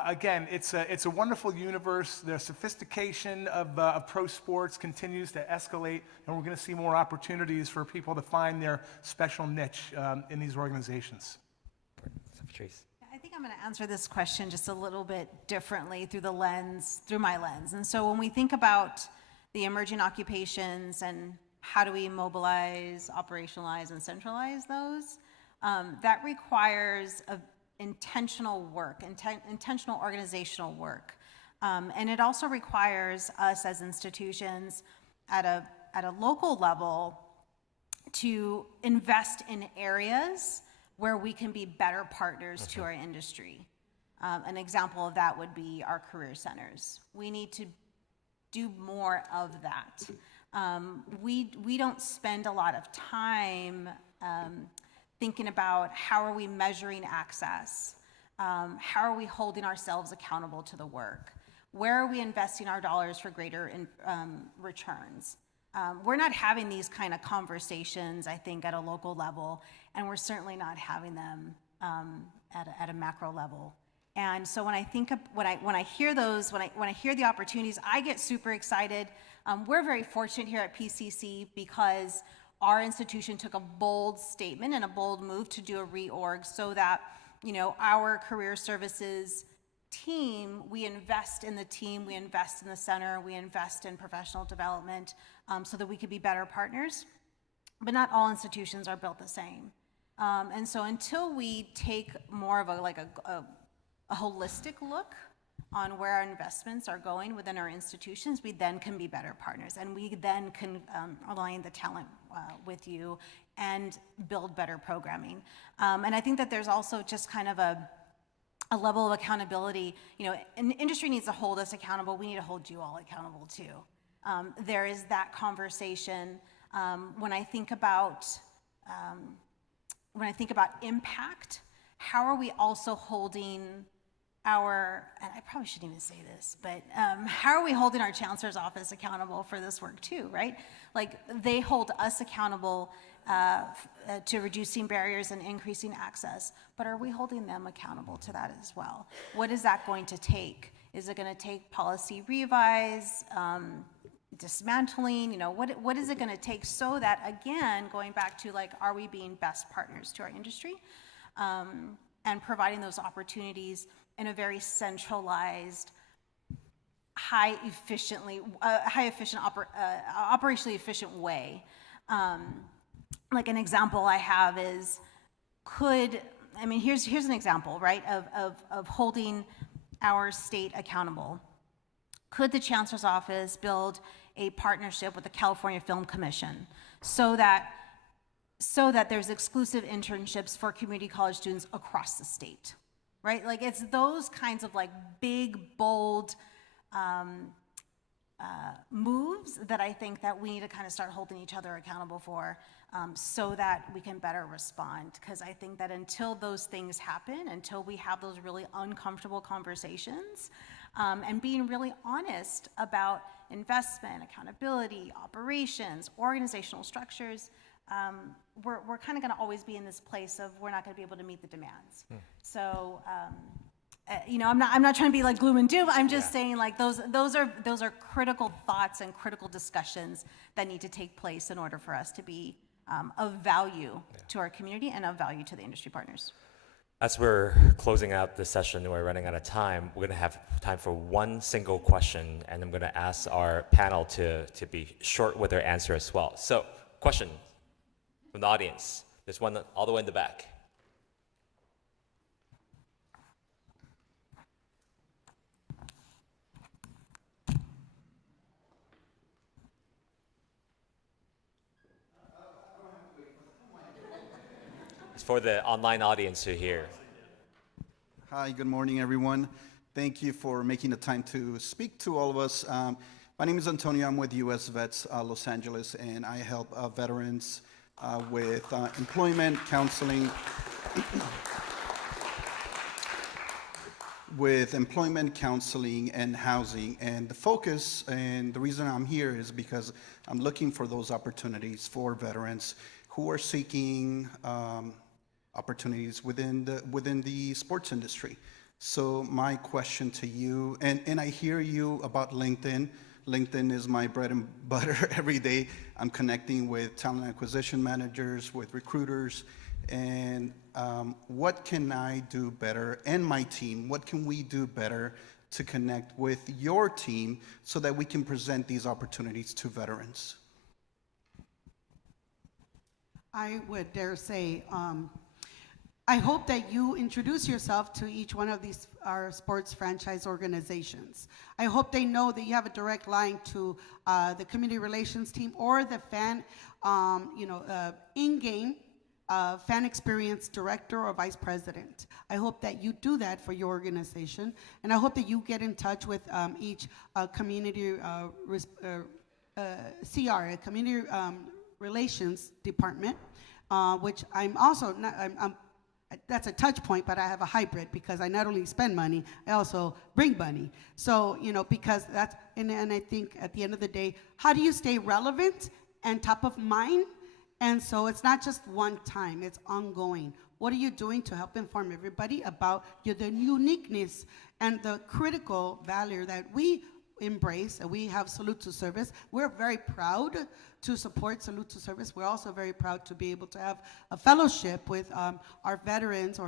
Again, it's a wonderful universe. The sophistication of pro sports continues to escalate, and we're going to see more opportunities for people to find their special niche in these organizations. Patrice. I think I'm going to answer this question just a little bit differently through my lens. And so when we think about the emerging occupations and how do we mobilize, operationalize, and centralize those, that requires intentional work, intentional organizational work. And it also requires us as institutions at a local level to invest in areas where we can be better partners to our industry. An example of that would be our career centers. We need to do more of that. We don't spend a lot of time thinking about how are we measuring access, how are we holding ourselves accountable to the work, where are we investing our dollars for greater returns. We're not having these kind of conversations, I think, at a local level, and we're certainly not having them at a macro level. And so when I think of, when I hear those, when I hear the opportunities, I get super excited. We're very fortunate here at PCC because our institution took a bold statement and a bold move to do a reorg so that, our career services team, we invest in the team, we invest in the center, we invest in professional development so that we could be better partners. But not all institutions are built the same. And so until we take more of a holistic look on where our investments are going within our institutions, we then can be better partners, and we then can align the talent with you and build better programming. And I think that there's also just kind of a level of accountability. An industry needs to hold us accountable. We need to hold you all accountable too. There is that conversation. When I think about impact, how are we also holding and I probably shouldn't even say this, but how are we holding our chancellor's office accountable for this work too, right? Like, they hold us accountable to reducing barriers and increasing access, but are we holding them accountable to that as well? What is that going to take? Is it going to take policy revise, dismantling? What is it going to take so that, again, going back to are we being best partners to our industry and providing those opportunities in a very centralized, operationally efficient way. Like an example I have is, here's an example, right, of holding our state accountable. Could the Chancellor's Office build a partnership with the California Film Commission so that there's exclusive internships for community college students across the state? Right? It's those kinds of big, bold moves that I think that we need to kind of start holding each other accountable for so that we can better respond. Because I think that until those things happen, until we have those really uncomfortable conversations and being really honest about investment, accountability, operations, organizational structures, we're kind of going to always be in this place of we're not going to be able to meet the demands. So, I'm not trying to be gloom and doom. I'm just saying those are critical thoughts and critical discussions that need to take place in order for us to be of value to our community and of value to the industry partners. As we're closing out the session and we're running out of time, we're going to have time for one single question, and I'm going to ask our panel to be short with their answer as well. So, question from the audience. There's one all the way in the back. It's for the online audience who hear. Hi, good morning, everyone. Thank you for making the time to speak to all of us. My name is Antonio. I'm with US Vets Los Angeles, and I help veterans with employment, counseling, and housing. And the focus and the reason I'm here is because I'm looking for those opportunities for veterans who are seeking opportunities within the sports industry. So my question to you, and I hear you about LinkedIn. LinkedIn is my bread and butter every day. I'm connecting with talent acquisition managers, with recruiters, and what can I do better, and my team, what can we do better to connect with your team so that we can present these opportunities to veterans? I would dare say, I hope that you introduce yourself to each one of these our sports franchise organizations. I hope they know that you have a direct line to the community relations team or the fan, in-game fan experience director or vice president. I hope that you do that for your organization, and I hope that you get in touch with each community CR, community relations department, which I'm also not. That's a touch point, but I have a hybrid because I not only spend money, I also bring money. So, because that's, and I think at the end of the day, how do you stay relevant and top of mind? And so it's not just one time, it's ongoing. What are you doing to help inform everybody about the uniqueness and the critical value that we embrace, and we have Salute to Service. We're very proud to support Salute to Service. We're also very proud to be able to have a fellowship with our veterans,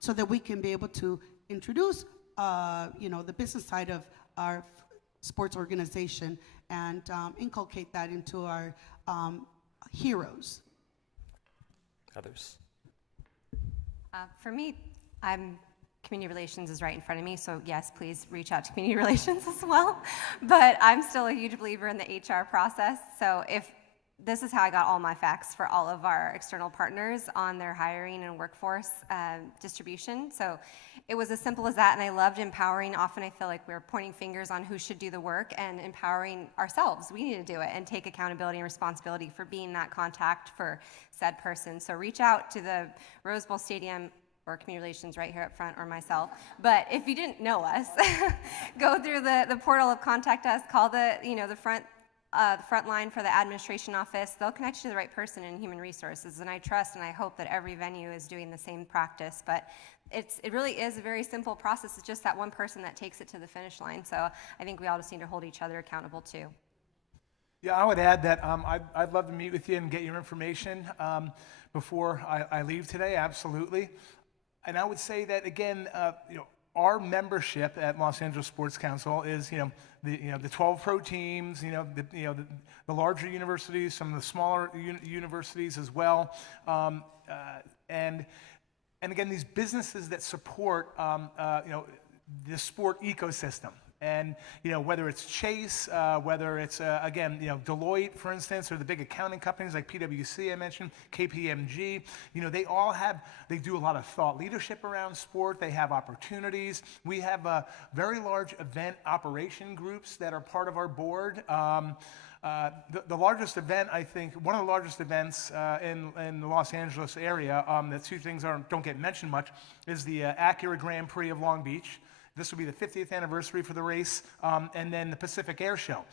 so that we can be able to introduce, the business side of our sports organization and inculcate that into our heroes. Others? For me, community relations is right in front of me, so yes, please reach out to community relations as well. But I'm still a huge believer in the HR process. So if this is how I got all my facts for all of our external partners on their hiring and workforce distribution. So it was as simple as that, and I loved empowering. Often I feel like we're pointing fingers on who should do the work and empowering ourselves. We need to do it and take accountability and responsibility for being that contact for said person. So reach out to the Rose Bowl Stadium or community relations right here up front, or myself. But if you didn't know us, go through the portal of Contact Us, call the front line for the administration office. They'll connect you to the right person in human resources, and I trust and I hope that every venue is doing the same practice. But it really is a very simple process. It's just that one person that takes it to the finish line. So I think we all just need to hold each other accountable too. Yeah, I would add that I'd love to meet with you and get your information before I leave today, absolutely. And I would say that again, our membership at Los Angeles Sports Council is, the 12 pro teams, the larger universities, some of the smaller universities as well, and again, these businesses that support, the sport ecosystem. And whether it's Chase, whether it's again Deloitte, for instance, or the big accounting companies like PwC I mentioned, KPMG, they do a lot of thought leadership around sport. They have opportunities. We have very large event operation groups that are part of our board. The largest event, I think, one of the largest events in the Los Angeles area, the two things don't get mentioned much, is the Acura Grand Prix of Long Beach. This will be the 50th anniversary for the race, and then the Pacific Air Show.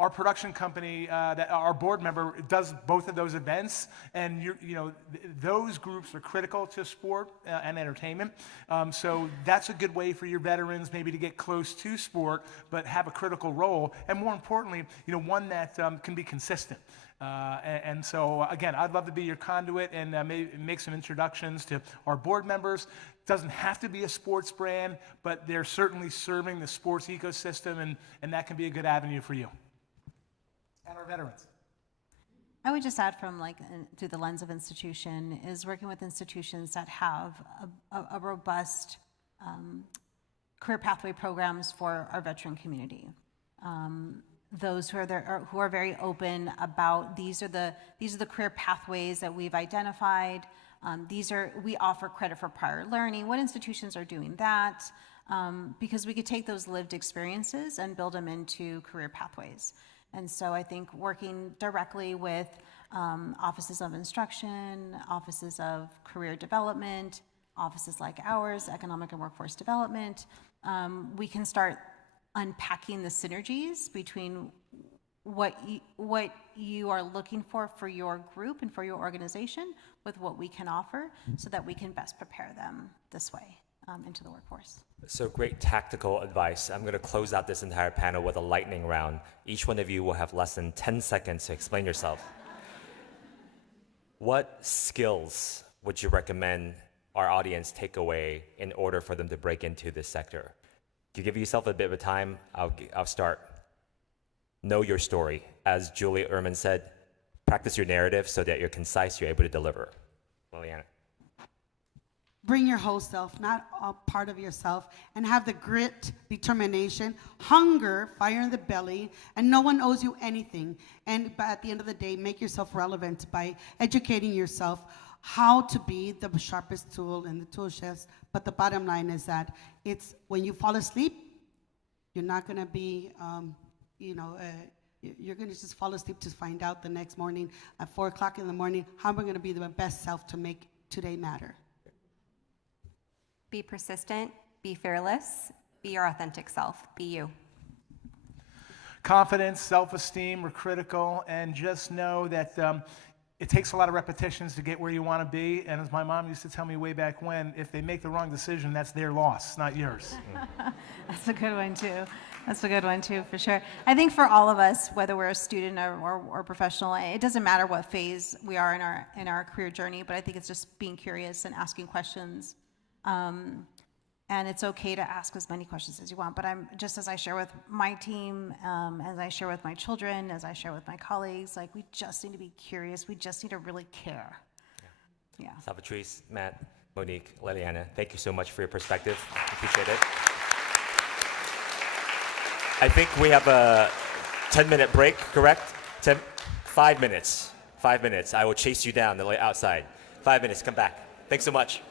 Our production company, our board member, does both of those events, and those groups are critical to sport and entertainment. So that's a good way for your veterans maybe to get close to sport, but have a critical role, and more importantly, one that can be consistent. And so again, I'd love to be your conduit and maybe make some introductions to our board members. Doesn't have to be a sports brand, but they're certainly serving the sports ecosystem, and that can be a good avenue for you. And our veterans. I would just add from through the lens of institution is working with institutions that have a robust career pathway programs for our veteran community. Those who are there, who are very open about these are the career pathways that we've identified. We offer credit for prior learning. What institutions are doing that? Because we could take those lived experiences and build them into career pathways. And so I think working directly with offices of instruction, offices of career development, offices like ours, economic and workforce development, we can start unpacking the synergies between what you are looking for your group and for your organization with what we can offer so that we can best prepare them this way into the workforce. So great tactical advice. I'm going to close out this entire panel with a lightning round. Each one of you will have less than 10 seconds to explain yourself. What skills would you recommend our audience take away in order for them to break into this sector? To give yourself a bit of time, I'll start. Know your story. As Julie Ehrman said, practice your narrative so that you're concise, you're able to deliver. Liliana. Bring your whole self, not a part of yourself, and have the grit, determination, hunger, fire in the belly, and no one owes you anything. But at the end of the day, make yourself relevant by educating yourself how to be the sharpest tool in the tool chest. But the bottom line is that it's when you fall asleep, you're not going to be, you're going to just fall asleep to find out the next morning at 4 o'clock in the morning, how am I going to be the best self to make today matter? Be persistent, be fearless, be your authentic self, be you. Confidence, self-esteem are critical, and just know that it takes a lot of repetitions to get where you want to be. And as my mom used to tell me way back when, if they make the wrong decision, that's their loss, not yours. That's a good one too. That's a good one too, for sure. I think for all of us, whether we're a student or professional, it doesn't matter what phase we are in our career journey, but I think it's just being curious and asking questions. And it's okay to ask as many questions as you want, but just as I share with my team, as I share with my children, as I share with my colleagues, we just need to be curious. We just need to really care. Yeah. Salvatrice, Matt, Monique, Liliana, thank you so much for your perspective. Appreciate it. I think we have a 10-minute break, correct? 5 minutes. 5 minutes. I will chase you down outside. 5 minutes, come back. Thanks so much.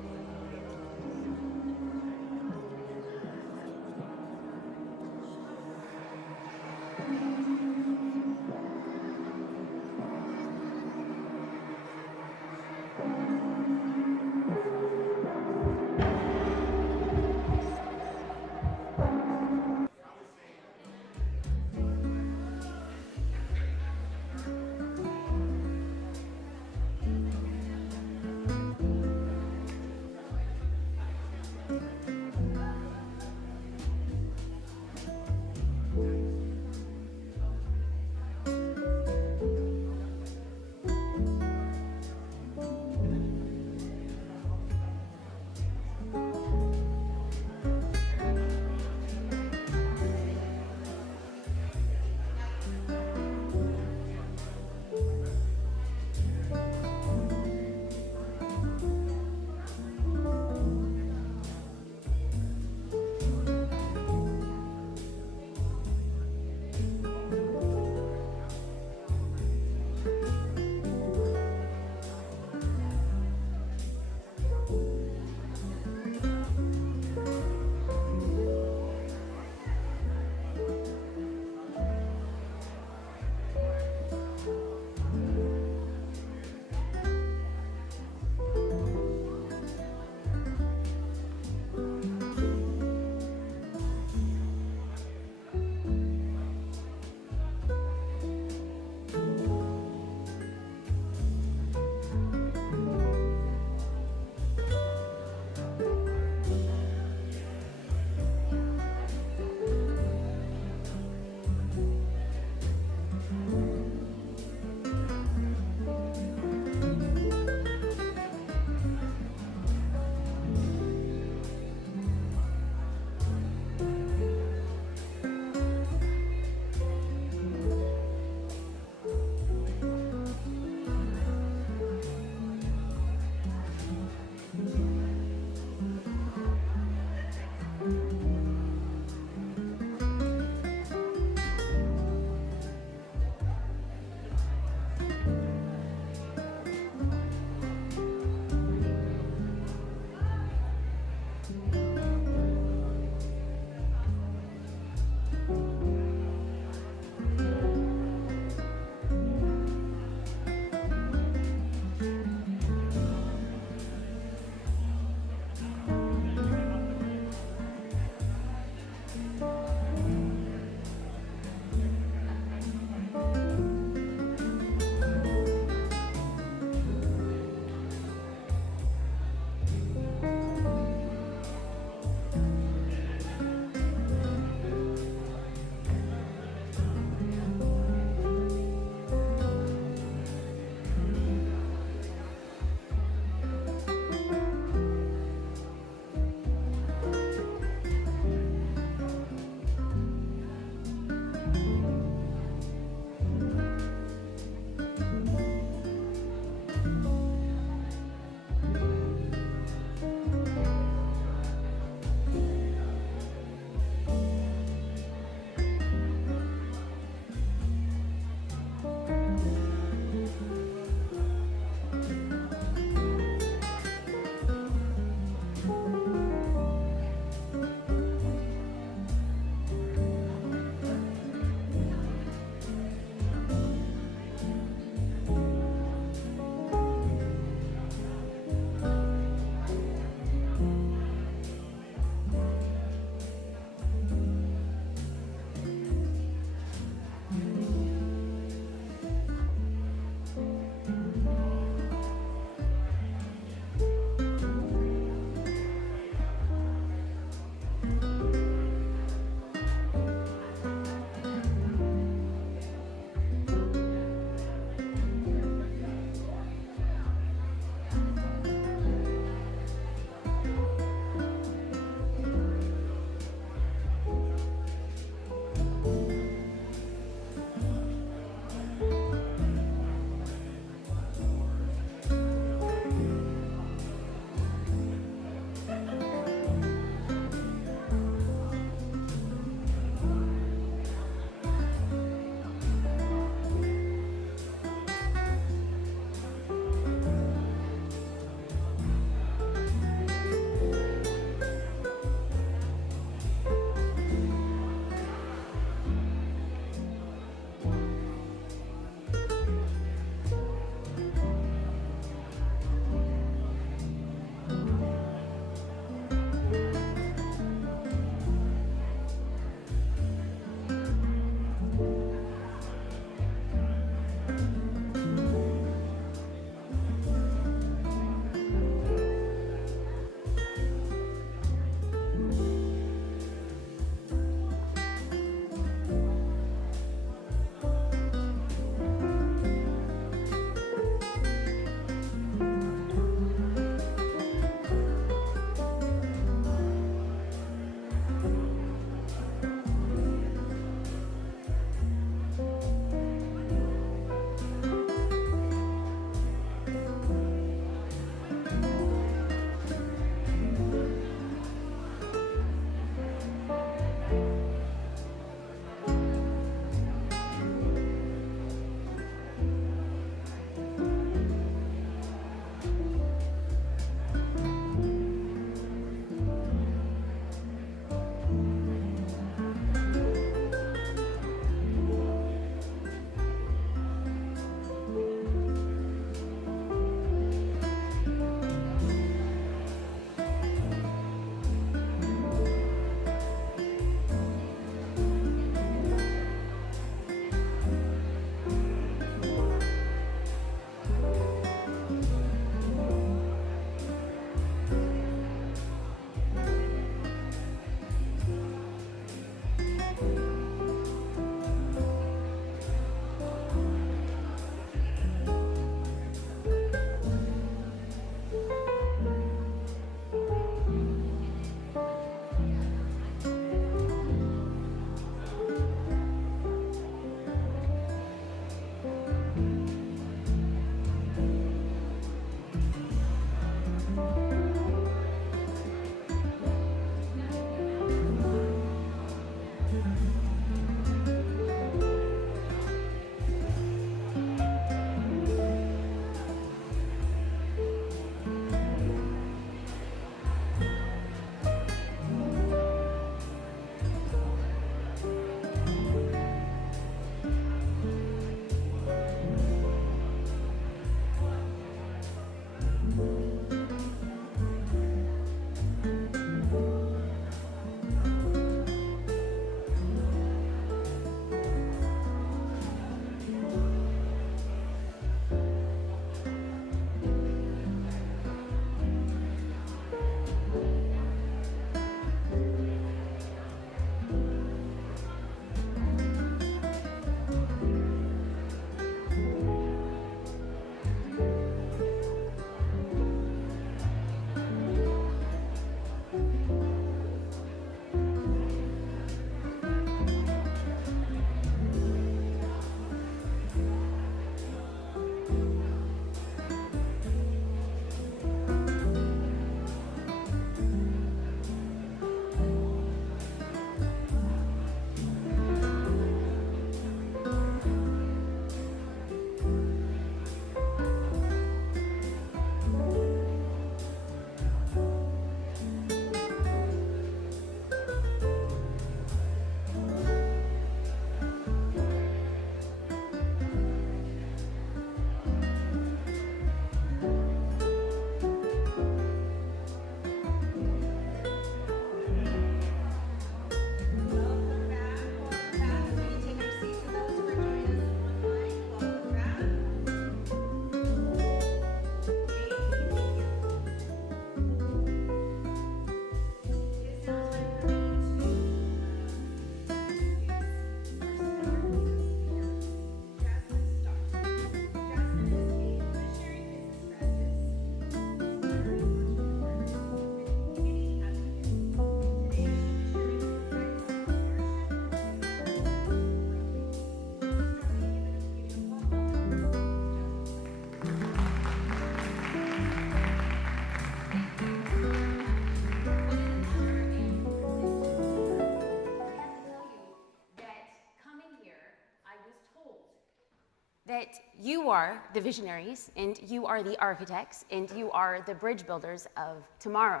that you are the visionaries, and you are the architects, and you are the bridge builders of tomorrow.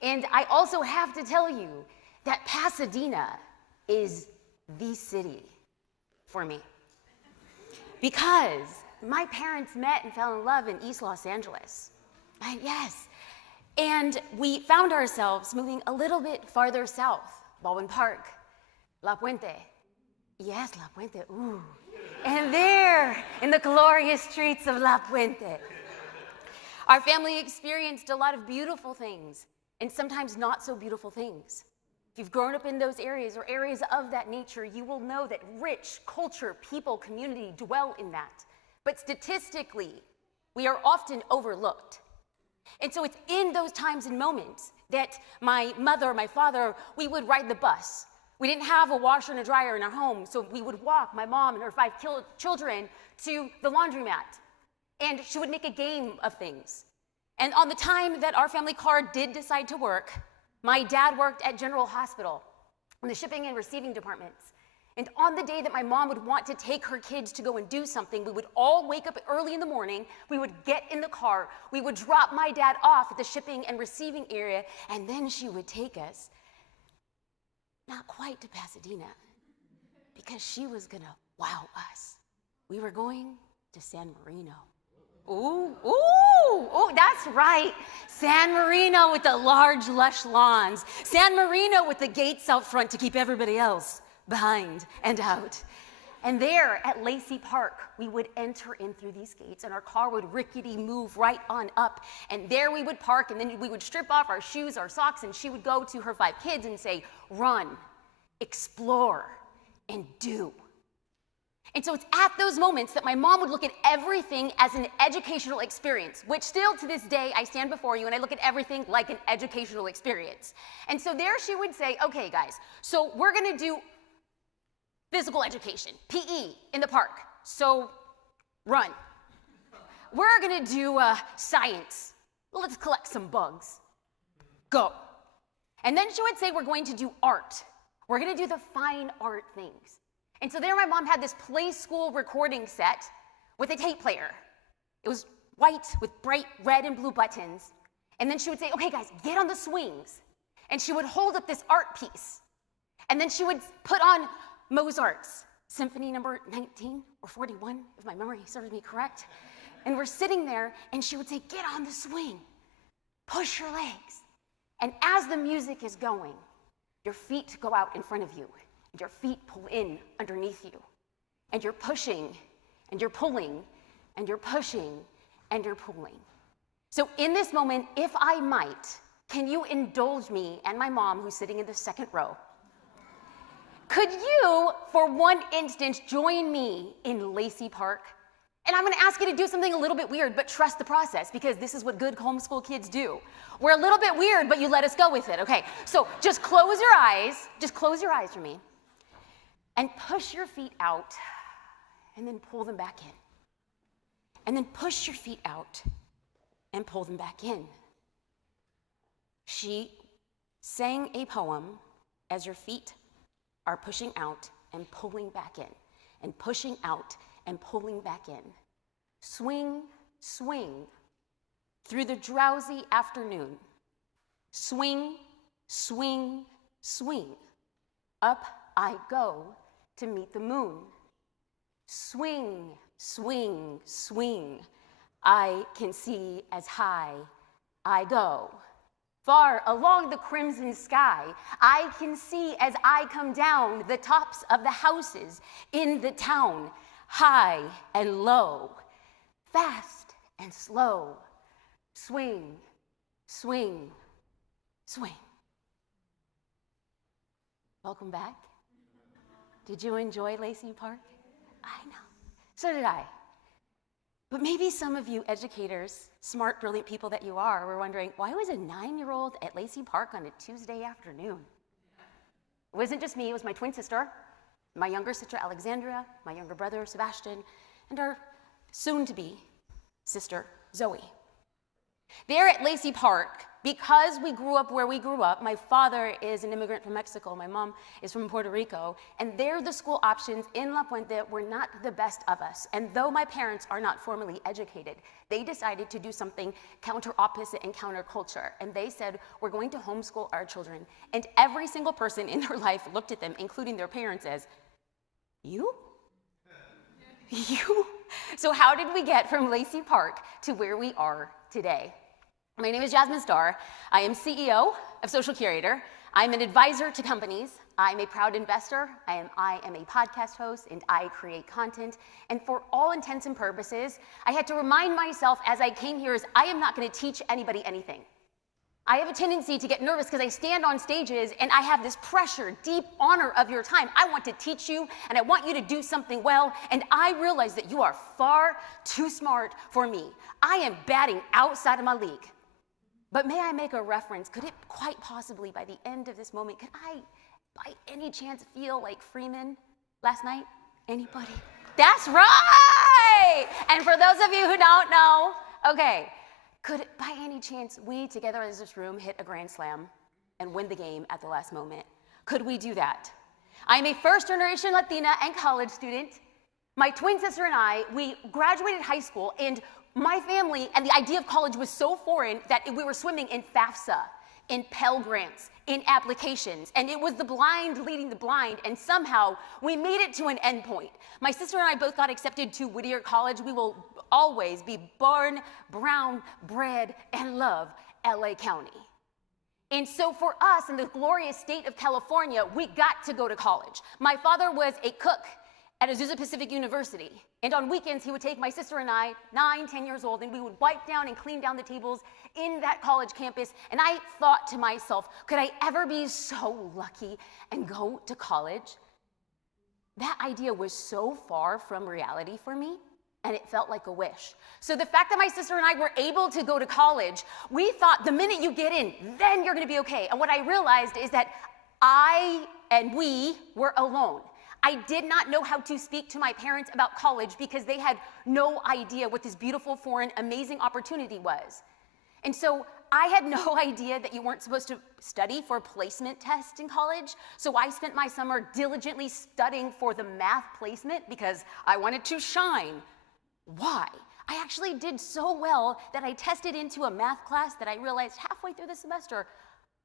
And I also have to tell you that Pasadena is the city for me. Because my parents met and fell in love in East Los Angeles. Yes. And we found ourselves moving a little bit farther south, Baldwin Park, La Puente. Yes, La Puente, ooh. And there, in the glorious streets of La Puente, our family experienced a lot of beautiful things, and sometimes not so beautiful things. If you've grown up in those areas or areas of that nature, you will know that rich culture, people, community dwell in that. But statistically, we are often overlooked. And so it's in those times and moments that my mother, my father, we would ride the bus. We didn't have a washer and a dryer in our home, so we would walk, my mom and her 5 children, to the laundromat. And she would make a game of things. And on the time that our family car did decide to work, my dad worked at General Hospital in the shipping and receiving departments. And on the day that my mom would want to take her kids to go and do something, we would all wake up early in the morning, we would get in the car, we would drop my dad off at the shipping and receiving area, and then she would take us, not quite to Pasadena, because she was gonna wow us. We were going to San Marino. Ooh, ooh, ooh, that's right. San Marino with the large, lush lawns. San Marino with the gates out front to keep everybody else behind and out. And there at Lacey Park, we would enter in through these gates, and our car would rickety move right on up. And there we would park, and then we would strip off our shoes, our socks, and she would go to her 5 kids and say, run, explore, and do. And so it's at those moments that my mom would look at everything as an educational experience, which still to this day, I stand before you and I look at everything like an educational experience. And so there she would say, okay guys, so we're gonna do physical education, PE in the park, so run. We're gonna do science, let's collect some bugs, go. And then she would say we're going to do art. We're gonna do the fine art things. And so there my mom had this play school recording set with a tape player. It was white with bright red and blue buttons. And then she would say, okay guys, get on the swings. And she would hold up this art piece. And then she would put on Mozart's Symphony number 19 or 41, if my memory serves me correct. And we're sitting there and she would say, get on the swing, push your legs. And as the music is going, your feet go out in front of you. And your feet pull in underneath you. And you're pushing, and you're pulling, and you're pushing, and you're pulling. So in this moment, if I might, can you indulge me and my mom, who's sitting in the second row? Could you, for one instant, join me in Lacey Park? And I'm gonna ask you to do something a little bit weird, but trust the process, because this is what good homeschool kids do. We're a little bit weird, but you let us go with it, okay? So just close your eyes for me. And push your feet out, and then pull them back in. And then push your feet out, and pull them back in. She sang a poem as your feet are pushing out and pulling back in, and pushing out and pulling back in. Swing, swing, through the drowsy afternoon. Swing, swing, swing. Up I go to meet the moon. Swing, swing, swing. I can see as high I go. Far along the crimson sky, I can see as I come down the tops of the houses in the town, high and low, fast and slow. Swing, swing, swing. Welcome back. Did you enjoy Lacey Park? I know. So did I. But maybe some of you educators, smart, brilliant people that you are, were wondering, why was a 9-year-old at Lacey Park on a Tuesday afternoon? It wasn't just me, it was my twin sister, my younger sister Alexandria, my younger brother Sebastian, and our soon-to-be sister Zoe. There at Lacey Park, because we grew up where we grew up, my father is an immigrant from Mexico, my mom is from Puerto Rico, and there the school options in La Puente were not the best of us. And though my parents are not formally educated, they decided to do something counter-opposite and counterculture. And they said, we're going to homeschool our children. And every single person in their life looked at them, including their parents, as, you? You? So how did we get from Lacey Park to where we are today? My name is Jasmine Starr. I am CEO of Social Curator. I'm an advisor to companies. I'm a proud investor. I am a podcast host, and I create content. And for all intents and purposes, I had to remind myself as I came here is I am not going to teach anybody anything. I have a tendency to get nervous because I stand on stages and I have this pressure, deep honor of your time. I want to teach you and I want you to do something well, and I realize that you are far too smart for me. I am batting outside of my league. But may I make a reference? Could it quite possibly, by the end of this moment, could I, by any chance, feel like Freeman last night? Anybody? That's right! And for those of you who don't know, okay, could, by any chance, we together as this room hit a grand slam and win the game at the last moment? Could we do that? I'm a first-generation Latina and college student. My twin sister and I, we graduated high school, and my family and the idea of college was so foreign that we were swimming in FAFSA, in Pell Grants, in applications, and it was the blind leading the blind, and somehow we made it to an end point. My sister and I both got accepted to Whittier College. We will always be born, brown, bred, and love LA County. And so for us in the glorious state of California, we got to go to college. My father was a cook at Azusa Pacific University. And on weekends, he would take my sister and I, 9, 10 years old, and we would wipe down and clean down the tables in that college campus. And I thought to myself, could I ever be so lucky and go to college? That idea was so far from reality for me, and it felt like a wish. So the fact that my sister and I were able to go to college, we thought the minute you get in, then you're gonna be okay. And what I realized is that I and we were alone. I did not know how to speak to my parents about college because they had no idea what this beautiful, foreign, amazing opportunity was. And so I had no idea that you weren't supposed to study for a placement test in college. So I spent my summer diligently studying for the math placement because I wanted to shine. Why? I actually did so well that I tested into a math class that I realized halfway through the semester,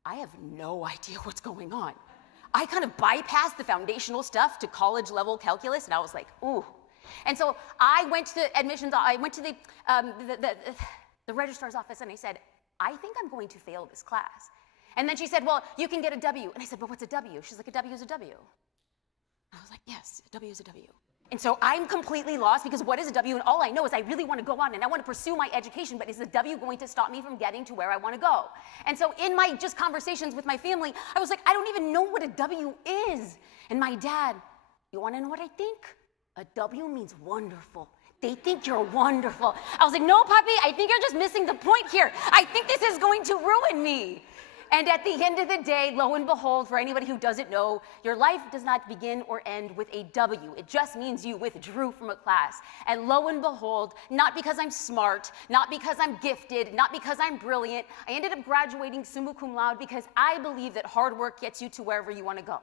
I have no idea what's going on. I kind of bypassed the foundational stuff to college level calculus, and I was like, ooh. And so I went to the admissions, I went to the registrar's office, and I said, I think I'm going to fail this class. And then she said, well, you can get a W. And I said, but what's a W? She's like, a W is a W. I was like, yes, a W is a W. And so I'm completely lost because what is a W? And all I know is I really want to go on and I want to pursue my education, but is the W going to stop me from getting to where I want to go? And so in my just conversations with my family, I was like, I don't even know what a W is. And my dad, you want to know what I think? A W means wonderful. They think you're wonderful. I was like, no, Poppy, I think you're just missing the point here. I think this is going to ruin me. And at the end of the day, lo and behold, for anybody who doesn't know, your life does not begin or end with a W. It just means you withdrew from a class. And lo and behold, not because I'm smart, not because I'm gifted, not because I'm brilliant, I ended up graduating summa cum laude because I believe that hard work gets you to wherever you want to go.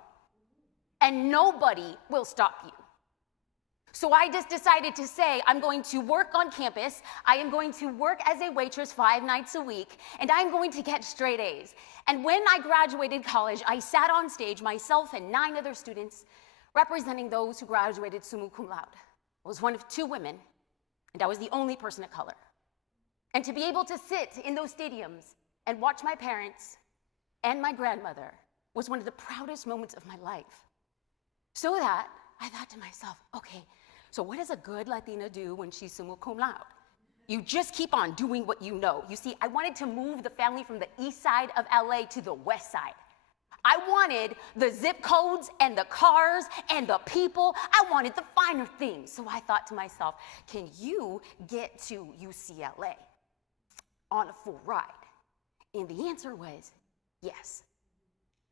And nobody will stop you. So I just decided to say, I'm going to work on campus, I am going to work as a waitress 5 nights a week, and I'm going to get straight A's. And when I graduated college, I sat on stage, myself and 9 other students, representing those who graduated summa cum laude. I was one of 2 women, and I was the only person of color. And to be able to sit in those stadiums and watch my parents and my grandmother was one of the proudest moments of my life. So that I thought to myself, okay, so what does a good Latina do when she's summa cum laude? You just keep on doing what you know. You see, I wanted to move the family from the east side of LA to the west side. I wanted the zip codes and the cars and the people. I wanted the finer things. So I thought to myself, can you get to UCLA on a full ride? And the answer was yes.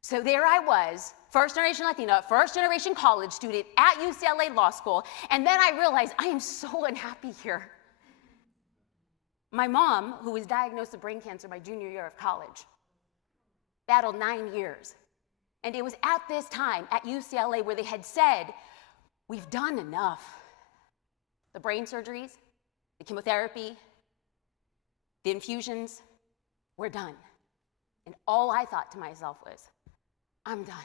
So there I was, first generation Latina, first generation college student at UCLA Law School, and then I realized I am so unhappy here. My mom, who was diagnosed with brain cancer my junior year of college, battled 9 years. And it was at this time at UCLA where they had said, we've done enough. The brain surgeries, the chemotherapy, the infusions, we're done. And all I thought to myself was, I'm done.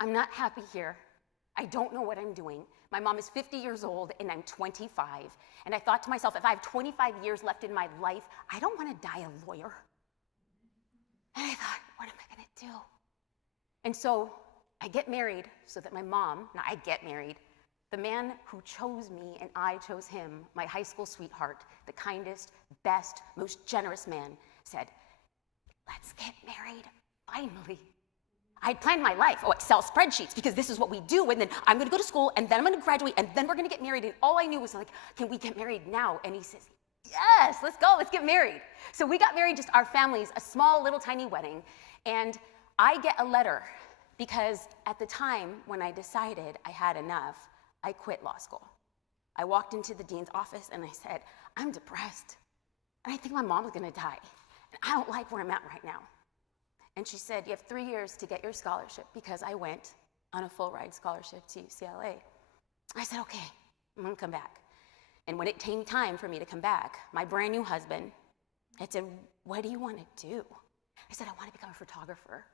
I'm not happy here. I don't know what I'm doing. My mom is 50 years old and I'm 25. And I thought to myself, if I have 25 years left in my life, I don't want to die a lawyer. And I thought, what am I going to do? And so I get married so that my mom, now I get married, the man who chose me and I chose him, my high school sweetheart, the kindest, best, most generous man, said, let's get married, finally. I planned my life, Excel spreadsheets, because this is what we do, and then I'm gonna go to school, and then I'm gonna graduate, and then we're gonna get married, and all I knew was like, can we get married now? And he says, yes, let's go, let's get married. So we got married, just our families, a small little tiny wedding, and I get a letter, because at the time when I decided I had enough, I quit law school. I walked into the dean's office and I said, I'm depressed, and I think my mom is gonna die, and I don't like where I'm at right now. And she said, you have 3 years to get your scholarship, because I went on a full ride scholarship to UCLA. I said, okay, I'm gonna come back. And when it came time for me to come back, my brand new husband had said, what do you wanna do? I said, I wanna become a photographer.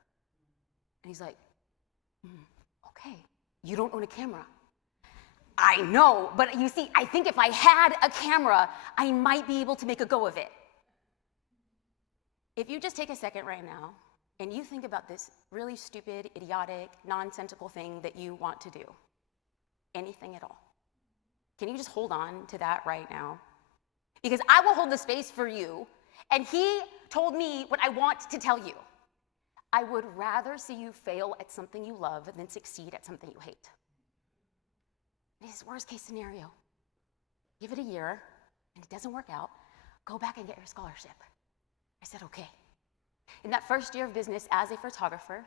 And he's like, okay, you don't own a camera. I know, but you see, I think if I had a camera, I might be able to make a go of it. If you just take a second right now, and you think about this really stupid, idiotic, nonsensical thing that you want to do, anything at all, can you just hold on to that right now? Because I will hold the space for you, and he told me what I want to tell you. I would rather see you fail at something you love than succeed at something you hate. This is worst case scenario. Give it a year, and it doesn't work out, go back and get your scholarship. I said, okay. In that first year of business as a photographer,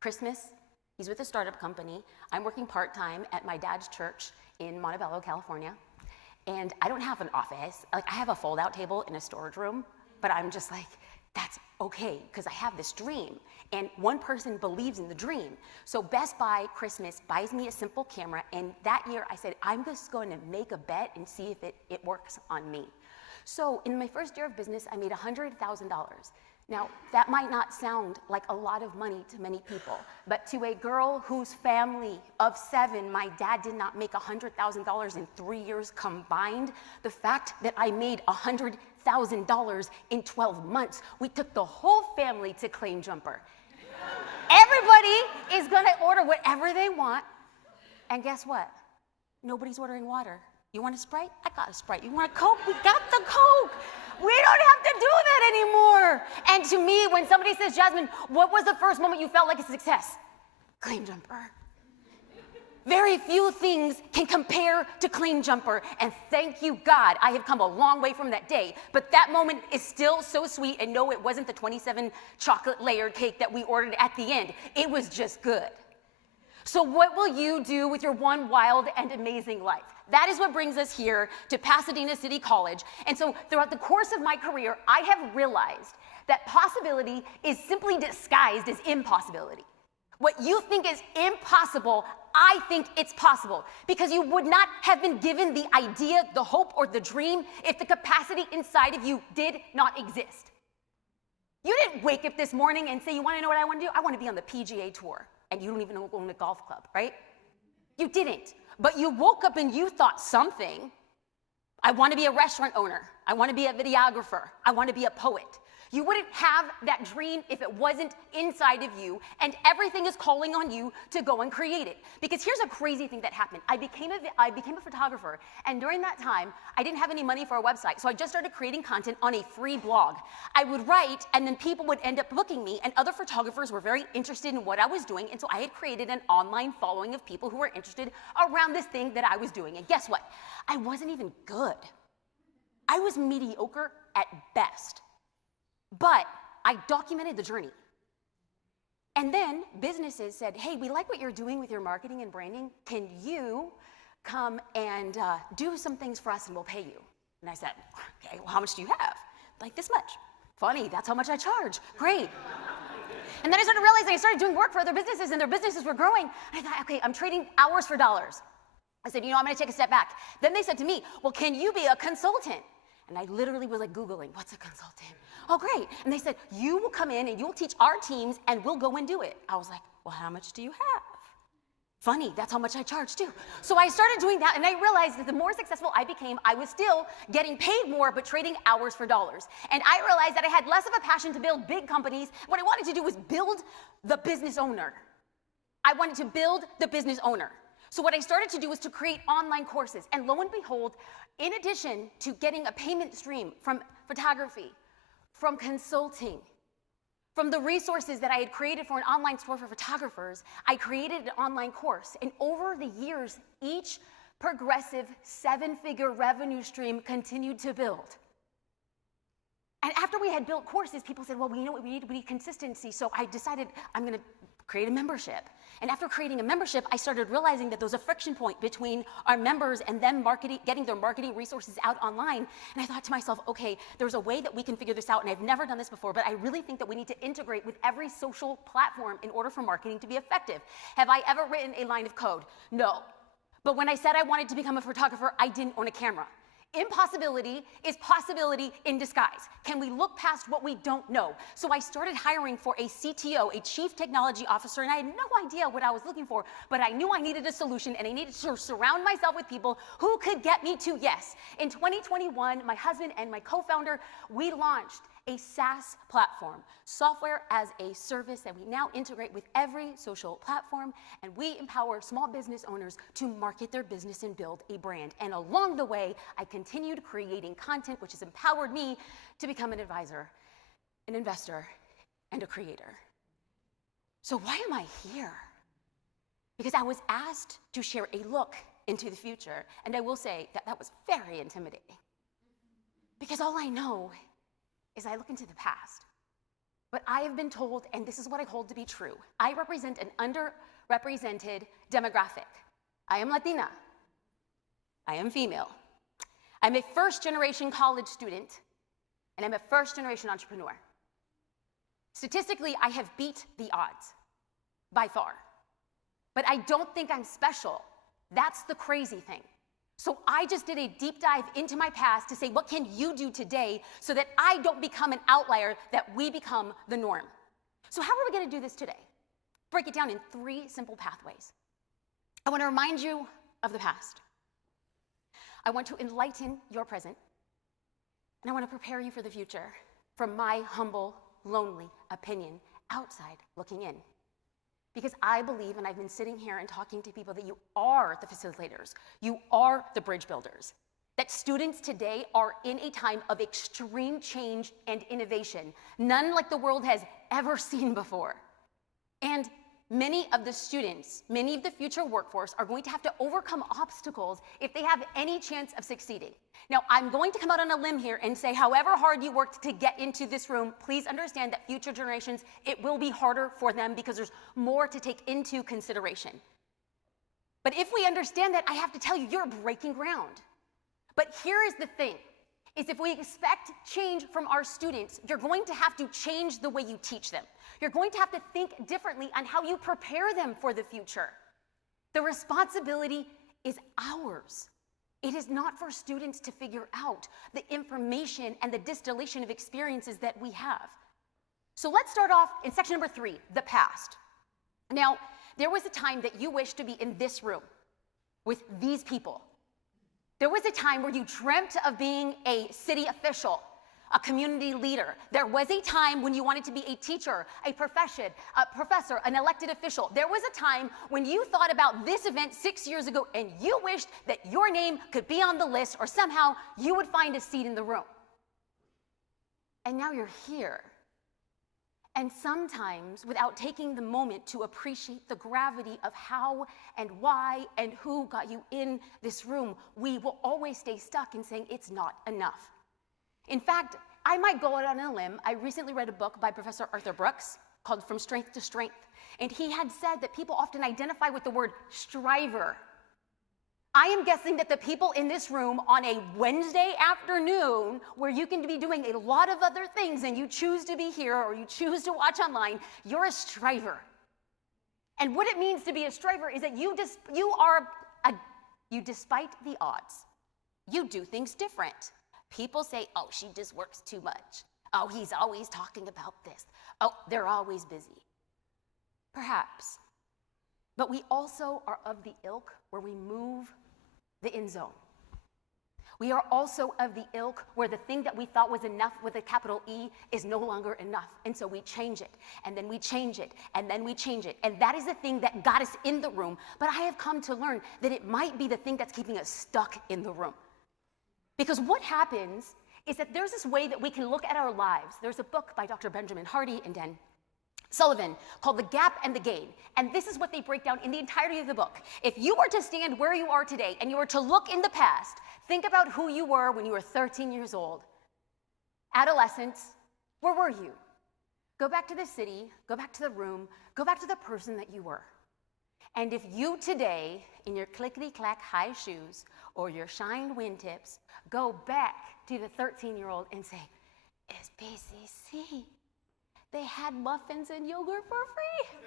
Christmas, he's with a startup company. I'm working part-time at my dad's church in Montebello, California. And I don't have an office. Like, I have a fold-out table in a storage room, but I'm just like, that's okay, because I have this dream. And one person believes in the dream. So Best Buy Christmas buys me a simple camera, and that year I said, I'm just going to make a bet and see if it works on me. So in my first year of business, I made $100,000. Now, that might not sound like a lot of money to many people, but to a girl whose family of 7, my dad did not make $100,000 in 3 years combined, the fact that I made $100,000 in 12 months, we took the whole family to Claim Jumper. Everybody is gonna order whatever they want, and guess what? Nobody's ordering water. You want a Sprite? I got a Sprite. You want a Coke? We got the Coke. We don't have to do that anymore. And to me, when somebody says, Jasmine, what was the first moment you felt like a success? Claim Jumper. Very few things can compare to Claim Jumper, and thank you God, I have come a long way from that day, but that moment is still so sweet, and no, it wasn't the 27 chocolate layered cake that we ordered at the end. It was just good. So what will you do with your one wild and amazing life? That is what brings us here to Pasadena City College. And so throughout the course of my career, I have realized that possibility is simply disguised as impossibility. What you think is impossible, I think it's possible, because you would not have been given the idea, the hope, or the dream if the capacity inside of you did not exist. You didn't wake up this morning and say, you want to know what I want to do? I want to be on the PGA Tour. And you don't even own a golf club, right? You didn't. But you woke up and you thought something. I want to be a restaurant owner. I want to be a videographer. I want to be a poet. You wouldn't have that dream if it wasn't inside of you, and everything is calling on you to go and create it. Because here's a crazy thing that happened. I became a photographer, and during that time, I didn't have any money for a website, so I just started creating content on a free blog. I would write, and then people would end up booking me, and other photographers were very interested in what I was doing, and so I had created an online following of people who were interested around this thing that I was doing. And guess what? I wasn't even good. I was mediocre at best. But I documented the journey. And then businesses said, hey, we like what you're doing with your marketing and branding. Can you come and do some things for us and we'll pay you? And I said, okay, well, how much do you have? Like this much. Funny, that's how much I charge. Great. And then I started realizing I started doing work for other businesses and their businesses were growing. I thought, okay, I'm trading hours for dollars. I said, I'm gonna take a step back. Then they said to me, well, can you be a consultant? And I literally was like Googling, what's a consultant? Oh, great. And they said, you will come in and you'll teach our teams and we'll go and do it. I was like, well, how much do you have? Funny, that's how much I charge too. So I started doing that and I realized that the more successful I became, I was still getting paid more, but trading hours for dollars. And I realized that I had less of a passion to build big companies. What I wanted to do was build the business owner. I wanted to build the business owner. So what I started to do was to create online courses. And lo and behold, in addition to getting a payment stream from photography, from consulting, from the resources that I had created for an online store for photographers, I created an online course. And over the years, each progressive 7-figure revenue stream continued to build. And after we had built courses, people said, well, you know what we need? We need consistency. So I decided I'm going to create a membership. And after creating a membership, I started realizing that there was a friction point between our members and them getting their marketing resources out online. And I thought to myself, okay, there's a way that we can figure this out. And I've never done this before, but I really think that we need to integrate with every social platform in order for marketing to be effective. Have I ever written a line of code? No. But when I said I wanted to become a photographer, I didn't own a camera. Impossibility is possibility in disguise. Can we look past what we don't know? So I started hiring for a CTO, a Chief Technology Officer, and I had no idea what I was looking for, but I knew I needed a solution, and I needed to surround myself with people who could get me to yes. In 2021, my husband and my co-founder, we launched a SaaS platform, software as a service, that we now integrate with every social platform, and we empower small business owners to market their business and build a brand. And along the way, I continued creating content, which has empowered me to become an advisor, an investor, and a creator. So why am I here? Because I was asked to share a look into the future, and I will say that that was very intimidating. Because all I know is I look into the past. But I have been told, and this is what I hold to be true, I represent an underrepresented demographic. I am Latina. I am female. I'm a first-generation college student, and I'm a first-generation entrepreneur. Statistically, I have beat the odds, by far. But I don't think I'm special. That's the crazy thing. So I just did a deep dive into my past to say, what can you do today so that I don't become an outlier, that we become the norm? So how are we going to do this today? Break it down in 3 simple pathways. I want to remind you of the past. I want to enlighten your present. And I want to prepare you for the future from my humble, lonely opinion, outside looking in. Because I believe, and I've been sitting here and talking to people, that you are the facilitators. You are the bridge builders. That students today are in a time of extreme change and innovation, none like the world has ever seen before. And many of the students, many of the future workforce are going to have to overcome obstacles if they have any chance of succeeding. Now, I'm going to come out on a limb here and say, however hard you worked to get into this room, please understand that future generations, it will be harder for them because there's more to take into consideration. But if we understand that, I have to tell you, you're breaking ground. But here is the thing, is if we expect change from our students, you're going to have to change the way you teach them. You're going to have to think differently on how you prepare them for the future. The responsibility is ours. It is not for students to figure out the information and the distillation of experiences that we have. So let's start off in section number 3, the past. Now, there was a time that you wished to be in this room with these people. There was a time where you dreamt of being a city official, a community leader. There was a time when you wanted to be a teacher, a professor, an elected official. There was a time when you thought about this event 6 years ago and you wished that your name could be on the list or somehow you would find a seat in the room. And now you're here. And sometimes, without taking the moment to appreciate the gravity of how and why and who got you in this room, we will always stay stuck in saying it's not enough. In fact, I might go out on a limb. I recently read a book by Professor Arthur Brooks called From Strength to Strength. And he had said that people often identify with the word striver. I am guessing that the people in this room on a Wednesday afternoon, where you can be doing a lot of other things and you choose to be here or you choose to watch online, you're a striver. And what it means to be a striver is that you despite the odds, you do things different. People say, oh, she just works too much. Oh, he's always talking about this. Oh, they're always busy. Perhaps. But we also are of the ilk where we move the end zone. We are also of the ilk where the thing that we thought was enough with a capital E is no longer enough. And so we change it, and then we change it, and then we change it. And that is the thing that got us in the room. But I have come to learn that it might be the thing that's keeping us stuck in the room. Because what happens is that there's this way that we can look at our lives. There's a book by Dr. Benjamin Hardy and Dan Sullivan called The Gap and the Gain. And this is what they break down in the entirety of the book. If you were to stand where you are today and you were to look in the past, think about who you were when you were 13 years old. Adolescence, where were you? Go back to the city, go back to the room, go back to the person that you were. And if you today, in your clickety-clack high shoes or your shined wingtips, go back to the 13-year-old and say, it's PCC. They had muffins and yogurt for free.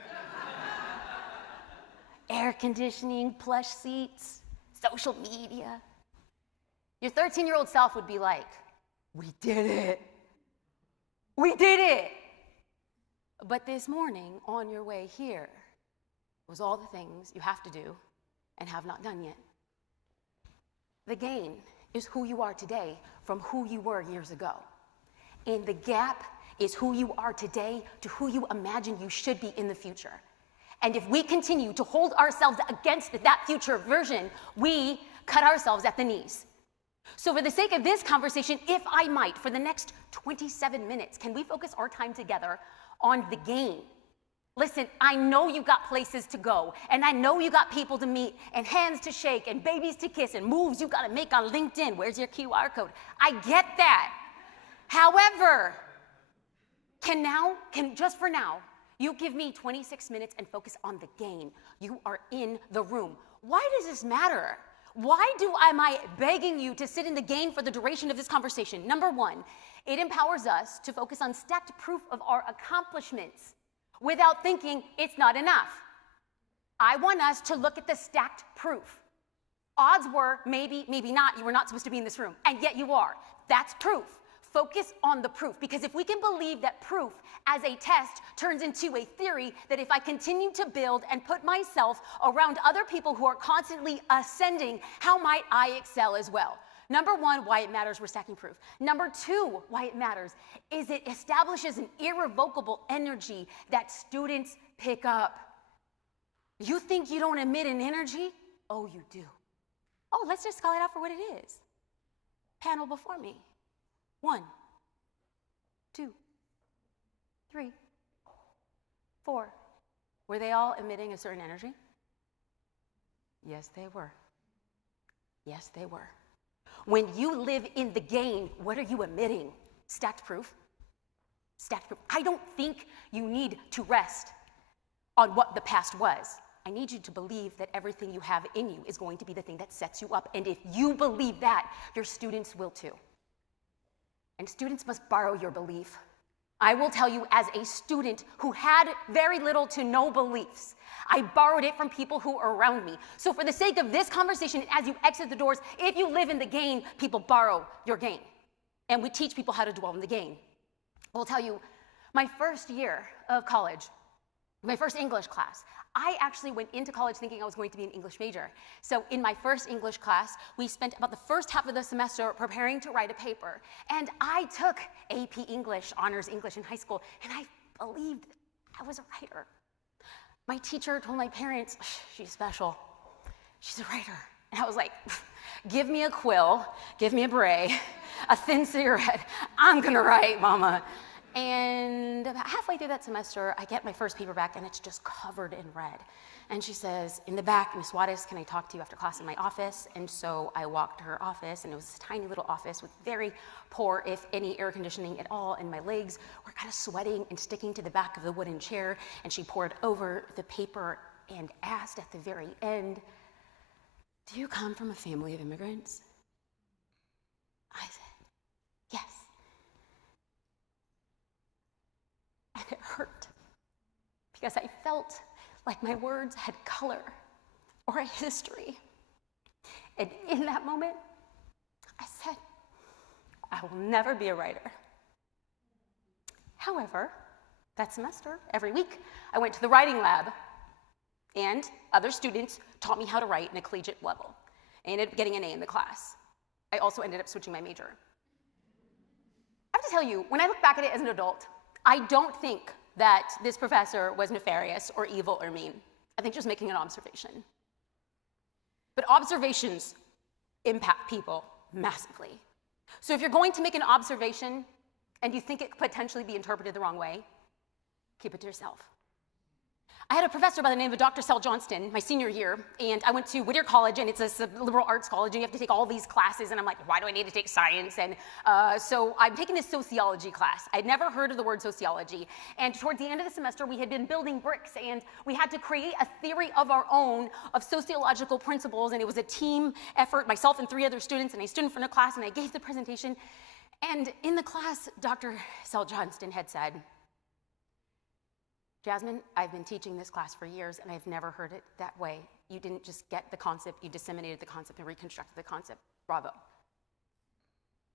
Air conditioning, plush seats, social media. Your 13-year-old self would be like, we did it. We did it. But this morning, on your way here, was all the things you have to do and have not done yet. The gain is who you are today from who you were years ago. And the gap is who you are today to who you imagine you should be in the future. And if we continue to hold ourselves against that future version, we cut ourselves at the knees. So for the sake of this conversation, if I might, for the next 27 minutes, can we focus our time together on the gain? Listen, I know you got places to go, and I know you got people to meet, and hands to shake, and babies to kiss, and moves you gotta make on LinkedIn. Where's your QR code? I get that. However, just for now, you give me 26 minutes and focus on the gain. You are in the room. Why does this matter? Why am I begging you to sit in the gain for the duration of this conversation? Number one, it empowers us to focus on stacked proof of our accomplishments without thinking it's not enough. I want us to look at the stacked proof. Odds were maybe not, you were not supposed to be in this room, and yet you are. That's proof. Focus on the proof, because if we can believe that proof as a test turns into a theory, that if I continue to build and put myself around other people who are constantly ascending, how might I excel as well? Number one, why it matters, we're stacking proof. Number two, why it matters, is it establishes an irrevocable energy that students pick up. You think you don't emit an energy? Oh, you do. Oh, let's just call it out for what it is. Panel before me. 1, 2, 3, 4. Were they all emitting a certain energy? Yes, they were. Yes, they were. When you live in the gain, what are you emitting? Stacked proof. Stacked proof. I don't think you need to rest on what the past was. I need you to believe that everything you have in you is going to be the thing that sets you up. And if you believe that, your students will too. And students must borrow your belief. I will tell you, as a student who had very little to no beliefs, I borrowed it from people who are around me. So for the sake of this conversation, as you exit the doors, if you live in the gain, people borrow your gain. And we teach people how to dwell in the gain. I will tell you, my first year of college, my first English class, I actually went into college thinking I was going to be an English major. So in my first English class, we spent about the first half of the semester preparing to write a paper. And I took AP English, honors English in high school, and I believed I was a writer. My teacher told my parents, she's special. She's a writer. And I was like, give me a quill, give me a beret, a thin cigarette. I'm gonna write, mama. And about halfway through that semester, I get my first paper back, and it's just covered in red. And she says, in the back, Miss Wattis, can I talk to you after class in my office? And so I walked to her office, and it was this tiny little office with very poor, if any, air conditioning at all, and my legs were kind of sweating and sticking to the back of the wooden chair. And she poured over the paper and asked at the very end, do you come from a family of immigrants? I said, yes. And it hurt because I felt like my words had color or a history. And in that moment, I said, I will never be a writer. However, that semester, every week, I went to the writing lab, and other students taught me how to write in a collegiate level. I ended up getting an A in the class. I also ended up switching my major. I have to tell you, when I look back at it as an adult, I don't think that this professor was nefarious or evil or mean. I think she was making an observation. But observations impact people massively. So if you're going to make an observation and you think it could potentially be interpreted the wrong way, keep it to yourself. I had a professor by the name of Dr. Sel Johnston my senior year, and I went to Whittier College, and it's a liberal arts college, and you have to take all these classes, and I'm like, why do I need to take science? And so I'm taking this sociology class. I'd never heard of the word sociology, and towards the end of the semester, we had been building bricks, and we had to create a theory of our own of sociological principles, and it was a team effort, myself and 3 other students, and I stood in front of class, and I gave the presentation, and in the class, Dr. Sel Johnston had said, Jasmine, I've been teaching this class for years, and I've never heard it that way. You didn't just get the concept, you disseminated the concept and reconstructed the concept. Bravo.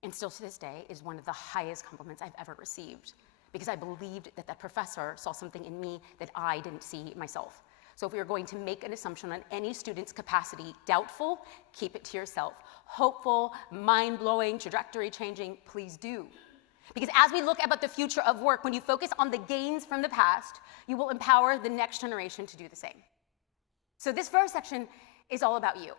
And still to this day is one of the highest compliments I've ever received, because I believed that that professor saw something in me that I didn't see myself. So if we are going to make an assumption on any student's capacity, doubtful, keep it to yourself. Hopeful, mind-blowing, trajectory-changing, please do. Because as we look about the future of work, when you focus on the gains from the past, you will empower the next generation to do the same. So this first section is all about you.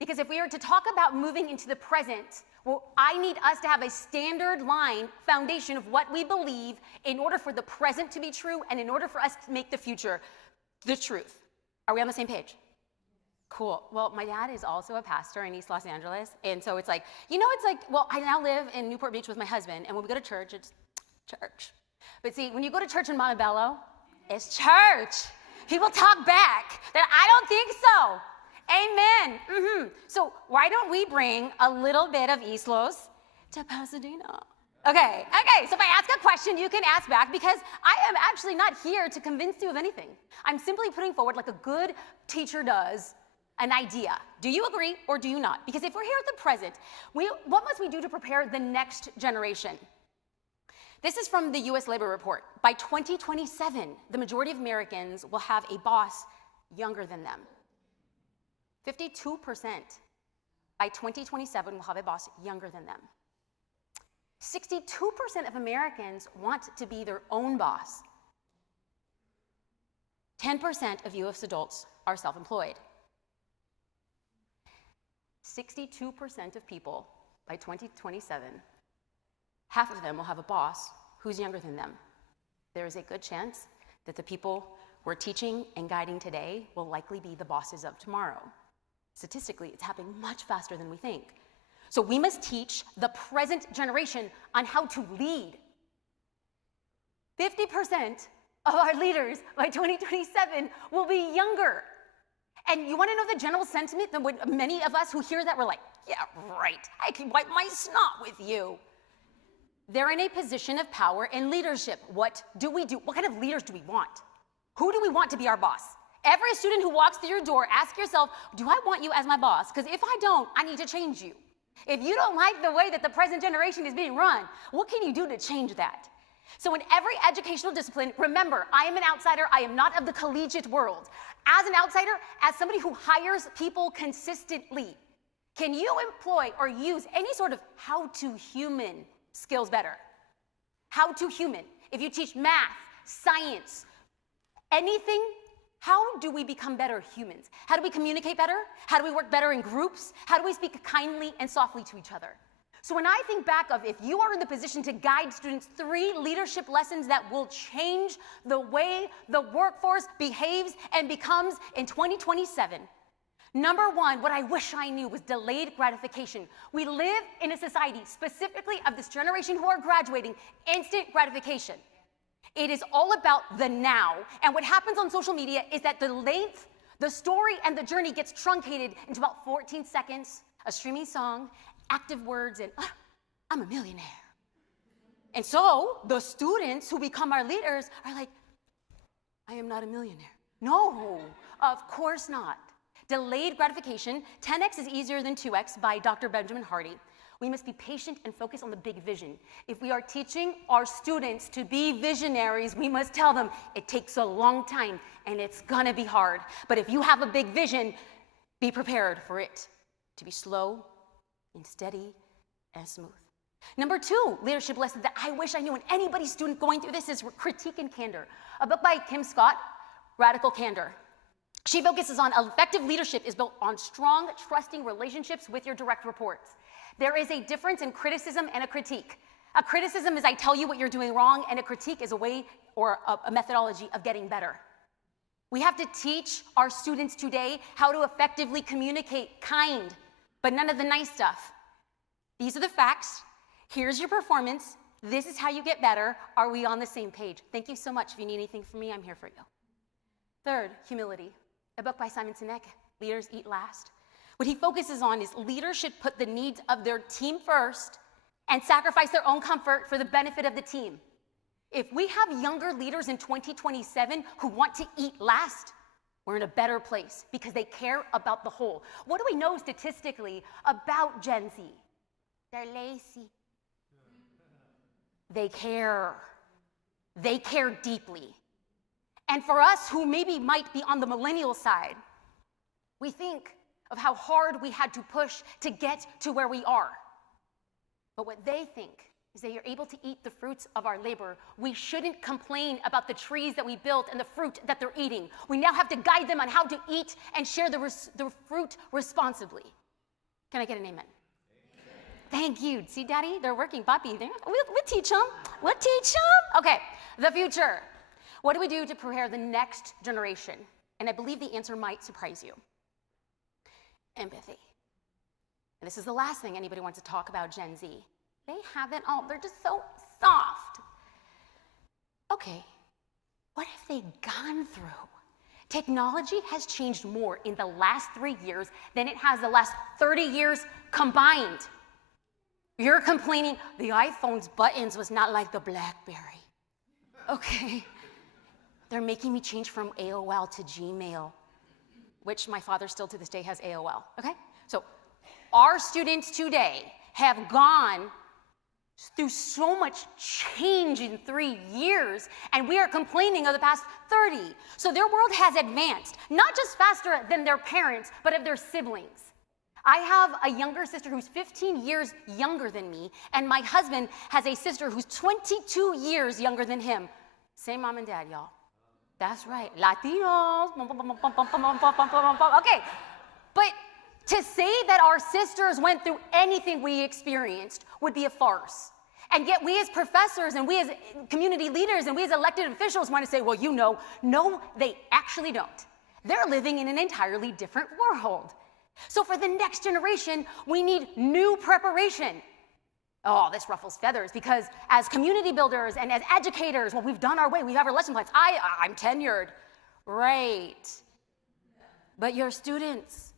Because if we are to talk about moving into the present, well, I need us to have a standard line foundation of what we believe in order for the present to be true and in order for us to make the future the truth. Are we on the same page? Cool. Well, my dad is also a pastor in East Los Angeles, and so it's like, well, I now live in Newport Beach with my husband, and when we go to church, it's church. But see, when you go to church in Montebello, it's church. People talk back that I don't think so. Amen. So why don't we bring a little bit of East Los to Pasadena? Okay, so if I ask a question, you can ask back, because I am actually not here to convince you of anything. I'm simply putting forward, like a good teacher does, an idea. Do you agree or do you not? Because if we're here at the present, what must we do to prepare the next generation? This is from the US Labor Report. By 2027, the majority of Americans will have a boss younger than them. 52% by 2027 will have a boss younger than them. 62% of Americans want to be their own boss. 10% of US adults are self-employed. 62% of people by 2027, half of them will have a boss who's younger than them. There is a good chance that the people we're teaching and guiding today will likely be the bosses of tomorrow. Statistically, it's happening much faster than we think. So we must teach the present generation on how to lead. 50% of our leaders by 2027 will be younger. And you want to know the general sentiment that when many of us who hear that, we're like, yeah, right, I can wipe my snot with you. They're in a position of power and leadership. What do we do? What kind of leaders do we want? Who do we want to be our boss? Every student who walks through your door, ask yourself, do I want you as my boss? Because if I don't, I need to change you. If you don't like the way that the present generation is being run, what can you do to change that? So in every educational discipline, remember, I am an outsider. I am not of the collegiate world. As an outsider, as somebody who hires people consistently, can you employ or use any sort of how-to-human skills better? How-to-human. If you teach math, science, anything, how do we become better humans? How do we communicate better? How do we work better in groups? How do we speak kindly and softly to each other? So when I think back of if you are in the position to guide students 3 leadership lessons that will change the way the workforce behaves and becomes in 2027, number 1, what I wish I knew was delayed gratification. We live in a society, specifically of this generation who are graduating, instant gratification. It is all about the now. And what happens on social media is that the length, The story and the journey gets truncated into about 14 seconds, a streaming song, active words, and I'm a millionaire. And so the students who become our leaders are like, I am not a millionaire. No, of course not. Delayed gratification, 10x is easier than 2x by Dr. Benjamin Hardy. We must be patient and focus on the big vision. If we are teaching our students to be visionaries, we must tell them it takes a long time and it's gonna be hard. But if you have a big vision, be prepared for it to be slow and steady and smooth. Number 2 leadership lesson that I wish I knew, and anybody student going through this, is Critique and Candor, a book by Kim Scott, Radical Candor. She focuses on effective leadership is built on strong, trusting relationships with your direct reports. There is a difference in criticism and a critique. A criticism is I tell you what you're doing wrong, and a critique is a way or a methodology of getting better. We have to teach our students today how to effectively communicate kind, but none of the nice stuff. These are the facts. Here's your performance. This is how you get better. Are we on the same page? Thank you so much. If you need anything from me, I'm here for you. 3rd, humility. A book by Simon Sinek, Leaders Eat Last. What he focuses on is leaders should put the needs of their team first and sacrifice their own comfort for the benefit of the team. If we have younger leaders in 2027 who want to eat last, we're in a better place because they care about the whole. What do we know statistically about Gen Z? They're lazy. They care. They care deeply. And for us who maybe might be on the millennial side, we think of how hard we had to push to get to where we are. But what they think is that you're able to eat the fruits of our labor. We shouldn't complain about the trees that we built and the fruit that they're eating. We now have to guide them on how to eat and share the fruit responsibly. Can I get an amen? Thank you. See, Daddy, they're working. Papi, we'll teach them. We'll teach them. Okay, the future. What do we do to prepare the next generation? And I believe the answer might surprise you. Empathy. And this is the last thing anybody wants to talk about Gen Z. They have it all. They're just so soft. Okay, what have they gone through? Technology has changed more in the last 3 years than it has the last 30 years combined. You're complaining the iPhone's buttons was not like the BlackBerry. Okay. They're making me change from AOL to Gmail, which my father still to this day has AOL, okay? So our students today have gone through so much change in 3 years, and we are complaining of the past 30. So their world has advanced, not just faster than their parents, but of their siblings. I have a younger sister who's 15 years younger than me, and my husband has a sister who's 22 years younger than him. Same mom and dad, y'all. That's right, Latinos. Okay, but to say that our sisters went through anything we experienced would be a farce. And yet we as professors and we as community leaders and we as elected officials want to say, well, you know, no, they actually don't. They're living in an entirely different world. So for the next generation, we need new preparation. Oh, this ruffles feathers because as community builders and as educators, well, we've done our way. We have our lesson plans. I'm tenured. Right. But your students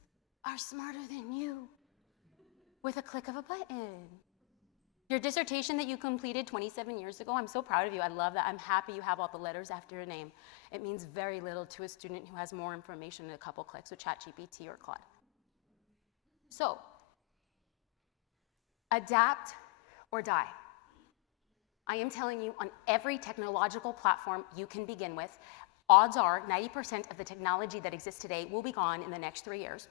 are smarter than you with a click of a button. Your dissertation that you completed 27 years ago, I'm so proud of you. I love that. I'm happy you have all the letters after your name. It means very little to a student who has more information in a couple clicks with ChatGPT or Claude. So, adapt or die. I am telling you, on every technological platform you can begin with, odds are 90% of the technology that exists today will be gone in the next 3 years.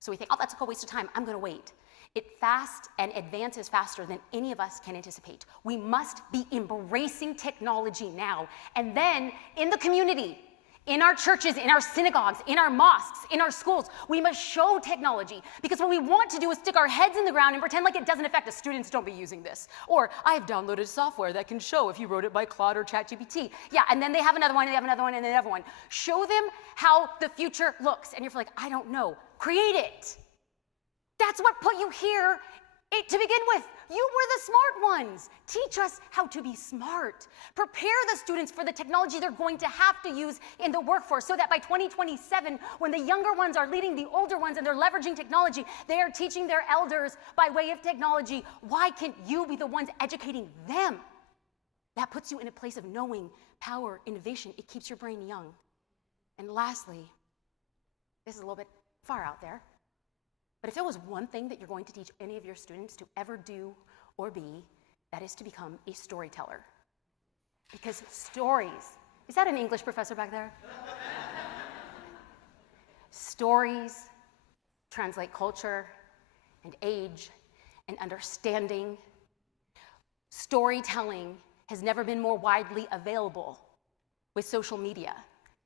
So we think, oh, that's a waste of time. I'm going to wait. It fast and advances faster than any of us can anticipate. We must be embracing technology now. And then in the community, in our churches, in our synagogues, in our mosques, in our schools, we must show technology. Because what we want to do is stick our heads in the ground and pretend like it doesn't affect us. Students, don't be using this. Or, I have downloaded software that can show if you wrote it by Claude or ChatGPT. Yeah, and then they have another one, and they have another one, and another one. Show them how the future looks. And you're like, I don't know. Create it. That's what put you here To begin with, you were the smart ones. Teach us how to be smart. Prepare the students for the technology they're going to have to use in the workforce so that by 2027, when the younger ones are leading the older ones and they're leveraging technology, they are teaching their elders by way of technology. Why can't you be the ones educating them? That puts you in a place of knowing, power, innovation. It keeps your brain young. And lastly, this is a little bit far out there, but if there was one thing that you're going to teach any of your students to ever do or be, that is to become a storyteller. Because stories, is that an English professor back there? Stories translate culture and age and understanding. Storytelling has never been more widely available with social media.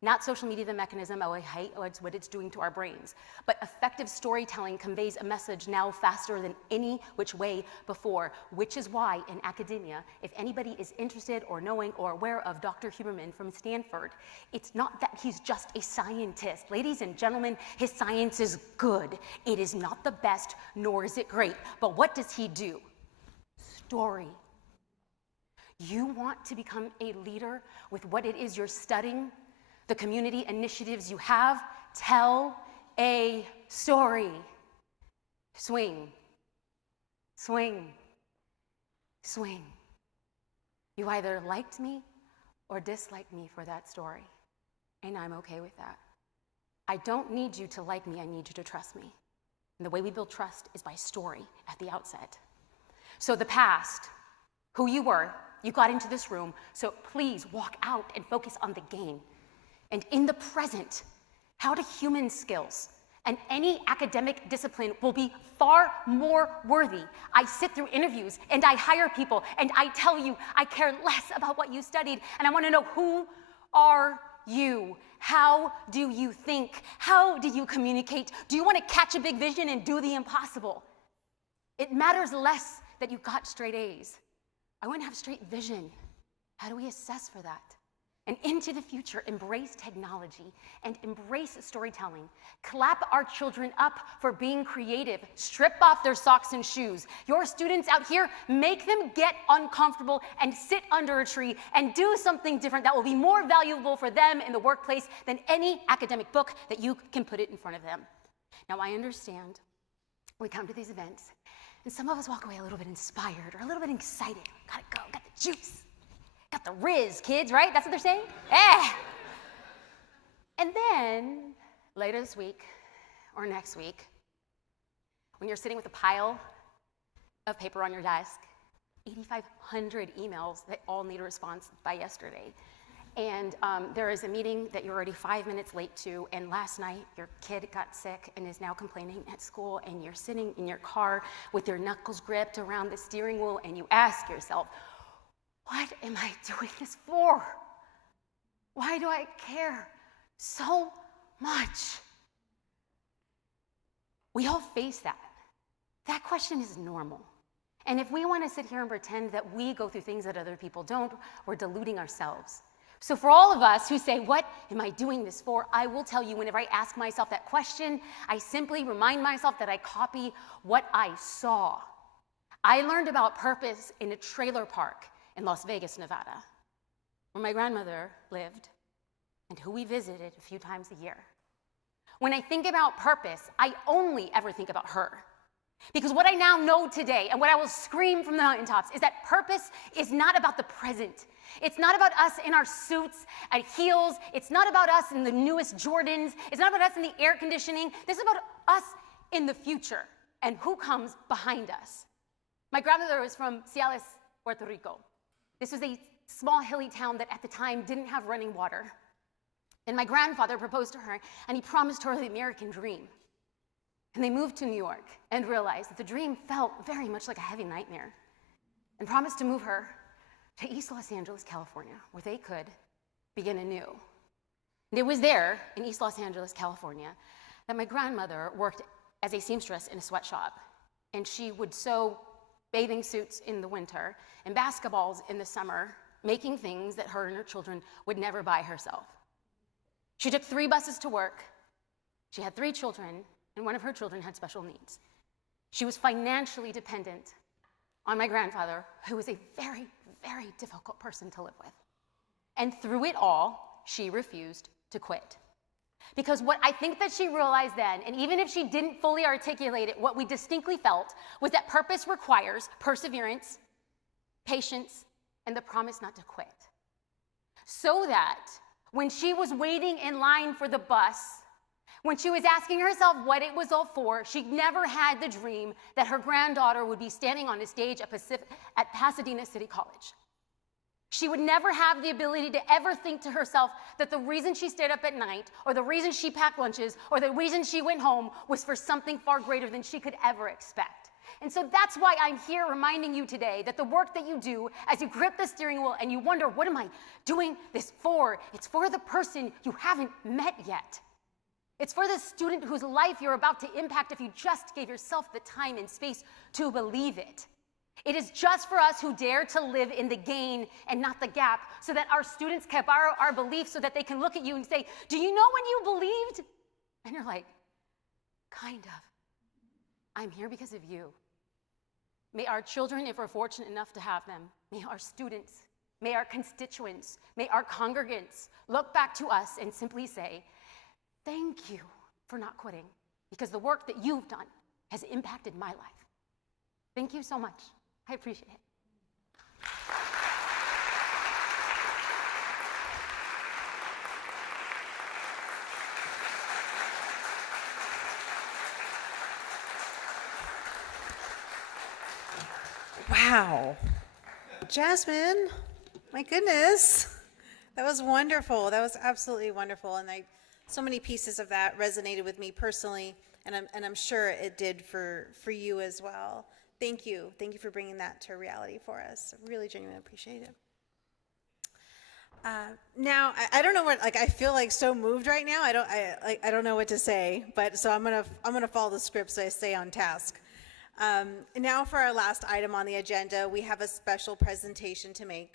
Not social media, the mechanism, oh, I hate what it's doing to our brains. But effective storytelling conveys a message now faster than any which way before, which is why in academia, if anybody is interested or knowing or aware of Dr. Huberman from Stanford, it's not that he's just a scientist. Ladies and gentlemen, his science is good. It is not the best, nor is it great. But what does he do? Story. You want to become a leader with what it is you're studying? The community initiatives you have, tell a story. Swing, swing, swing. You either liked me or disliked me for that story, and I'm okay with that. I don't need you to like me, I need you to trust me. And the way we build trust is by story at the outset. So the past, who you were, you got into this room, so please walk out and focus on the game. And in the present, how do human skills and any academic discipline will be far more worthy. I sit through interviews and I hire people and I tell you I care less about what you studied and I want to know who are you? How do you think? How do you communicate? Do you want to catch a big vision and do the impossible? It matters less that you got straight A's. I want to have straight vision. How do we assess for that? And into the future, embrace technology and embrace storytelling. Clap our children up for being creative. Strip off their socks and shoes. Your students out here, make them get uncomfortable and sit under a tree and do something different that will be more valuable for them in the workplace than any academic book that you can put it in front of them. Now, I understand we come to these events and some of us walk away a little bit inspired or a little bit excited. Gotta go, got the juice. Got the Riz, kids, right? That's what they're saying? Eh. And then, later this week, or next week, when you're sitting with a pile of paper on your desk, 8,500 emails that all need a response by yesterday, and there is a meeting that you're already 5 minutes late to, and last night your kid got sick and is now complaining at school, and you're sitting in your car with your knuckles gripped around the steering wheel, and you ask yourself, what am I doing this for? Why do I care so much? We all face that. That question is normal. And if we want to sit here and pretend that we go through things that other people don't, we're deluding ourselves. So for all of us who say, what am I doing this for? I will tell you, whenever I ask myself that question, I simply remind myself that I copy what I saw. I learned about purpose in a trailer park in Las Vegas, Nevada, where my grandmother lived and who we visited a few times a year. When I think about purpose, I only ever think about her. Because what I now know today, and what I will scream from the mountaintops, is that purpose is not about the present. It's not about us in our suits at heels. It's not about us in the newest Jordans. It's not about us in the air conditioning. This is about us in the future and who comes behind us. My grandmother was from Ciales, Puerto Rico. This was a small hilly town that at the time didn't have running water. And my grandfather proposed to her, and he promised her the American dream. And they moved to New York and realized that the dream felt very much like a heavy nightmare, and promised to move her to East Los Angeles, California, where they could begin anew. And it was there, in East Los Angeles, California, that my grandmother worked as a seamstress in a sweatshop. And she would sew bathing suits in the winter and basketballs in the summer, making things that her and her children would never buy herself. She took 3 buses to work. She had 3 children, and one of her children had special needs. She was financially dependent on my grandfather, who was a very, very difficult person to live with. And through it all, she refused to quit. Because what I think that she realized then, and even if she didn't fully articulate it, what we distinctly felt was that purpose requires perseverance, patience, and the promise not to quit. So that when she was waiting in line for the bus, when she was asking herself what it was all for, she never had the dream that her granddaughter would be standing on a stage at Pasadena City College. She would never have the ability to ever think to herself that the reason she stayed up at night, or the reason she packed lunches, or the reason she went home was for something far greater than she could ever expect. And so that's why I'm here reminding you today that the work that you do as you grip the steering wheel and you wonder, what am I doing this for? It's for the person you haven't met yet. It's for the student whose life you're about to impact if you just gave yourself the time and space to believe it. It is just for us who dare to live in the gain and not the gap, so that our students can borrow our beliefs, so that they can look at you and say, do you know when you believed? And you're like, kind of. I'm here because of you. May our children, if we're fortunate enough to have them, may our students, may our constituents, may our congregants look back to us and simply say, thank you for not quitting, because the work that you've done has impacted my life. Thank you so much. I appreciate it. Wow. Jasmine, my goodness. That was wonderful. That was absolutely wonderful. And so many pieces of that resonated with me personally, and I'm sure it did for you as well. Thank you. Thank you for bringing that to reality for us. I really genuinely appreciate it. Now, I don't know what, I feel like so moved right now. I don't know what to say, but so I'm gonna follow the script so I stay on task. Now for our last item on the agenda, we have a special presentation to make.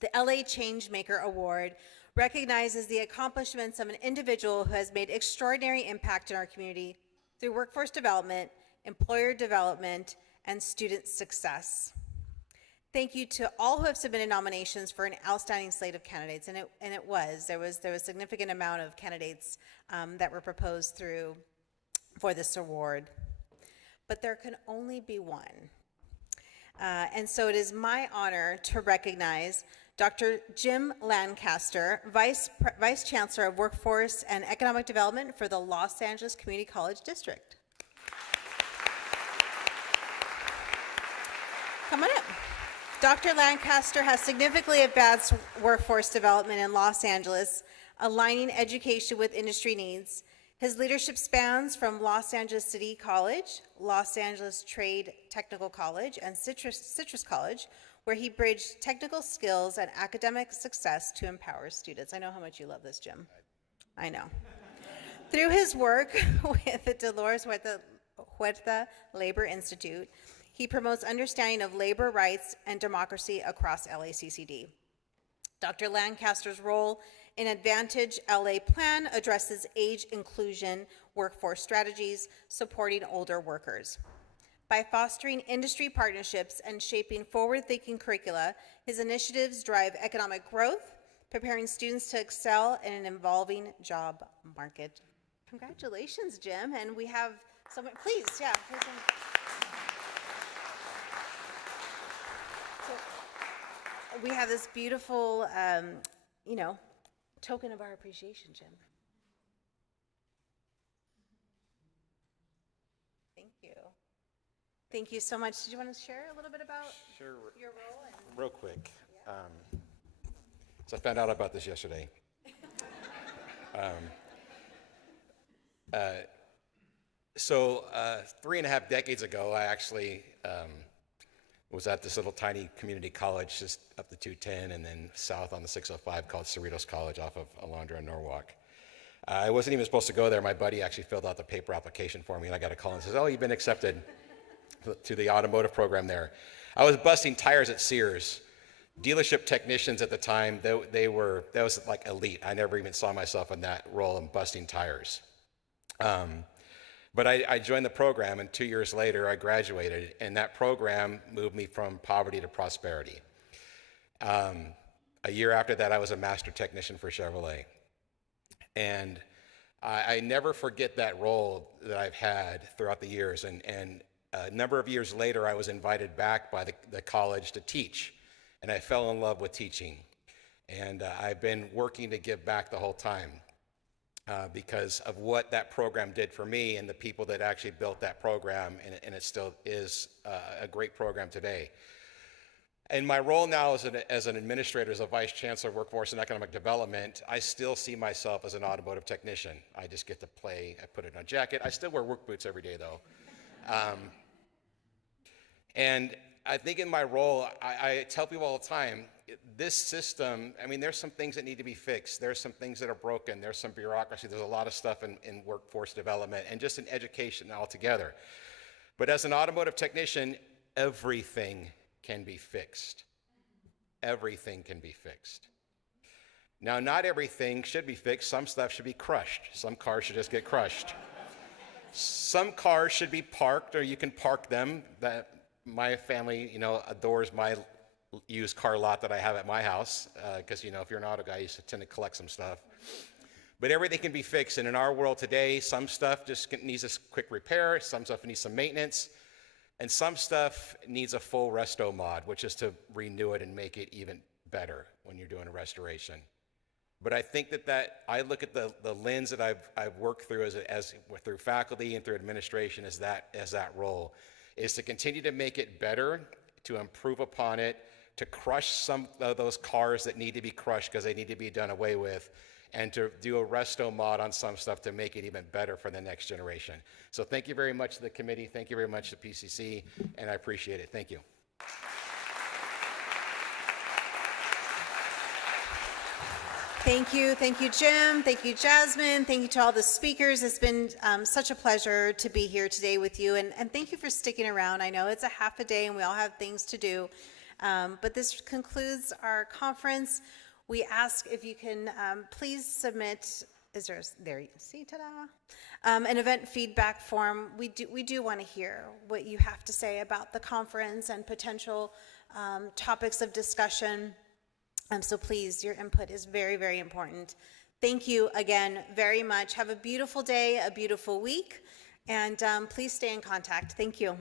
The LA Changemaker Award recognizes the accomplishments of an individual who has made extraordinary impact in our community through workforce development, employer development, and student success. Thank you to all who have submitted nominations for an outstanding slate of candidates, and there was a significant amount of candidates that were proposed for this award, but there can only be one. And so it is my honor to recognize Dr. Jim Lancaster, Vice Chancellor of Workforce and Economic Development for the Los Angeles Community College District. Come on up. Dr. Lancaster has significantly advanced workforce development in Los Angeles, aligning education with industry needs. His leadership spans from Los Angeles City College, Los Angeles Trade Technical College, and Citrus College, where he bridged technical skills and academic success to empower students. I know how much you love this, Jim. I know. Through his work with the Dolores Huerta Labor Institute, he promotes understanding of labor rights and democracy across LACCD. Dr. Lancaster's role in Advantage LA Plan addresses age inclusion workforce strategies supporting older workers. By fostering industry partnerships and shaping forward-thinking curricula, his initiatives drive economic growth, preparing students to excel in an evolving job market. Congratulations, Jim, and we have someone, please, yeah. We have this beautiful, token of our appreciation, Jim. Thank you. Thank you so much. Did you want to share a little bit about your role? Real quick. So I found out about this yesterday. 3.5 decades ago, I actually was at this little tiny community college just up the 210 and then south on the 605 called Cerritos College off of Alondra and Norwalk. I wasn't even supposed to go there. My buddy actually filled out the paper application for me, and I got a call and says, "Oh, you've been accepted to the automotive program there." I was busting tires at Sears. Dealership technicians at the time, that was like elite. I never even saw myself in that role in busting tires. But But I joined the program, and 2 years later, I graduated, and that program moved me from poverty to prosperity. A year after that, I was a master technician for Chevrolet. And I never forget that role that I've had throughout the years. And a number of years later, I was invited back by the college to teach. And I fell in love with teaching. And I've been working to give back the whole time because of what that program did for me and the people that actually built that program. And it still is a great program today. In my role now as an administrator, as a vice chancellor of workforce and economic development, I still see myself as an automotive technician. I just get to play, I put it on a jacket. I still wear work boots every day though. And I think in my role, I tell people all the time, this system, I mean, there's some things that need to be fixed. There's some things that are broken. There's some bureaucracy. There's a lot of stuff in workforce development and just in education altogether. But as an automotive technician, everything can be fixed. Everything can be fixed. Now, not everything should be fixed. Some stuff should be crushed. Some cars should just get crushed. Some cars should be parked, or you can park them. My family, adores my used car lot that I have at my house, because, if you're an auto guy, you tend to collect some stuff. But everything can be fixed, and in our world today, some stuff just needs a quick repair, some stuff needs some maintenance, and some stuff needs a full resto mod, which is to renew it and make it even better when you're doing a restoration. But I think that I look at the lens that I've worked through through faculty and through administration as that role, is to continue to make it better, to improve upon it, to crush some of those cars that need to be crushed because they need to be done away with, and to do a resto mod on some stuff to make it even better for the next generation. So thank you very much to the committee, thank you very much to PCC, and I appreciate it. Thank you. Thank you, Jim. Thank you, Jasmine. Thank you to all the speakers. It's been such a pleasure to be here today with you, and thank you for sticking around. I know it's a half a day and we all have things to do, but this concludes our conference. We ask if you can please submit, there you see, ta-da, an event feedback form. We do want to hear what you have to say about the conference and potential topics of discussion. So please, your input is very, very important. Thank you again very much. Have a beautiful day, a beautiful week, and please stay in contact. Thank you.